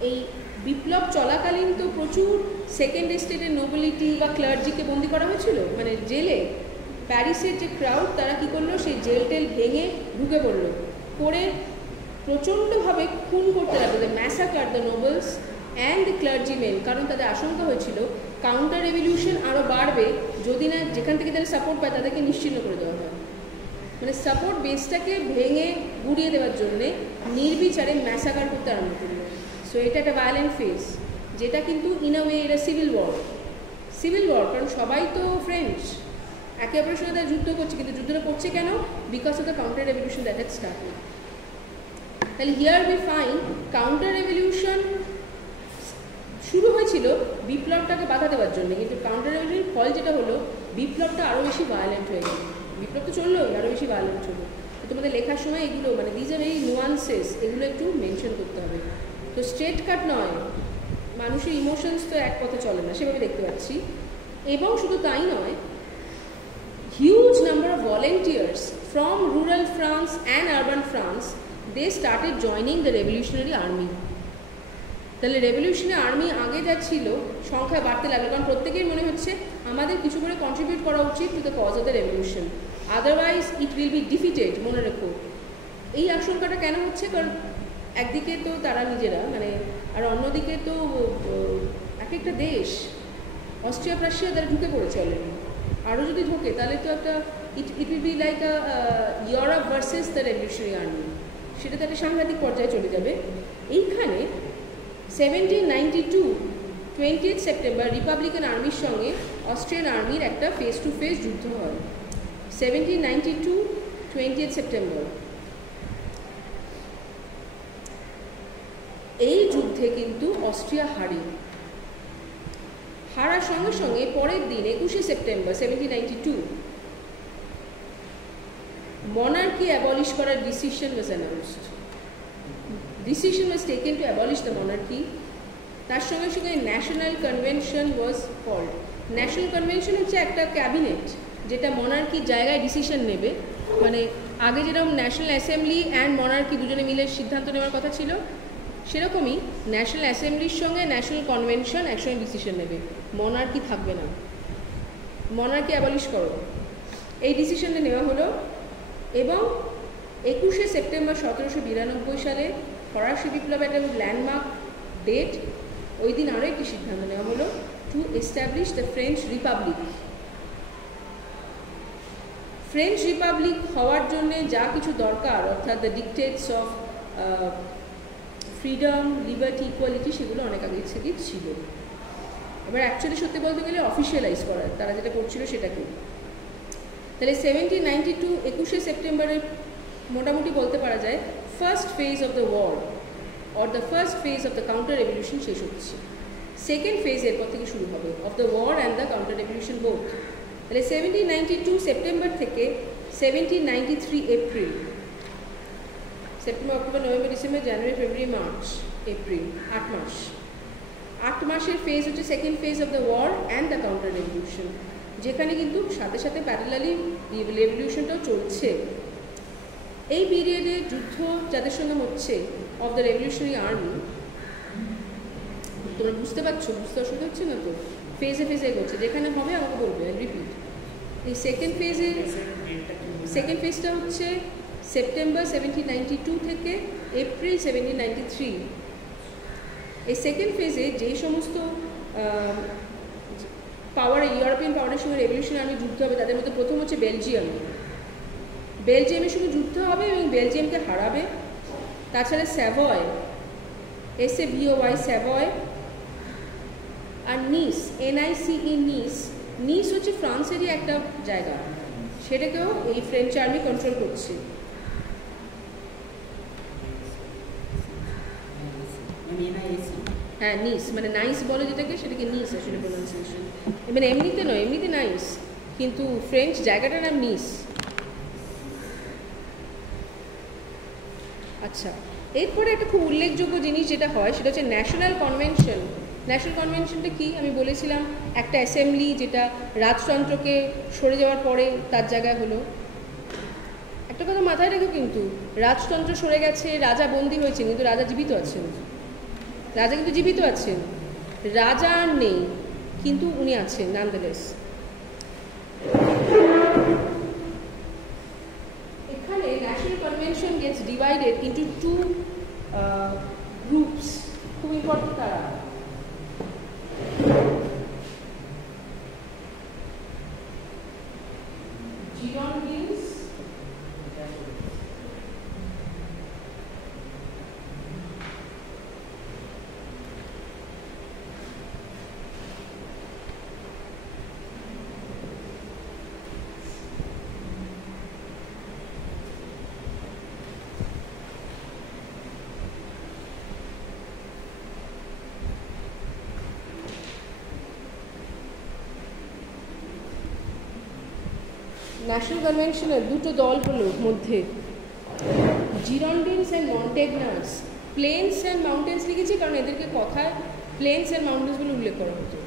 এই বিপ্লব চলাকালীন তো প্রচুর সেকেন্ড এস্টেটের নোবেলিটি বা ক্লার্জিকে বন্দি করা হয়েছিল, মানে জেলে। প্যারিসের যে ক্রাউড তারা কী করলো, সেই জেল টেল ভেঙে ঢুকে পড়লো, করে প্রচণ্ডভাবে খুন করতে লাগলো, the massacre the nobles and the clergymen. কারণ তাদের আশঙ্কা হয়েছিল কাউন্টার রেভলিউশন আরও বাড়বে যদি না যেখান থেকে তারা সাপোর্ট পায় তাদেরকে নিশ্চিহ্ন করে দেওয়া হয়। মানে সাপোর্ট বেসটাকে ভেঙে গুড়িয়ে দেওয়ার জন্যে নির্বিচারে ম্যাসাকার করতে আরম্ভ করলো। সো এটা একটা ভায়োলেন্ট ফেজ, যেটা কিন্তু ইন আ ওয়ে এটা সিভিল ওয়ার, কারণ সবাই তো ফ্রেঞ্চ, একে অপরের সঙ্গে তারা যুদ্ধ করছে, কিন্তু যুদ্ধটা করছে কেন, because of the counter revolution that had started. তাহলে here we find counter revolution শুরু হয়েছে করেছিল বিপ্লবটাকে বাধা দেওয়ার জন্য, কিন্তু কাউন্টার রেভলিউশনের ফল যেটা হলো বিপ্লবটা আরও বেশি ভায়োলেন্ট হয়ে গেল। বিপ্লব তো চললোই, আরও বেশি ভায়োলেন্ট হলো। তো তোমাদের লেখার সময় এগুলো মানে দিজ আর ভেরি নুয়ান্সেস, এগুলো একটু মেনশন করতে হবে। তো স্ট্রেট কাট নয়, মানুষের ইমোশনস তো এক পথে চলে না, সেভাবে দেখতে পাচ্ছি। এবং শুধু তাই নয়, huge number of volunteers from rural France and urban France, they started joining the revolutionary army. তাহলে রেভলিউশনারি আর্মি আগে যা ছিল সংখ্যা বাড়তে লাগলো, কারণ প্রত্যেকের মনে হচ্ছে আমাদের কিছু করে কন্ট্রিবিউট করা উচিত to the cause of the revolution, otherwise it will be defeated. মনে রেখো এই আশঙ্কাটা কেন হচ্ছে, কারণ একদিকে তো তারা নিজেরা মানে, আর অন্যদিকে তো এক একটা দেশ অস্ট্রিয়া প্রাশিয়া তারা ঢুকে পড়েছে অলরেডি, আরও যদি ঢোকে তাহলে তো একটা ইট will be like a Europe versus the revolutionary army, সেটা তো একটা সাংঘাতিক পর্যায়ে চলে যাবে। এইখানে 1792 20th সেপ্টেম্বর রিপাবলিকান আর্মির সঙ্গে অস্ট্রিয়ান আর্মির একটা ফেস টু ফেস যুদ্ধ হয়। 1792 20th সেপ্টেম্বর। এই যুদ্ধে কিন্তু অস্ট্রিয়া হারার সঙ্গে সঙ্গে পরের দিন 21শে সেপ্টেম্বর 1792 monarchy abolish করার decision was announced. Decision was taken to abolish the monarchy. তার সঙ্গে সঙ্গে national convention was called. National convention হচ্ছে একটা ক্যাবিনেট যেটা মনার্কির জায়গায় ডিসিশন নেবে, মানে আগে যেরকম ন্যাশনাল অ্যাসেম্বলি অ্যান্ড মনার্কি দুজনে মিলে সিদ্ধান্ত নেওয়ার কথা ছিল, সেরকমই ন্যাশনাল অ্যাসেম্বলির সঙ্গে ন্যাশনাল কনভেনশন একসঙ্গে ডিসিশন নেবে, মনার্কি থাকবে না, মনার্কি অ্যাবলিশ করো, এই ডিসিশনটা নেওয়া হলো। এবং 21শে সেপ্টেম্বর 1792 সালে ফরাসি বিপ্লব একটা ল্যান্ডমার্ক ডেট, ওই দিন আরও একটি সিদ্ধান্ত নেওয়া হলো to establish the French Republic. French Republic হওয়ার জন্য যা কিছু দরকার, অর্থাৎ the ডিকটেটস of freedom, liberty, equality, সেগুলো অনেক আগে থেকেই ছিল। এবার অ্যাকচুয়ালি সত্যি বলতে গেলে অফিসিয়ালাইজ করার তারা যেটা করছিল সেটাকে। তাহলে 1792 21শে সেপ্টেম্বরের মোটামুটি বলতে পারা যায় first phase of the war or the first phase of the counter revolution শেষ হচ্ছে। সেকেন্ড ফেজ এরপর থেকে শুরু হবে, of the war and the counter revolution both. তাহলে 1792 সেপ্টেম্বর থেকে 1793 April, September, October, November, December, January, February, March, April, 8 মাস। 8 মাসের ফেজ হচ্ছে second phase of the war and the counter revolution, যেখানে কিন্তু সাথে সাথে প্যারালালি রেভলিউশনটাও চলছে। এই পিরিয়ডে যুদ্ধ যাদের সঙ্গে হচ্ছে অফ দ্য রেভলিউশনারি আর্মি, তোমরা বুঝতে পারছো, বুঝতে অসুবিধা হচ্ছে না তো? ফেজে ফেজে এগোচ্ছে, যেখানে হবে আমাকে বলবে, রিপিট। এই সেকেন্ড ফেজটা হচ্ছে সেপ্টেম্বর 1792 থেকে এপ্রিল 1793। এই সেকেন্ড ফেজে যেই সমস্ত ইউরোপিয়ান পাওয়ারের সঙ্গে রেভলিউশন আর্মি যুদ্ধ হবে, তাদের মধ্যে প্রথম হচ্ছে বেলজিয়ামের সঙ্গে যুদ্ধ হবে এবং বেলজিয়ামকে হারাবে। তাছাড়া স্যাভয়, SAVOY, স্যাভয়, আর নিস, NICE, নিস হচ্ছে ফ্রান্সেরই একটা জায়গা, সেটাকেও এই ফ্রেঞ্চ আর্মি কন্ট্রোল করছে। হ্যাঁ, নিস মানে নাইস বলে যেটাকে, সেটাকে নিস আসলে প্রোনাউন্সিয়েশন, মানে এমনিতে নয়, এমনিতে নাইস, কিন্তু ফ্রেঞ্চ জায়গাটার নাম নিস। আচ্ছা, এরপরে একটা খুব উল্লেখযোগ্য জিনিস যেটা হয় সেটা হচ্ছে ন্যাশনাল কনভেনশন। ন্যাশনাল কনভেনশনটা কি আমি বলেছিলাম, একটা অ্যাসেম্বলি যেটা রাজতন্ত্রকে সরে যাওয়ার পরে তার জায়গায় হলো। একটা কথা মাথায় রেখো, কিন্তু রাজতন্ত্র সরে গেছে, রাজা বন্দী হয়েছেন, কিন্তু রাজা জীবিত আছেন, রাজা কিন্তু জীবিত আছেন, রাজা আর নেই, কিন্তু উনি আছেন নানদেলেস। এখানে national convention gets divided into two groups, খুব ইম্পর্টেন্ট তারা। Girondins ন্যাশনাল কনভেনশনের দুটো দল হলো মধ্যে, Girondins and Montagnards. Plains and mountains লিখেছি কারণ এদেরকে কথায় প্লেন্স অ্যান্ড মাউন্টেন্স বলে উল্লেখ করা হতো।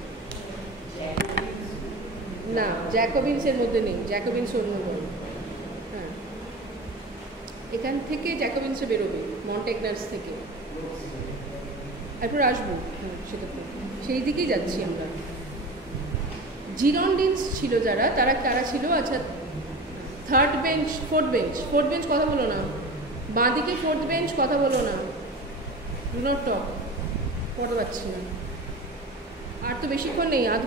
না, জ্যাকোবিনসের মধ্যে নেই, জ্যাকোবিনস অন্য দল। হ্যাঁ, এখান থেকে জ্যাকোবিনসে বেরোবে, মন্টেগনার্স থেকে। এরপর আসবো, হ্যাঁ সেটা তো সেই দিকেই যাচ্ছি আমরা। জিরন্ডিনস ছিল যারা, তারা ছিল, আচ্ছা থার্ড বেঞ্চ, ফোর্থ বেঞ্চ কথা বলো না, বাঁদিকে ফোর্থ বেঞ্চ কথা বলো না, ডু নট টক, পড়তে পারছি না। আর তো বেশিক্ষণ নেই, আধ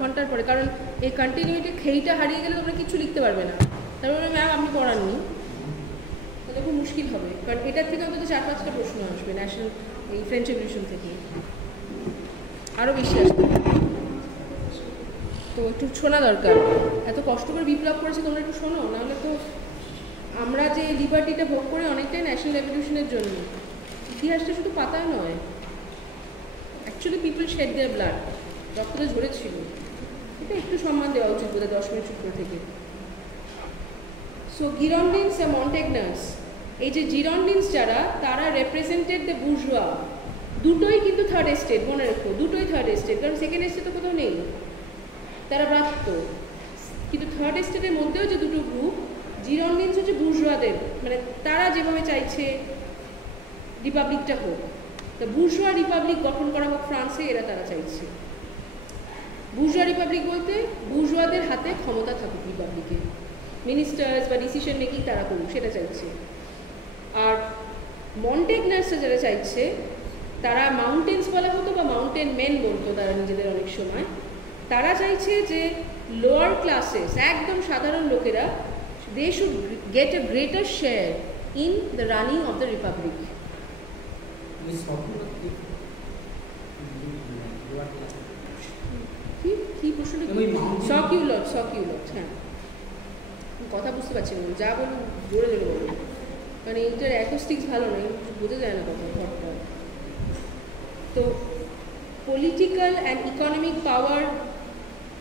ঘন্টার পরে, কারণ এই কন্টিনিউটি খেইটা হারিয়ে গেলে তোমরা কিছু লিখতে পারবে না। তারপরে ম্যাম আপনি পড়াননি, তাহলে খুব মুশকিল হবে, কারণ এটার থেকে অন্তত 4-5টা প্রশ্ন আসবে ন্যাশনাল এই ফ্রেঞ্চ রেভলিউশন থেকে, আরও বেশি আসবে। তো একটু শোনা দরকার, এত কষ্ট করে বিপ্লব করেছে, তোমরা একটু শোনো, নাহলে তো আমরা যে লিবার্টিটা ভোগ করে অনেকটাই ন্যাশনাল রেভলিউশনের জন্য। ইতিহাসটা শুধু পাতায় নয়, actually people shed their blood, রক্তটা ঝরেছিল, এটা একটু সম্মান দেওয়া উচিত বোধহয় 10 মিনিট সূত্র থেকে। সো জিরন্ডিনস আর মন্টেগনার্স, এই যে জিরন্ডিনস যারা, তারা রেপ্রেজেন্টেড দ্য বুর্জোয়া। দুটোই কিন্তু থার্ড এস্টেট, মনে রেখো, দুটোই থার্ড এস্টেট, কারণ সেকেন্ড এস্টেট তো কোথাও নেই, তারা প্রাপ্ত। কিন্তু থার্ড এস্টেটের মধ্যেও যে দুটো গ্রুপ, জিরন্ডিনস হচ্ছে বুর্জোয়াদের, মানে তারা যেভাবে চাইছে রিপাবলিকটা হোক, তা বুর্জোয়া রিপাবলিক গঠন করা হোক ফ্রান্সে, এরা তারা চাইছে। বুর্জোয়া রিপাবলিক বলতে বুর্জোয়াদের হাতে ক্ষমতা থাকুক রিপাবলিকে, মিনিস্টার্স বা ডিসিশন মেকিং তারা করুক, সেটা চাইছে। আর মন্টেগনার্সরা যারা চাইছে, তারা মাউন্টেন্স বলা হতো বা মাউন্টেন মেন বলতো তারা নিজেদের অনেক সময়, তারা চাইছে যে লোয়ার ক্লাসেস, একদম সাধারণ লোকেরা, they should get a greater share in the running of the republic. কি প্রশ্নটা? সকিউলট, হ্যাঁ, কথা বুঝতে পারছি না, যা বলুন জোরে জোরে বলুন, কারণ এইটার অ্যাকোস্টিক্স ভালো নয়, বোঝা যায় না কথা ঘরটা। তো পলিটিক্যাল অ্যান্ড ইকোনমিক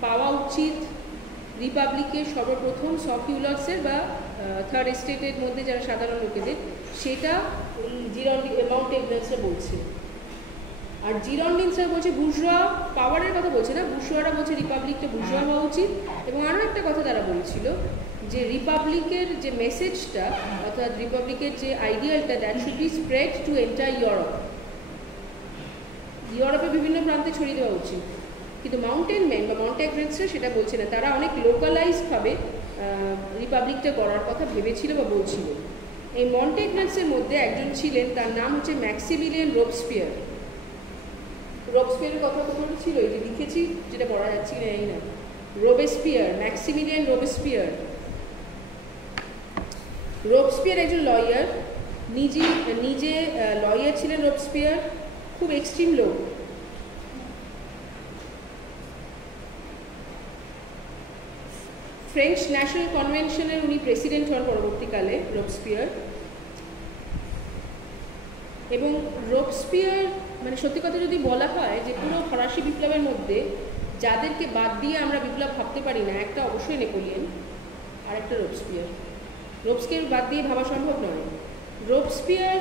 পাওয়া উচিত রিপাবলিকের সর্বপ্রথম সকিউলটসের বা থার্ড এস্টেটের মধ্যে যারা সাধারণ লোকেদের, সেটা মন্টেগনার্সরা বলছে। আর জিরন্ডিনসরা বলছে বুর্জোয়া পাওয়ারের কথা বলছে না, বুর্জোয়ারা বলছে রিপাবলিকটা বুর্জোয়া হওয়া উচিত। এবং আরও একটা কথা তারা বলছিল যে রিপাবলিকের যে মেসেজটা, অর্থাৎ রিপাবলিকের যে আইডিয়ালটা, that should be spread to entire ইউরোপের বিভিন্ন প্রান্তে ছড়িয়ে দেওয়া উচিত। কিন্তু মাউন্টেন ম্যান বা মন্টেগনার্সরা সেটা বলছে না, তারা অনেক লোকালাইজডভাবে রিপাবলিকটা গড়ার কথা ভেবেছিল বা বলছিল। এই মন্টেগনার্সের মধ্যে একজন ছিলেন, তার নাম হচ্ছে ম্যাক্সিমিলিয়ান রোবস্পিয়ার। রোবস্পিয়ারের কথা তো ছিল, এই যে লিখেছি, যেটা পড়া যাচ্ছে না এই না, রোবেস্পিয়ার, ম্যাক্সিমিলিয়ান রোবেস্পিয়ার। রোবস্পিয়ার একজন লয়ার, নিজে লয়ার ছিলেন রোবস্পিয়ার, খুব এক্সট্রিম লোক। ফ্রেঞ্চ ন্যাশনাল কনভেনশনের উনি প্রেসিডেন্ট হন পরবর্তীকালে, রোবস্পিয়ার। এবং রোবস্পিয়ার, মানে সত্যি কথা যদি বলা হয় যে পুরো ফরাসি বিপ্লবের মধ্যে যাদেরকে বাদ দিয়ে আমরা বিপ্লব ভাবতে পারি না, একটা অবশ্যই নেপোলিয়ন, আর একটা রোবস্পিয়ার বাদ দিয়ে ভাবা সম্ভব নয়। রোবস্পিয়ার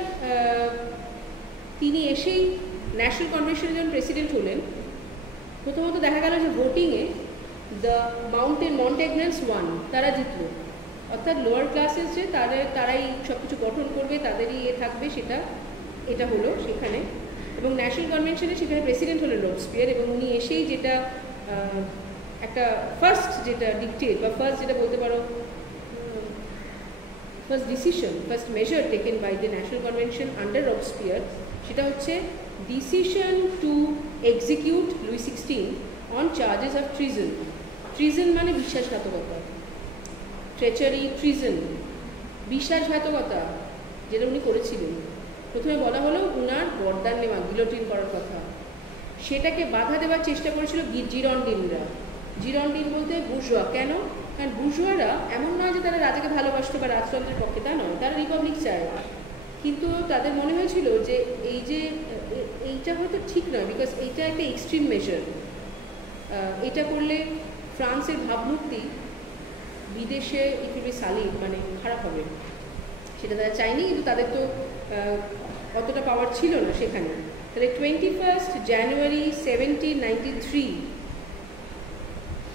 তিনি এসেই ন্যাশনাল কনভেনশনের যখন প্রেসিডেন্ট হলেন, প্রথমত দেখা গেল যে ভোটিংয়ে দ্য মন্টেগনার্স ওয়ান, তারা জিতল, অর্থাৎ লোয়ার ক্লাসেস যে তারাই সব কিছু গঠন করবে, তাদেরই থাকবে, এটা হলো সেখানে। এবং ন্যাশনাল কনভেনশনে সেখানে প্রেসিডেন্ট হলেন রোবস্পিয়ার, এবং উনি এসেই যেটা একটা ফার্স্ট যেটা ডিকটেট বা ফার্স্ট যেটা বলতে পারো first decision, first measure taken by the national convention under Robespierre, সেটা হচ্ছে decision to execute Louis 16 on charges of treason. Treason মানে বিশ্বাসঘাতকতা, ট্রেচারি, ট্রিজন, বিশ্বাসঘাতকতা, যেটা উনি করেছিলেন। প্রথমে বলা হলো উনার বরদান নেওয়া, গিলোটিন করার কথা, সেটাকে বাধা দেওয়ার চেষ্টা করেছিল জিরন্ডিনরা। জিরন্ডিন বলতে বুর্জোয়া। কেন? কারণ বুর্জোয়ারা এমন নয় যে তারা রাজাকে ভালোবাসতে বা রাজতন্ত্রের পক্ষে, তা নয়, তারা রিপাবলিক চায়। কিন্তু তাদের মনে হয়েছিল যে এইটা হয়তো ঠিক নয়, বিকজ এইটা একটা এক্সট্রিম মেজার, এটা করলে ফ্রান্সের ভাবমূর্তি বিদেশে ইকুইপি সালিড মানে খারাপ হবে, সেটা তারা চায়নি, কিন্তু তাদের তো অতটা পাওয়ার ছিল না সেখানে। তাহলে 21st January 1793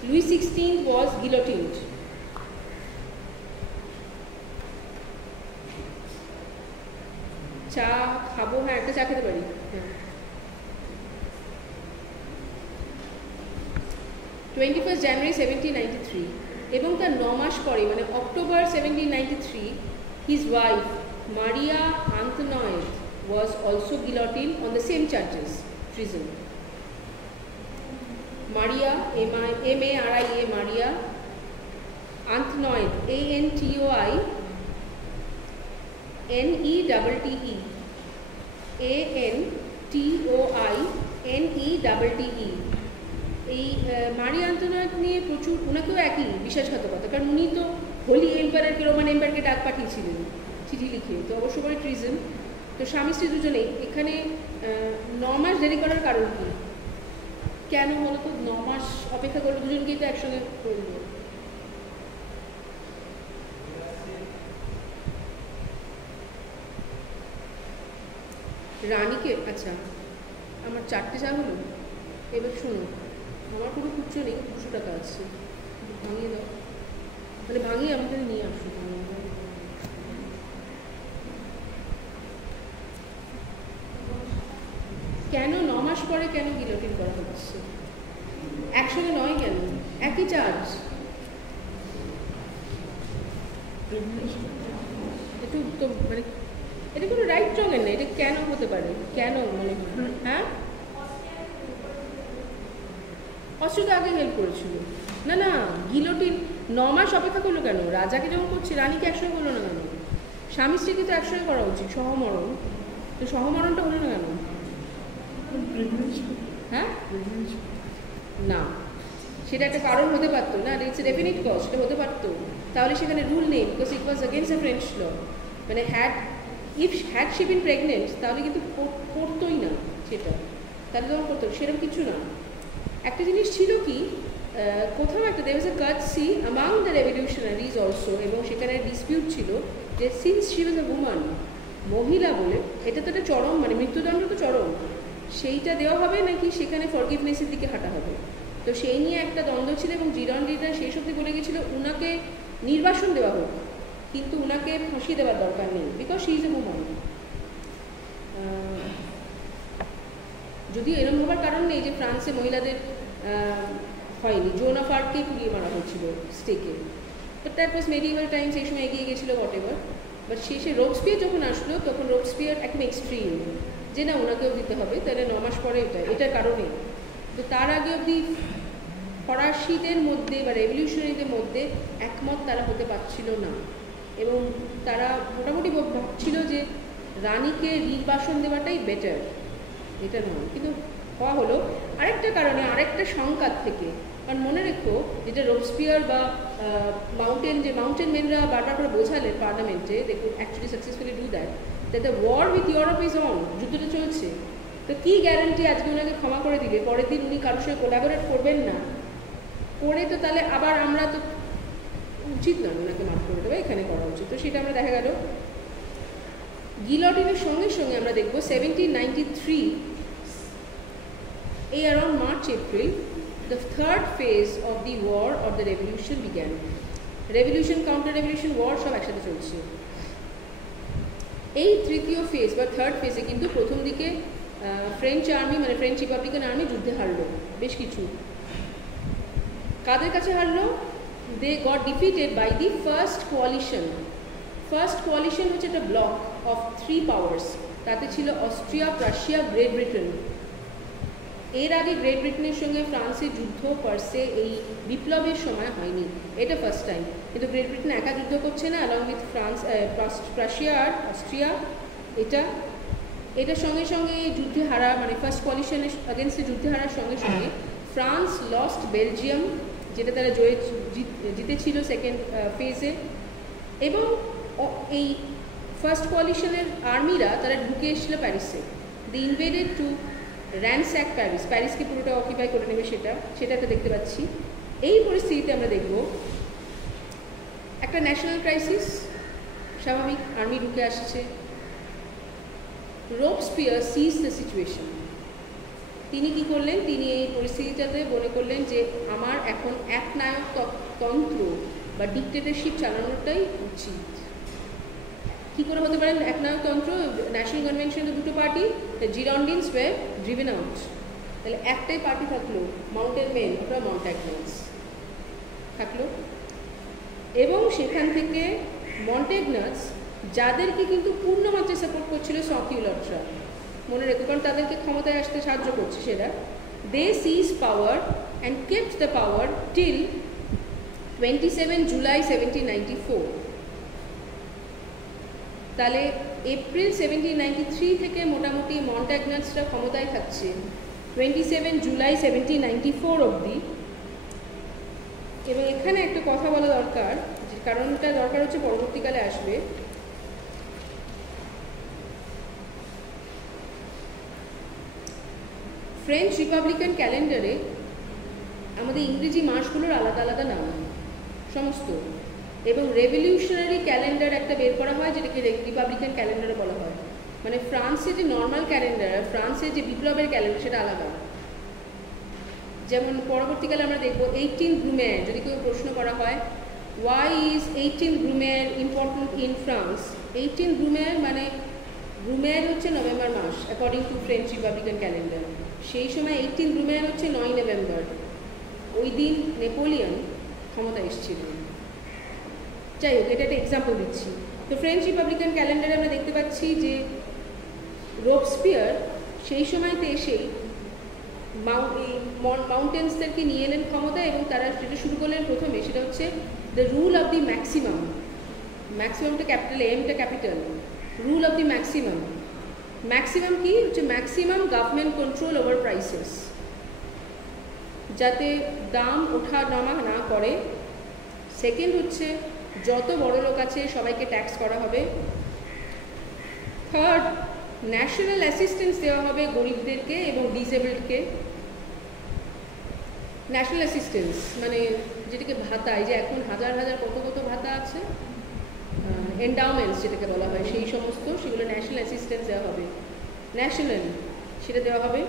Louis XVI was guillotined. চা খাবো? হ্যাঁ, একটা চা খেতে পারি। হ্যাঁ, 21st January 1793, এবং তার 9 মাস পরে মানে October 1793 his wife Maria Antoinette was also guillotined on the same charges, treason. Maria, M-A-R-I-A, Maria Antoinette, A-N-T-O-I-N-E-T-T-E, A-N-T-O-I-N-E-T-T-E। এই মারিয়া আন্তোনেট নিয়ে প্রচুর, ওনাকেও একই বিশ্বাসঘাতকতা, কারণ উনি তো হোলি এম্পায়ারকে, রোমান এম্পায়ারকে ডাক পাঠিয়েছিলেন চিঠি লিখে, তো অবশ্য করে ট্রিজন। তো স্বামী স্ত্রী দুজনেই এখানে 9 মাস দেরি করার কারণ কি? কেন বলো তো 9 মাস অপেক্ষা করলো? দুজনকেই তো একসঙ্গে করল। রানীকে, আচ্ছা আমার 4টে চা হলো। এবার শোনো, আমার কোনো খুচরো নেই, 200 টাকা আছে, ভাঙিয়ে দাও, মানে ভাঙিয়ে আমাদের নিয়ে আসো। কেন 9 মাস পরে কেন গিলোটিন করা হচ্ছে? একসঙ্গে নয় কেন? একই চার্জ। একটু তো মানে এটা কোনো রাইট রঙের না, এটা কেন হতে পারে? কেন মানে হ্যাঁ, অস্ট্রিয়া আগে হেল্প করেছিল না? না, গিলোটিন 9 মাস অপেক্ষা করলো কেন? রাজাকে যখন করছে, রানীকে একসঙ্গে করলো না কেন? স্বামী স্ত্রীকে তো একসঙ্গে করা উচিত, সহমরণ। তো সহমরণটা হলো না কেন? হ্যাঁ, না, সেটা একটা কারণ হতে পারতো না, ইটস এ ডেফিনিট কজ, সেটা হতে পারতো। তাহলে সেখানে রুল নেই, because it was against the French law. মানে if had she been pregnant, তাহলে কিন্তু করতোই না সেটা, তাহলে তখন করতো, সেরকম কিছু না। একটা জিনিস ছিল কি, কোথাও একটা there was a courtesy among the revolutionaries also, এবং সেখানে ডিসপিউট ছিল যে সিন্স শি ওয়াজ এ উমান, মহিলা বলে, এটা তো একটা চরম, মানে মৃত্যুদণ্ড তো চরম, সেইটা দেওয়া হবে নাকি সেখানে ফরগিভনেসের দিকে হাঁটা হবে। তো সেই নিয়ে একটা দ্বন্দ্ব ছিল, এবং জিরন্ডিরা সেই সত্যি বলে গেছিল উনাকে নির্বাসন দেওয়া হোক, কিন্তু উনাকে ফাঁসি দেওয়ার দরকার নেই, বিকজ শি ইজ এ উমান। যদিও এরকম হবার কারণ নেই যে ফ্রান্সে মহিলাদের হয়নি, জোন অফ আর্ককে পুড়িয়ে মারা হয়েছিল স্টেকে, but that was medieval times, এই সময় এগিয়ে গেছিলো হোয়াট এভার। বাট শেষে রোবসপিয়ার যখন আসলো, তখন রোবসপিয়ার একদম এক্সট্রিম যে না, ওনাকেও দিতে হবে, তাহলে 9 মাস পরে এটার কারণে। তো তার আগে অবধি ফরাসিদের মধ্যে বা রেভলিউশনারিদের মধ্যে একমত তারা হতে পারছিল না, এবং তারা মোটামুটি ভাবছিল যে রানীকে নির্বাসন দেওয়াটাই বেটার, এটা নয়। কিন্তু হওয়া হলো আরেকটা কারণে, আরেকটা সংঘাত থেকে। কারণ মনে রেখো, যেটা রোবসপিয়ার বা মাউন্টেন মেনরা বারবার করে বোঝালেন পার্লামেন্টে, they could actually successfully do that, the war with Europe is on, যুদ্ধটা চলছে। তো কী গ্যারান্টি আজকে ওনাকে ক্ষমা করে দিলে পরের দিন উনি কারোর সঙ্গে কোলাবোরেট করবেন না? করে তো তাহলে আবার আমরা তো উচিত নয় ওনাকে মাফ করে দেবো, এখানে করা উচিত। তো সেটা আমরা দেখা গেল গিলোটিনের সঙ্গে সঙ্গে আমরা দেখব 1793, এই around March-April, the third phase of the war of the revolution began. Revolution, counter revolution, war সব একসাথে চলছে। এই তৃতীয় ফেজ বা থার্ড ফেজে কিন্তু প্রথম দিকে ফ্রেঞ্চ আর্মি, মানে ফ্রেঞ্চ রিপাবলিকান আর্মি যুদ্ধে হারলো বেশ কিছু। কাদের কাছে হারলো? They got defeated by the first coalition. First coalition হচ্ছে একটা ব্লক অফ 3 পাওয়ার্স, তাতে ছিল অস্ট্রিয়া, রাশিয়া, গ্রেট ব্রিটেন। এর আগে গ্রেট ব্রিটেনের সঙ্গে ফ্রান্সের যুদ্ধ পারসে এই বিপ্লবের সময় হয়নি, এটা ফার্স্ট টাইম। কিন্তু গ্রেট ব্রিটেন একা যুদ্ধ করছে না, অ্যালং উইথ ফ্রান্স, রাশিয়া আর অস্ট্রিয়া। এটার সঙ্গে সঙ্গে যুদ্ধে হারা, মানে ফার্স্ট কোয়ালিশনের আগেনস্টে যুদ্ধে হারার সঙ্গে সঙ্গে ফ্রান্স লস্ট বেলজিয়াম, যেটা তারা জিতেছিল সেকেন্ড ফেজে। এবং এই ফার্স্ট কোয়ালিশনের আর্মিরা তারা ঢুকে এসেছিল প্যারিসে। দি ইনভেডেড টু র্যানস্যাক প্যারিস, প্যারিসকে পুরোটা অকিপাই করে নেবে, সেটা একটা দেখতে পাচ্ছি। এই পরিস্থিতিতে আমরা দেখব একটা ন্যাশনাল ক্রাইসিস, স্বাভাবিক, আর্মি ঢুকে আসছে। রোবস্পিয়ার সিজ দ্য সিচুয়েশন। তিনি কি করলেন, তিনি এই পরিস্থিতিটাতে মনে করলেন যে আমার এখন একনায়কতন্ত্র বা ডিক্টেটরশিপ চালানোটাই উচিত। কী করে হতে পারে একনায়কতন্ত্র? ন্যাশনাল কনভেনশনে দুটো party, the Girondins were driven out, তাহলে একটাই পার্টি থাকলো, মাউন্টেন মেন অথবা মন্ট্যাগনার্স থাকলো। এবং সেখান থেকে মন্ট্যাগনার্স, যাদেরকে কিন্তু পূর্ণমাত্রায় সাপোর্ট করছিল সকিউলাররা, মনে রেখো, কারণ তাদেরকে ক্ষমতায় আসতে সাহায্য করছে সেটা, they seize power and kept the power till 27 July 1794। তাহলে এপ্রিল 1793 থেকে মোটামুটি মন্ট্যাগনার্সরা ক্ষমতায় থাকছে 27 জুলাই 1794 অবধি। এবং এখানে একটা কথা বলা দরকার, যে কারণটা দরকার হচ্ছে পরবর্তীকালে আসবে। ফ্রেঞ্চ রিপাবলিকান ক্যালেন্ডারে আমাদের ইংরেজি মাসগুলোর আলাদা আলাদা নাম সমস্ত, এবং রেভলিউশনারি ক্যালেন্ডার একটা বের করা হয় যেটাকে রিপাবলিকান ক্যালেন্ডারে বলা হয়। মানে ফ্রান্সে যে নর্মাল ক্যালেন্ডার আর ফ্রান্সের যে বিপ্লবের ক্যালেন্ডার সেটা আলাদা। যেমন পরবর্তীকালে আমরা দেখব 18 ব্রুমেয়ার, যদি কেউ প্রশ্ন করা হয় why is 18 Brumaire important in France, 18 Brumaire মানে ব্রুমেয়ার হচ্ছে নভেম্বর মাস according to French republican calendar. সেই সময় 18 ব্রুমেয়ার হচ্ছে 9 নভেম্বর, ওই দিন নেপোলিয়ন ক্ষমতা এসেছিল। যাই হোক, এটা একটা এক্সাম্পল দিচ্ছি। তো ফ্রেঞ্চ রিপাবলিকান ক্যালেন্ডারে আমরা দেখতে পাচ্ছি যে রোবস্পিয়ার সেই সময়তে এসেই মাউন্টেন্সদেরকে নিয়ে এলেন ক্ষমতা, এবং তারা যেটা শুরু করলেন প্রথমে সেটা হচ্ছে the rule of the maximum. ম্যাক্সিমামটা ক্যাপিটাল, এমটা capital, rule of the maximum. Maximum কি হচ্ছে? Maximum government control over prices, যাতে দাম ওঠা নামা না করে। সেকেন্ড হচ্ছে যত বড় লোক আছে সবাইকে ট্যাক্স করা হবে। থার্ড, ন্যাশনাল অ্যাসিস্ট্যান্স দেওয়া হবে গরিবদেরকে এবং ডিসেবলডকে। ন্যাশনাল অ্যাসিস্ট্যান্স মানে যেটাকে ভাতা, এই যে এখন হাজার হাজার কত কত ভাতা আছে, এন্ডাওমেন্টস যেটাকে বলা হয়, সেই সমস্ত, সেগুলো ন্যাশনাল অ্যাসিস্ট্যান্স দেওয়া হবে, ন্যাশনাল সেটা দেওয়া হবে।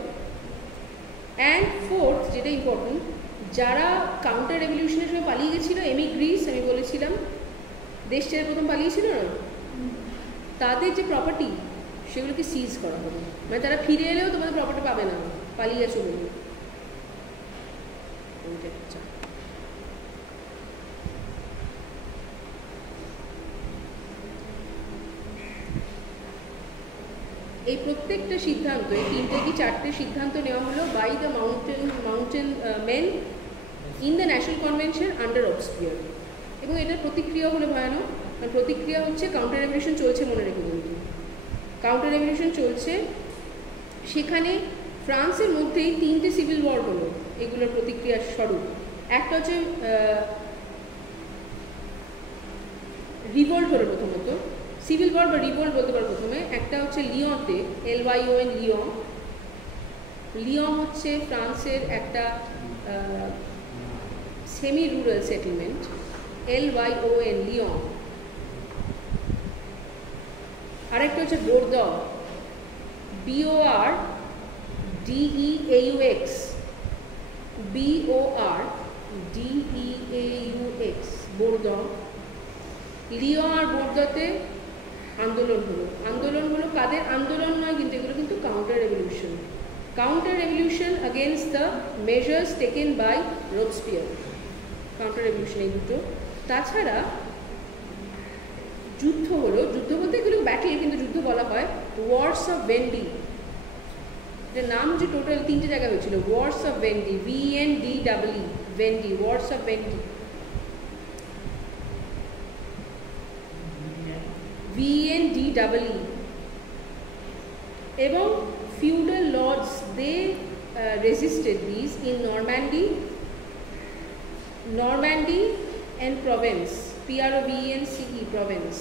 অ্যান্ড ফোর্থ, যেটা ইম্পর্টেন্ট, যারা কাউন্টার রেভলিউশনের সময় পালিয়ে গেছিলো, এমিগ্রিস, আমি বলেছিলাম দেশ ছেড়ে প্রথম পালিয়েছিল না, তাদের যে প্রপার্টি সেগুলোকে সিজ করা হবে। মানে তারা ফিরে এলেও তোমাদের প্রপার্টি পাবে না, পালিয়ে গেছো বলে। এই প্রত্যেকটা সিদ্ধান্ত, এই 3টে কি 4টে সিদ্ধান্ত নেওয়া হলো by the mountain men in the national convention under Robespierre. এবং এটার প্রতিক্রিয়া হলো ভয়ানক। কারণ প্রতিক্রিয়া হচ্ছে কাউন্টার রেভলিউশন চলছে, মনে রেখে কিন্তু কাউন্টার রেভলিউশন চলছে। সেখানে ফ্রান্সের মধ্যেই 3টে সিভিল ওয়ার হলো এগুলোর প্রতিক্রিয়া স্বরূপ। একটা হচ্ছে রিভোল্ট হলো প্রথমত, সিভিল ওয়ার বা রিভোল্ট বলতে পারো প্রথমে। একটা হচ্ছে লিয়ঁতে, LYON, লিয়ঁ। লিয়ঁ হচ্ছে ফ্রান্সের একটা semi rural settlement, LYON, Lyon. আরেকটা হচ্ছে বোর্দঁ, BORDEAUX, BORDEAUX, বোর্দঁ। লিয়ঁ আর বোর্দঁতে আন্দোলন হলো। আন্দোলন হলো কাদের আন্দোলন নয় কিন্তু, এগুলো কিন্তু counter revolution. Counter revolution against the measures taken by Robespierre. Counter revolution এই দুটো। তাছাড়া যুদ্ধ হলো, যুদ্ধ বলতে এগুলো ব্যাটেল কিন্তু যুদ্ধ বলা হয়। ওয়ার্স অফ ভেন্ডি, এটার নাম হচ্ছে টোটাল 3টে জায়গা হয়েছিল। ওয়ার্স অফ ভেন্ডি, VENDE, ভেন্ডি, ওয়ার্স অফ ভেন্ডি, VENDE। এবং feudal lords, they resisted these in Normandy and Provence, PROVENCE, Provence।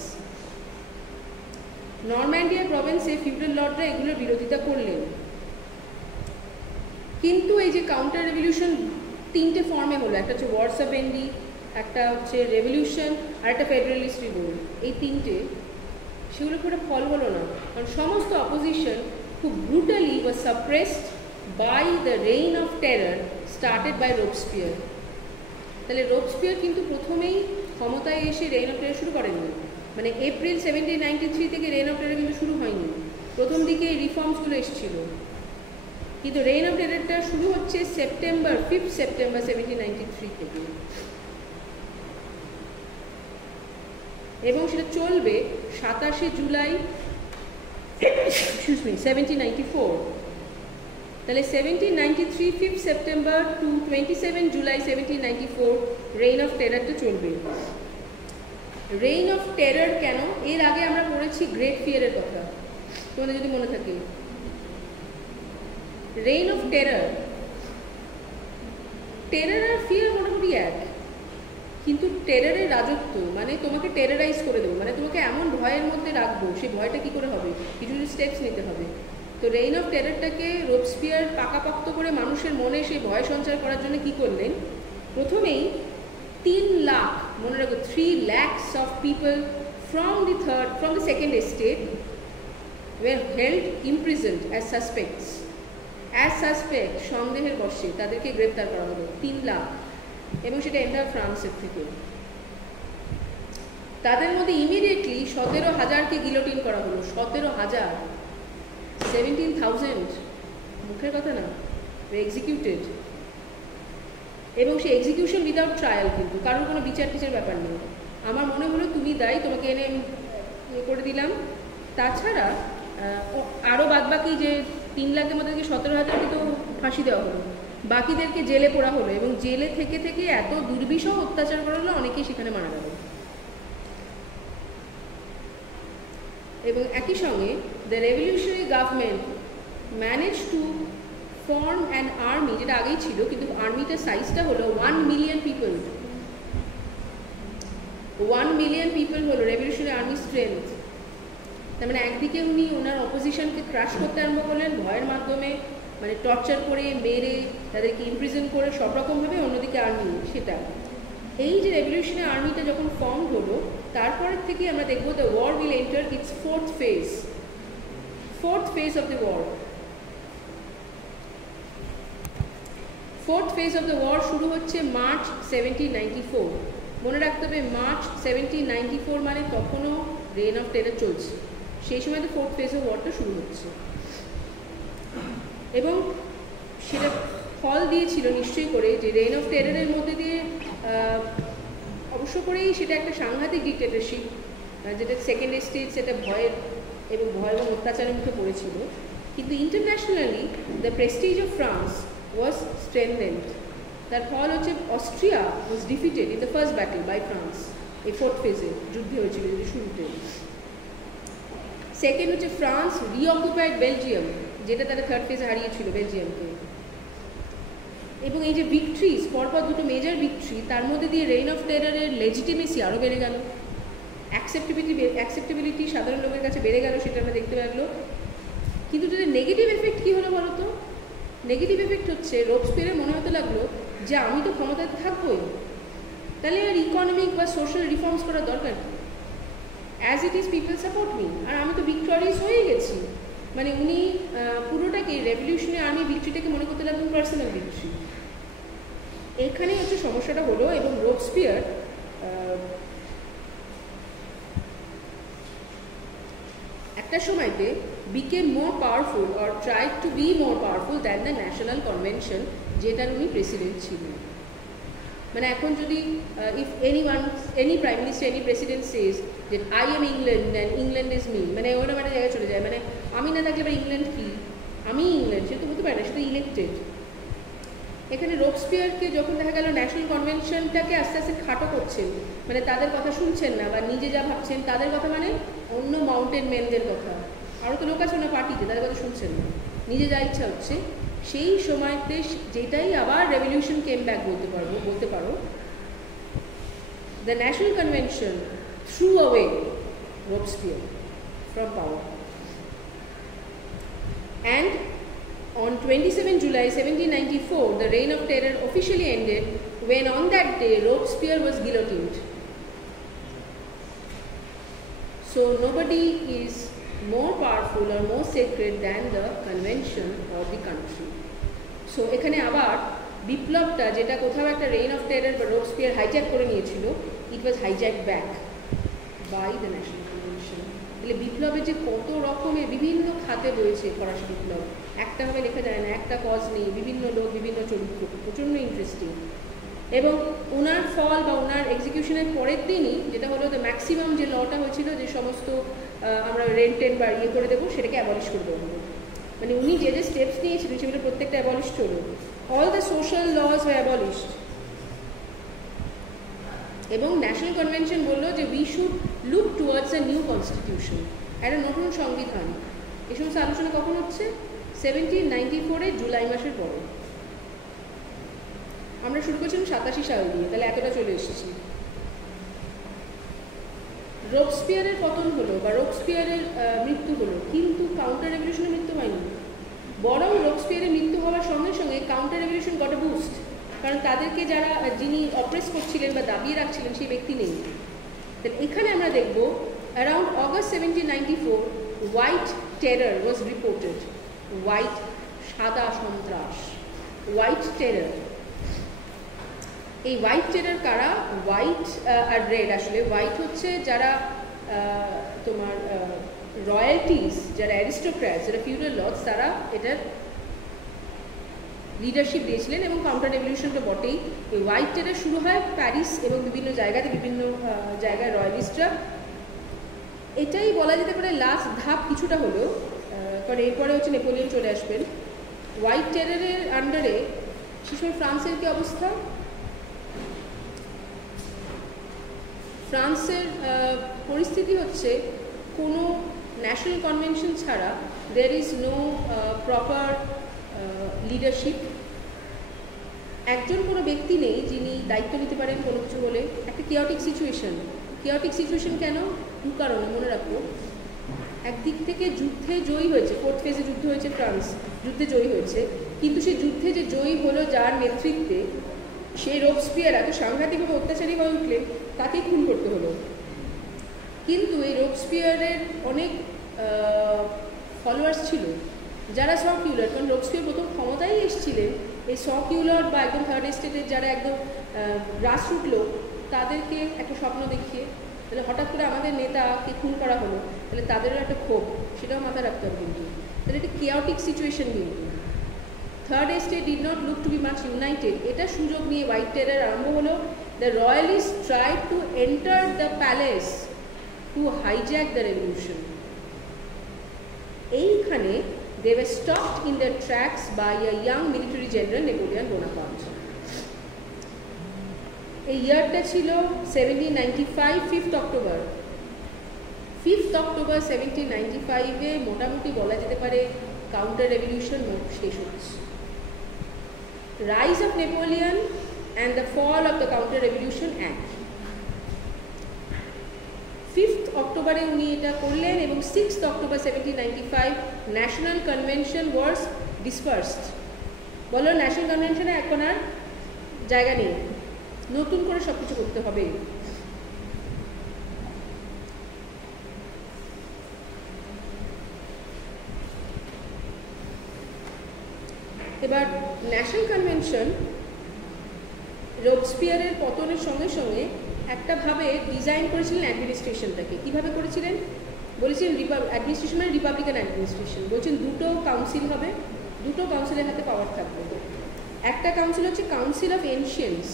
Normandy আর প্রভিন্সে ফিউডাল লর্ডরা এগুলোর বিরোধিতা করলেন। কিন্তু এই যে কাউন্টার রেভলিউশন 3টে ফর্মে হলো, একটা হচ্ছে ওয়ার্স অফ ভেন্ডি, একটা হচ্ছে রেভলিউশন, আর একটা ফেডারেলিস্ট রিভোল্ট, এই তিনটে, সেগুলো খুব একটা ফল হলো না, কারণ সমস্ত অপোজিশন খুব brutally was suppressed by the reign of terror started by Robespierre. তাহলে রোবস্পিয়ার কিন্তু প্রথমেই ক্ষমতায় এসে রেইন অফ টেরার শুরু করেননি, মানে এপ্রিল 1793 থেকে রেইন অফ টেরার কিন্তু শুরু হয়নি, প্রথম দিকে এই রিফর্মসগুলো এসেছিল, কিন্তু রেইন অফ টেরারটা শুরু হচ্ছে সেপ্টেম্বর 5 সেপ্টেম্বর 1793 থেকে, এবং সেটা চলবে 27 জুলাই 1794। তাহলে 1793 5 সেপ্টেম্বর টু 27 জুলাই 1794 রেইন অফ টেরারটা চলবে। রেইন অফ টেরার কেন? এর আগে আমরা পড়েছি গ্রেট ফিয়ারের কথা, তোমাদের যদি মনে থাকে। রেইন অফ টেরার, টেরার আর ফিয়ার মোটামুটি এক, কিন্তু টেরারের রাজত্ব মানে তোমাকে টেরারাইজ করে দেবো, মানে তোমাকে এমন ভয়ের মধ্যে রাখবো, সেই ভয়টা কী করে হবে, কিছু স্টেপস নিতে হবে। তো রেইন অফ টেরারটাকে রোবস্পিয়ার পাকাপোক্ত করে মানুষের মনে সেই ভয় সঞ্চার করার জন্য কি করলেন, প্রথমেই 3 লাখ, মনে রাখো 3 lakhs of people from the second estate were held imprisoned as suspects, সন্দেহের বশে তাদেরকে গ্রেপ্তার করা হলো 3 লাখ, এবং সেটা এন্টার ফ্রান্সের থেকে। তাদের মধ্যে ইমিডিয়েটলি 17,000কে গিলোটিন করা হলো। 17,000, 17,000 মুখের কথা না, এক্সিকিউটেড, এবং সেই এক্সিকিউশন উইদাউট ট্রায়াল, কিন্তু কারোর কোনো বিচার টিচার ব্যাপার নেই। আমার মনে হলো তুমি দায়ী, তোমাকে এনে করে দিলাম। তাছাড়া আরও বাদবাকি যে 3 লাখের মধ্যে 17,000কে তো ফাঁসি দেওয়া হলো, বাকিদেরকে জেলে পোড়া হলো, এবং জেলে থেকে থেকে এত দুর্বিষহ অত্যাচার করা হলো, অনেকেই সেখানে মারা গেল। এবং একই সঙ্গে the revolutionary government manage to form an army, যেটা আগেই ছিল, কিন্তু আর্মিটার সাইজটা হলো 1 মিলিয়ন পিপল। 1 মিলিয়ন পিপল হলো রেভলিউশনারি আর্মি স্ট্রেংথ। তার মানে একদিকে উনি ওনার অপোজিশনকে ক্রাশ করতে আরম্ভ করলেন ভয়ের মাধ্যমে, মানে টর্চার করে, মেরে, তাদেরকে ইমপ্রিজন করে সব রকমভাবে, অন্যদিকে আর্মি সেটা। এই যে রেভলিউশনারি আর্মিটা যখন ফর্ম হলো, তারপরের থেকে আমরা দেখবো the war will enter its fourth phase of the war. Fourth phase of the war শুরু হচ্ছে মার্চ 1794। মনে রাখতে হবে মার্চ 1794 মানে তখনও রেইন অফ টেরার চলছে, সেই সময় তো ফোর্থ ফেজ অফ ওয়ারটা শুরু হচ্ছে, এবং সেটা ফল দিয়েছিল নিশ্চয়ই করে যে রেইন অফ টেরারের মধ্যে দিয়ে অবশ্য করেই সেটা একটা সাংঘাতিক ডিক্টেটরশিপ, যেটা সেকেন্ড স্টেজ, সেটা ভয়ের এবং অত্যাচারের মুখে পড়েছিল, কিন্তু internationally the prestige of France was strengthened. তার ফল হচ্ছে Austria was defeated in the first battle by France, এই ফোর্থ ফেজে যুদ্ধ হয়েছিল যদি শুরুতে। সেকেন্ড হচ্ছে ফ্রান্স রিঅকুপাইড বেলজিয়াম, যেটা তারা থার্ড ফেজে হারিয়েছিল বেলজিয়ামকে, এবং এই যে ভিক্টরিজ, পরপর দুটো মেজর ভিক্টরি, তার মধ্যে দিয়ে রেইন অফ টেরারের লেজিটিমেসি আরও বেড়ে গেল, অ্যাকসেপ্টেবিলিটি সাধারণ লোকের কাছে বেড়ে গেল, সেটা আমরা দেখতে পারলো। কিন্তু তাদের নেগেটিভ এফেক্ট কী হলো বলো তো? নেগেটিভ এফেক্ট হচ্ছে রোবস্পিয়ারের মনে হতে লাগলো যে আমি তো ক্ষমতায় থাকবোই, তাহলে আর ইকোনমিক বা সোশ্যাল রিফর্মস করার দরকার কি, as it is people support me, আর আমি তো ভিক্টোরিয়াস হয়ে গেছি। মানে উনি পুরোটাকে রেভলিউশনারি আর্মি ভিক্টরিটাকে মনে করতে লাগলেন পার্সোনাল ভিক্টরি। এখানেই হচ্ছে সমস্যাটা হলো, এবং রোবস্পিয়ার একটা সময়তে became more powerful or tried to be more powerful than the national convention, যেটার উনি প্রেসিডেন্ট ছিলেন। মানে এখন যদি if any prime minister, any president says that I am England and England is me, মানে ওরকম একটা জায়গায় চলে যায়, মানে আমি না থাকলে এবার ইংল্যান্ড কি, আমি ইংল্যান্ড, সেটা তো হতে পারে না, সেটা ইলেক্টেড। এখানে রোবস্পিয়ারকে যখন দেখা গেল ন্যাশনাল কনভেনশনটাকে আস্তে আস্তে খাটো করছেন, মানে তাদের কথা শুনছেন না, বা নিজে যা ভাবছেন তাদের কথা, মানে অন্য মাউন্টেন ম্যানদের কথা, আরও তো লোক আছে না পার্টিতে, তাদের কথা শুনছেন না, নিজে যা ইচ্ছা হচ্ছে, সেই সময়তে যেটাই আবার রেভলিউশন কেম ব্যাক বলতে পারো। The national convention threw away Robespierre from power, and on 27 July 1794 the reign of terror officially ended when on that day Robespierre was guillotined. So nobody is more powerful or more sacred than the convention or the country. So এখানে আবার বিপ্লবটা যেটা কোথাও একটা rain of terror বা Robespierre hijack করে নিয়েছিল, it was hijack back by the national convention. তাহলে বিপ্লবের যে কত রকমের বিভিন্ন খাতে রয়েছে ফরাসি বিপ্লব, একটাভাবে লেখা যায় না, একটা কজ নেই, বিভিন্ন লোক বিভিন্ন চরিত্র, প্রচণ্ড ইন্টারেস্টিং। এবং ওনার ফল বা ওনার এক্সিকিউশনের পরের দিনই যেটা হলো দ্য ম্যাক্সিমাম যে লটা হয়েছিল, যে সমস্ত আমরা রেন্ট টেন বা ইয়ে করে দেবো, সেটাকে অ্যাবলিশ করে দেবো। মানে উনি যে যে স্টেপস নিয়েছিলেন সেগুলো প্রত্যেকটা অ্যাবলিশড হলো। All the social laws were abolished. এবং ন্যাশনাল কনভেনশন বললো যে we should look towards a new constitution, একটা নতুন সংবিধান। এই সমস্ত আলোচনা কখন হচ্ছে? 1794 জুলাই মাসের পরে। আমরা শুরু করছিলাম 87 সাল দিয়ে, তাহলে এতটা চলে এসেছি। রোবসপিয়ারের পতন হলো বা রোবসপিয়ারের মৃত্যু হলো, কিন্তু কাউন্টার রেভলিউশনের মৃত্যু হয়নি। বরং রোবসপিয়ারের মৃত্যু হওয়ার সঙ্গে সঙ্গে counter revolution got a boost, কারণ তাদেরকে যারা যিনি অপ্রেস করছিলেন বা দাবিয়ে রাখছিলেন সেই ব্যক্তি নেই। তাহলে এখানে আমরা দেখব অ্যারাউন্ড অগস্ট 1794 হোয়াইট টেরর ওয়াজ রিপোর্টেড। হোয়াইট, সাদা সন্ত্রাস, হোয়াইট টেরর। এই হোয়াইট টেরর কারা? হোয়াইট আর রেড। আসলে হোয়াইট হচ্ছে যারা তোমার রয়্যালটিস, যারা অ্যারিস্টোক্র্যাটস, যারা ফিউডাল লর্ডস, তারা এটার লিডারশিপ দিয়েছিলেন। এবং কাউন্টার রেভলিউশনটা বটেই। এই হোয়াইট টেরর শুরু হয় প্যারিস এবং বিভিন্ন জায়গাতে, বিভিন্ন জায়গায় রয়্যালিস্টরা। এটাই বলা যেতে পারে লাস্ট ধাপ কিছুটা হলো, কারণ এরপরে হচ্ছে নেপোলিয়ন চলে আসবেন। হোয়াইট টেররের আন্ডারে সে সময় ফ্রান্সের কী অবস্থা? ফ্রান্সের পরিস্থিতি হচ্ছে কোনো ন্যাশনাল কনভেনশন ছাড়া there is no proper leadership. একজন কোনো ব্যক্তি নেই যিনি দায়িত্ব নিতে পারেন কোনো কিছু হলে। একটা কেওটিক সিচুয়েশন। কেওটিক সিচুয়েশন কেন? দু কারণে মনে রাখবো। একদিক থেকে যুদ্ধে জয়ী হয়েছে, 4th ফেজে যুদ্ধ হয়েছে, ফ্রান্স যুদ্ধে জয়ী হয়েছে, কিন্তু সেই যুদ্ধে যে জয়ী হলো যার নেতৃত্বে, সেই রোবসপিয়ার এত সাংঘাতিকভাবে অত্যাচারী হয়ে উঠলেন, তাকে খুন করতে হলো। কিন্তু এই রোবসপিয়ারের অনেক ফলোয়ার্স ছিল যারা সকিউলার, কারণ রোবসপিয়ার প্রথম ক্ষমতায় এসেছিলেন এই সকিউলার বা একদম থার্ড এস্টেটের যারা একদম গ্রাসরুট লোক, তাদেরকে একটা স্বপ্ন দেখিয়ে। তাহলে হঠাৎ করে আমাদের নেতাকে খুন করা হলো, তাহলে তাদেরও একটা ক্ষোভ, সেটাও মাথায় রাখতে হবে। কিন্তু তাহলে একটা কেওটিক সিচুয়েশন। কিন্তু third estate did not look to be much united. এটা সুযোগ নিয়ে হোয়াইট টেরর আরম্ভ হলো। The royalist tried to enter the palace to hijack the revolution. এইখানে they were stopped in their tracks by a young military general, Napoleon Bonaparte. এই ইয়ারটা ছিল 1795, 5th October. 5th October 1795-এ মোটামুটি বলা যেতে পারে কাউন্টার রেভলিউশন শেষ হচ্ছে। Rise of Napoleon and the fall of the counter revolution এক। 5th অক্টোবরে উনি এটা করলেন এবং 6th October 1795 national convention was dispersed. বলো, ন্যাশনাল কনভেনশনে এখন আর জায়গা নেই, নতুন করে সব কিছু করতে হবে। এবার ন্যাশনাল কনভেনশন রোবসপিয়ারের পতনের সঙ্গে সঙ্গে একটা ভাবে ডিজাইন করেছিলেন অ্যাডমিনিস্ট্রেশনটাকে। কীভাবে করেছিলেন? বলেছিলেন অ্যাডমিনিস্ট্রেশন মানে রিপাবলিকান অ্যাডমিনিস্ট্রেশন। বলছেন দুটো কাউন্সিল হবে, দুটো কাউন্সিলের হাতে পাওয়ার থাকবে। একটা কাউন্সিল হচ্ছে council of ancients.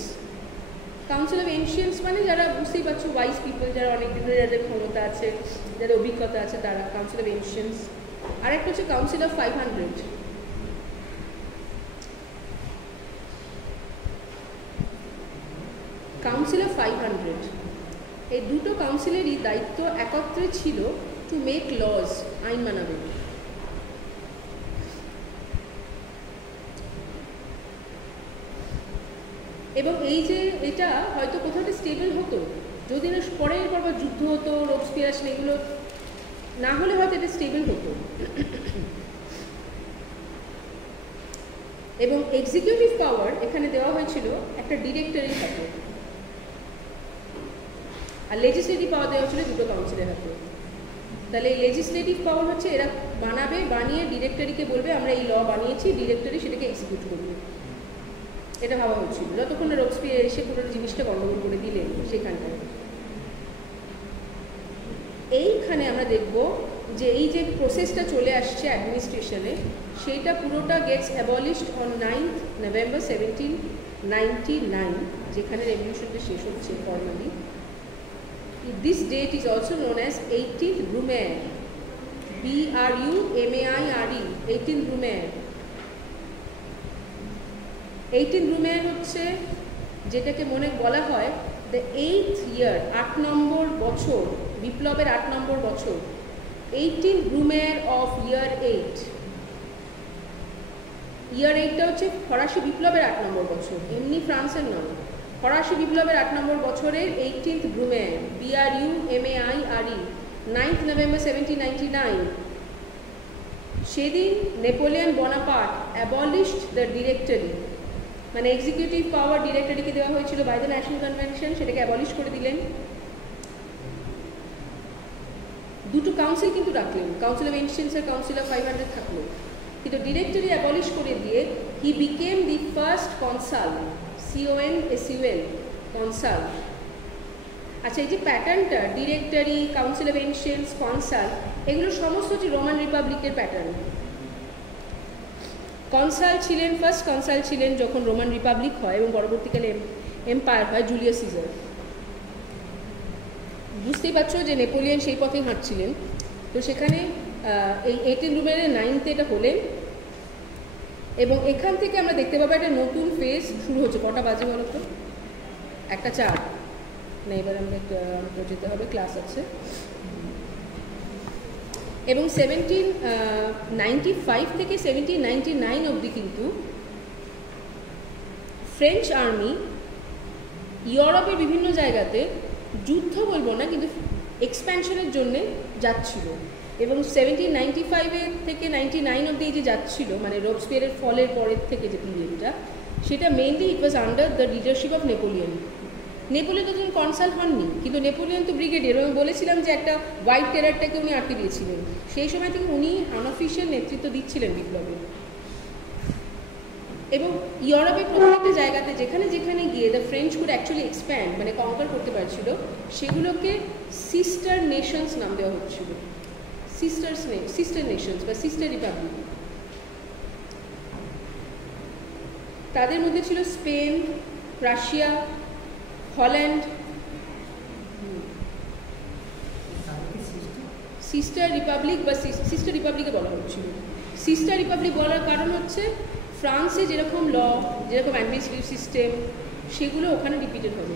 Council of ancients মানে যারা, বুঝতেই পারছো, ওয়াইজ পিপল, যারা অনেক দিনের যাদের ক্ষমতা আছে, যাদের অভিজ্ঞতা আছে, তারা কাউন্সিল অফ এনশিয়েন্টস। আর একটা হচ্ছে কাউন্সিল অফ 500। কাউন্সিল অফ 500, এই দুটো কাউন্সিলেরই দায়িত্ব একত্রে ছিল টু মেক লজ, আইন বানাবে। এবং এই যে এটা হয়তো কোথাও একটা স্টেবল হতো, যদি না পরের পর বা যুদ্ধ হতো, রোবসপিয়ার আসলে, এগুলো না হলে হয়তো এটা স্টেবল হতো। এবং এক্সিকিউটিভ পাওয়ার এখানে দেওয়া হয়েছিল একটা ডিরেক্টরির হাতে, আর লেজিসলেটিভ পাওয়ার দেওয়া হয়েছিল দুটো কাউন্সিলের হাতে। তাহলে এই লেজিসলেটিভ পাওয়ার হচ্ছে এরা বানাবে, বানিয়ে ডিরেক্টরিকে বলবে আমরা এই ল বানিয়েছি, ডিরেক্টরি সেটাকে এক্সিকিউট করবে, এটা ভাবা হচ্ছিল যতক্ষণ না রোবসপিয়ার এসে পুরো জিনিসটা গণ্ডগোল করে দিলেন সেখানটায়। এইখানে আমরা দেখব যে এই যে প্রসেসটা চলে আসছে অ্যাডমিনিস্ট্রেশনে, সেইটা পুরোটা Gates abolished on 9th November 1799, যেখানে রেভলিউশনটা শেষ হচ্ছে formally. This date is also known as 18th Brumaire, BRUMAIRE, 18th Brumaire। 18th Brumaire হচ্ছে যেটাকে মনে বলা হয় দ্য 8th year, 8 নম্বর বছর, বিপ্লবের 8 নম্বর বছর, 18th Brumaire of year 8। ইয়ার 8টা হচ্ছে ফরাসি বিপ্লবের 8 নম্বর বছর, এমনি ফ্রান্সের নয়, ফরাসি বিপ্লবের 8 নম্বর বছরের 18th Brumaire, BRUMAIRE, 9th November 1799। সেদিন Napoleon Bonaparte abolished the directory, মানে এক্সিকিউটিভ পাওয়ার ডিরেক্টরিকে দেওয়া হয়েছিল বাই দ্য ন্যাশনাল কনভেনশন, সেটাকে অ্যাবলিশ করে দিলেন। দুটো কাউন্সিল কিন্তু রাখলেন, কাউন্সিল অফ এনশিয়েন্টস আর কাউন্সিল অফ 500 থাকলো, কিন্তু ডিরেক্টরি অ্যাবলিশ করে দিয়ে he became the first consul, CONSUL, consul. আচ্ছা, এই যে প্যাটার্নটা directory, council of ancients, consul, এগুলো সমস্ত হচ্ছে রোমান রিপাবলিকের প্যাটার্ন। কনসাল ছিলেন, ফার্স্ট কনসাল ছিলেন যখন রোমান রিপাবলিক হয় এবং পরবর্তীকালে এম্পায়ার হয় জুলিয়াস সিজার। বুঝতেই পারছো যে নেপোলিয়ন সেই পথে হাঁটছিলেন। তো সেখানে এই 18th Brumaire 9th এটা হলেন, এবং এখান থেকে আমরা দেখতে পাবো একটা নতুন ফেজ শুরু হচ্ছে। কটা বাজে বলো তো? 1:04 না, এবার আমরা যেতে হবে, ক্লাস আছে। এবং 1795 থেকে 1799 অবধি কিন্তু ফ্রেঞ্চ আর্মি ইউরোপের বিভিন্ন জায়গাতে যুদ্ধ বলবো না, কিন্তু এক্সপ্যানশনের জন্য যাচ্ছিল। এবং 1795 থেকে 99 অবধি যে যাচ্ছিল, মানে রোবসপিয়ারের ফলের পরের থেকে যে পিরিয়ডটা, সেটা mainly it was under the leadership of Napoleon. Napoleon তো তখন কনসাল হননি, কিন্তু নেপোলিয়ন তো ব্রিগেডিয়ার, এবং বলেছিলাম যে একটা হোয়াইট টেরারটাকে উনি আটকে দিয়েছিলেন। সেই সময় থেকে উনি আনঅফিশিয়াল নেতৃত্ব দিচ্ছিলেন বিপ্লবে। এবং ইউরোপের প্রত্যেকটা জায়গাতে যেখানে যেখানে গিয়ে the French could actually expand, মানে কনকার করতে পারছিল, সেগুলোকে সিস্টার নেশনস নাম দেওয়া হচ্ছিল। সিস্টার নেশনস বা সিস্টার রিপাবলিক। তাদের মধ্যে ছিল Spain, Russia, Holland. Sister republic বা সিস্টার রিপাবলিকে বলা হচ্ছিল। সিস্টার রিপাবলিক বলার কারণ হচ্ছে ফ্রান্সে যেরকম ল, যেরকম অ্যাডমিনিস্ট্রেটিভ সিস্টেম, সেগুলো ওখানে রিপিটেড হবে।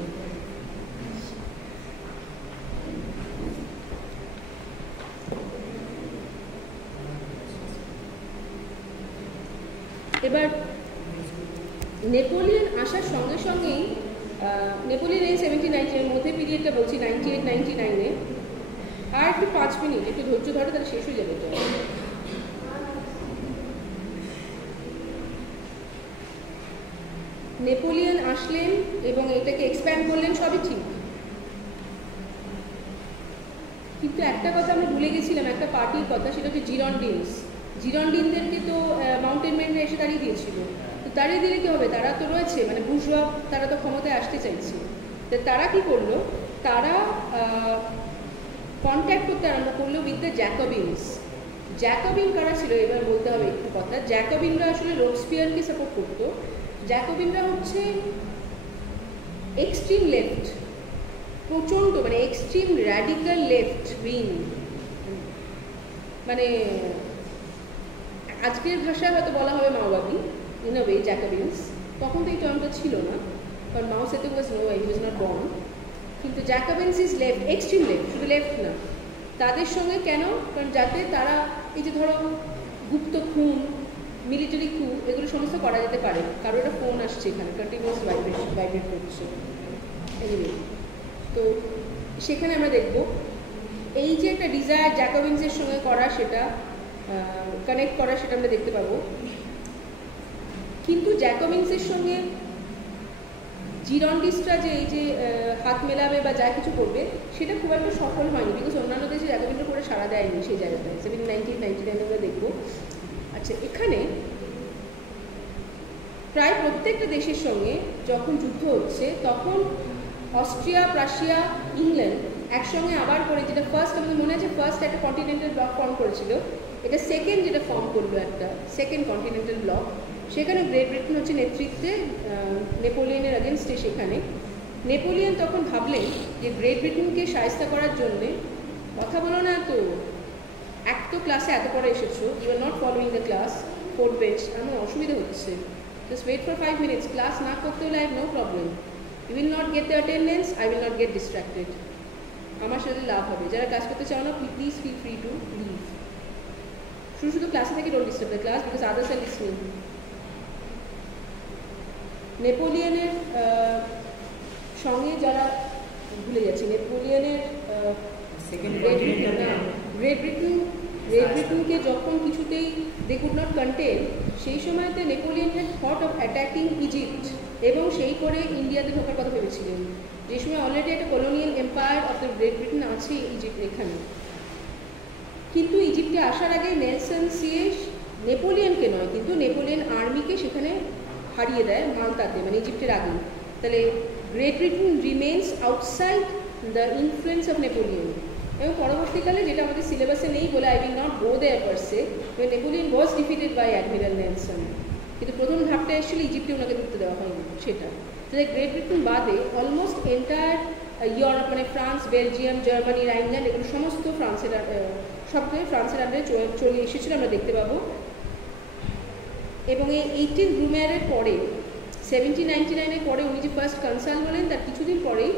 এবার নেপোলিয়ন আসার সঙ্গে সঙ্গেই, নেপোলিয়ন এই 1790 মধ্যে পিরিয়ডটা বলছি, 98-99-এ, আর একটু 5 মিনিট একটু ধৈর্য ধরো, তাহলে শেষ হয়ে যাবে। নেপোলিয়ন আসলেন এবং এটাকে এক্সপ্যান্ড করলেন, সবই ঠিক, কিন্তু একটা কথা আমরা ভুলে গেছিলাম, একটা পার্টির কথা, সেটা হচ্ছে জিরন্ডিনস। জিরন্ডিনদেরকে তো মাউন্টেন ম্যানরা এসে তাড়িয়ে দিয়েছিল। তো তাড়িয়ে দিলে কী হবে? তারা তো রয়েছে, মানে বুর্জোয়া, তারা তো ক্ষমতায় আসতে চাইছে। তো তারা কি করলো? তারা কন্ট্যাক্ট করতে আরম্ভ করলো উইথ দ্য জ্যাকোবিনস। জ্যাকোবিন কারা ছিল এবার বলতে হবে একটু কথা। জ্যাকোবিনরা আসলে রোবসপিয়ারকে সাপোর্ট করতো। জ্যাকোবিনরা হচ্ছে এক্সট্রিম লেফট, প্রচণ্ড, মানে এক্সট্রিম র্যাডিক্যাল লেফট উইং, মানে আজকের ভাষায় হয়তো বলা হবে মাওবাদী ইন আ ওয়ে, জ্যাকোবিনস। তখন তো এই টার্মটা ছিল না, কারণ Mao Zedong was no, he was not born. কিন্তু Jacobins is left, extreme left, শুধু লেফট না। তাদের সঙ্গে কেন? কারণ যাতে তারা এই যে ধরো গুপ্ত খুন, মিলিটারি কু, এগুলো সমস্ত করা যেতে পারে। কারো একটা ফোন আসছে এখানে, কন্টিনিউয়াস ভাইব্রেট করছে। এনিওয়ে, তো সেখানে আমরা দেখব এই যে একটা ডিজায়ার জ্যাকোবিনসের সঙ্গে করা, সেটা কানেক্ট করা, সেটা আমরা দেখতে পাবো। কিন্তু জ্যাকোবিনসের সঙ্গে জিরন্ডিস্টরা যে এই যে হাত মেলাবে বা যা কিছু করবে সেটা খুব একটা সফল হয়নি, বিকজ অন্যান্য দেশে জ্যাকোবিনরা করে সাড়া দেয়নি সেই জায়গাটায়। 1799 আমরা দেখবো। আচ্ছা, এখানে প্রায় প্রত্যেকটা দেশের সঙ্গে যখন যুদ্ধ হচ্ছে তখন অস্ট্রিয়া, প্রাশিয়া, ইংল্যান্ড একসঙ্গে আবার করে, যেটা ফার্স্ট আমাদের মনে আছে ফার্স্ট একটা কন্টিনেন্টাল ব্লক ফর্ম করেছিল, এটা সেকেন্ড যেটা ফর্ম করলো একটা সেকেন্ড কন্টিনেন্টাল ব্লক, সেখানে গ্রেট ব্রিটেন হচ্ছে নেতৃত্বে নেপোলিয়নের আগেনস্টে। সেখানে নেপোলিয়ন তখন ভাবলেন যে গ্রেট ব্রিটেনকে সাহায্য করার জন্যে, কথা বলো না তো, এক তো ক্লাসে এত পরে এসেছো, you are not following the class, fourth bench, আমার অসুবিধা হচ্ছে, just wait for 5 minutes, class না করতে হলে I have no problem, you will not get the attendance, I will not get distracted, আমার সাথে লাভ হবে, যারা ক্লাস করতে চাও না please feel free to leave, শুধু ক্লাসে থেকে don't disturb the class because others are listening. নেপোলিয়নের সঙ্গে যারা, ভুলে যাচ্ছি, নেপোলিয়নের গ্রেট ব্রিটেনকে যখন কিছুতেই দে কুড নট কন্টেন, সেই সময়তে Napoleon had thought of attacking Egypt, এবং সেই করে ইন্ডিয়াতে ঢোকার কথা ভেবেছিলেন, যে সময় অলরেডি একটা colonial empire of the great Britain আছে ইজিপ্ট এখানে। কিন্তু ইজিপ্টে আসার আগে নেলসন সিয়েস নেপোলিয়নকে নয় কিন্তু নেপোলিয়ন আর্মিকে সেখানে হারিয়ে দেয় মালতাতে, মানে ইজিপ্টের আগে। তাহলে Great Britain remains outside the influence of Napoleon, এবং পরবর্তীকালে যেটা আমাদের সিলেবাসে নেই বলে I will not go there per se, Napoleon was defeated by admiral Nelson, কিন্তু প্রথম ধাপটা এসেছিল ইজিপ্টে ওনাকে ঢুকতে দেওয়া হয়নি সেটা। তাহলে গ্রেট ব্রিটেন বাদে অলমোস্ট এন্টায়ার ইউরোপ, মানে ফ্রান্স, বেলজিয়াম, জার্মানি, রাইনল্যান্ড, এগুলো সমস্ত ফ্রান্সের সবথেকে ফ্রান্সের আন্ডারে চলে এসেছিল, আমরা দেখতে পাবো। এবং এই 18 ব্রুমেয়ারের পরে 1799-এর পরে উনি যে ফার্স্ট কনসাল হলেন, তার কিছুদিন পরেই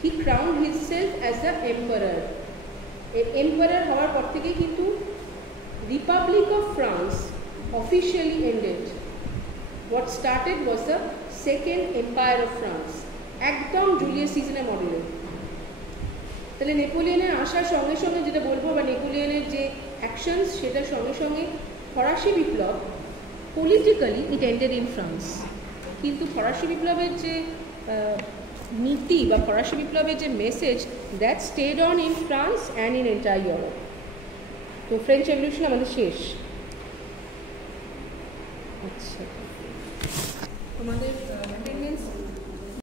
he crowned himself as the emperor. Emperor হওয়ার পর থেকেই কিন্তু republic of France officially ended. What started was the second empire of France, একদম জুলিয়াস সিজনের মডেলে। তাহলে নেপোলিয়নের আসার সঙ্গে সঙ্গে যেটা বলবো, বা নেপোলিয়নের যে অ্যাকশনস, সেটার সঙ্গে সঙ্গে ফরাসি বিপ্লব politically it ended in France, কিন্তু ফরাসি বিপ্লবের যে নীতি বা ফরাসি বিপ্লবের যে message, that stayed on in France and in entire Europe. তো ফ্রেঞ্চ রেভলিউশন আমাদের শেষ। আচ্ছা, তোমাদের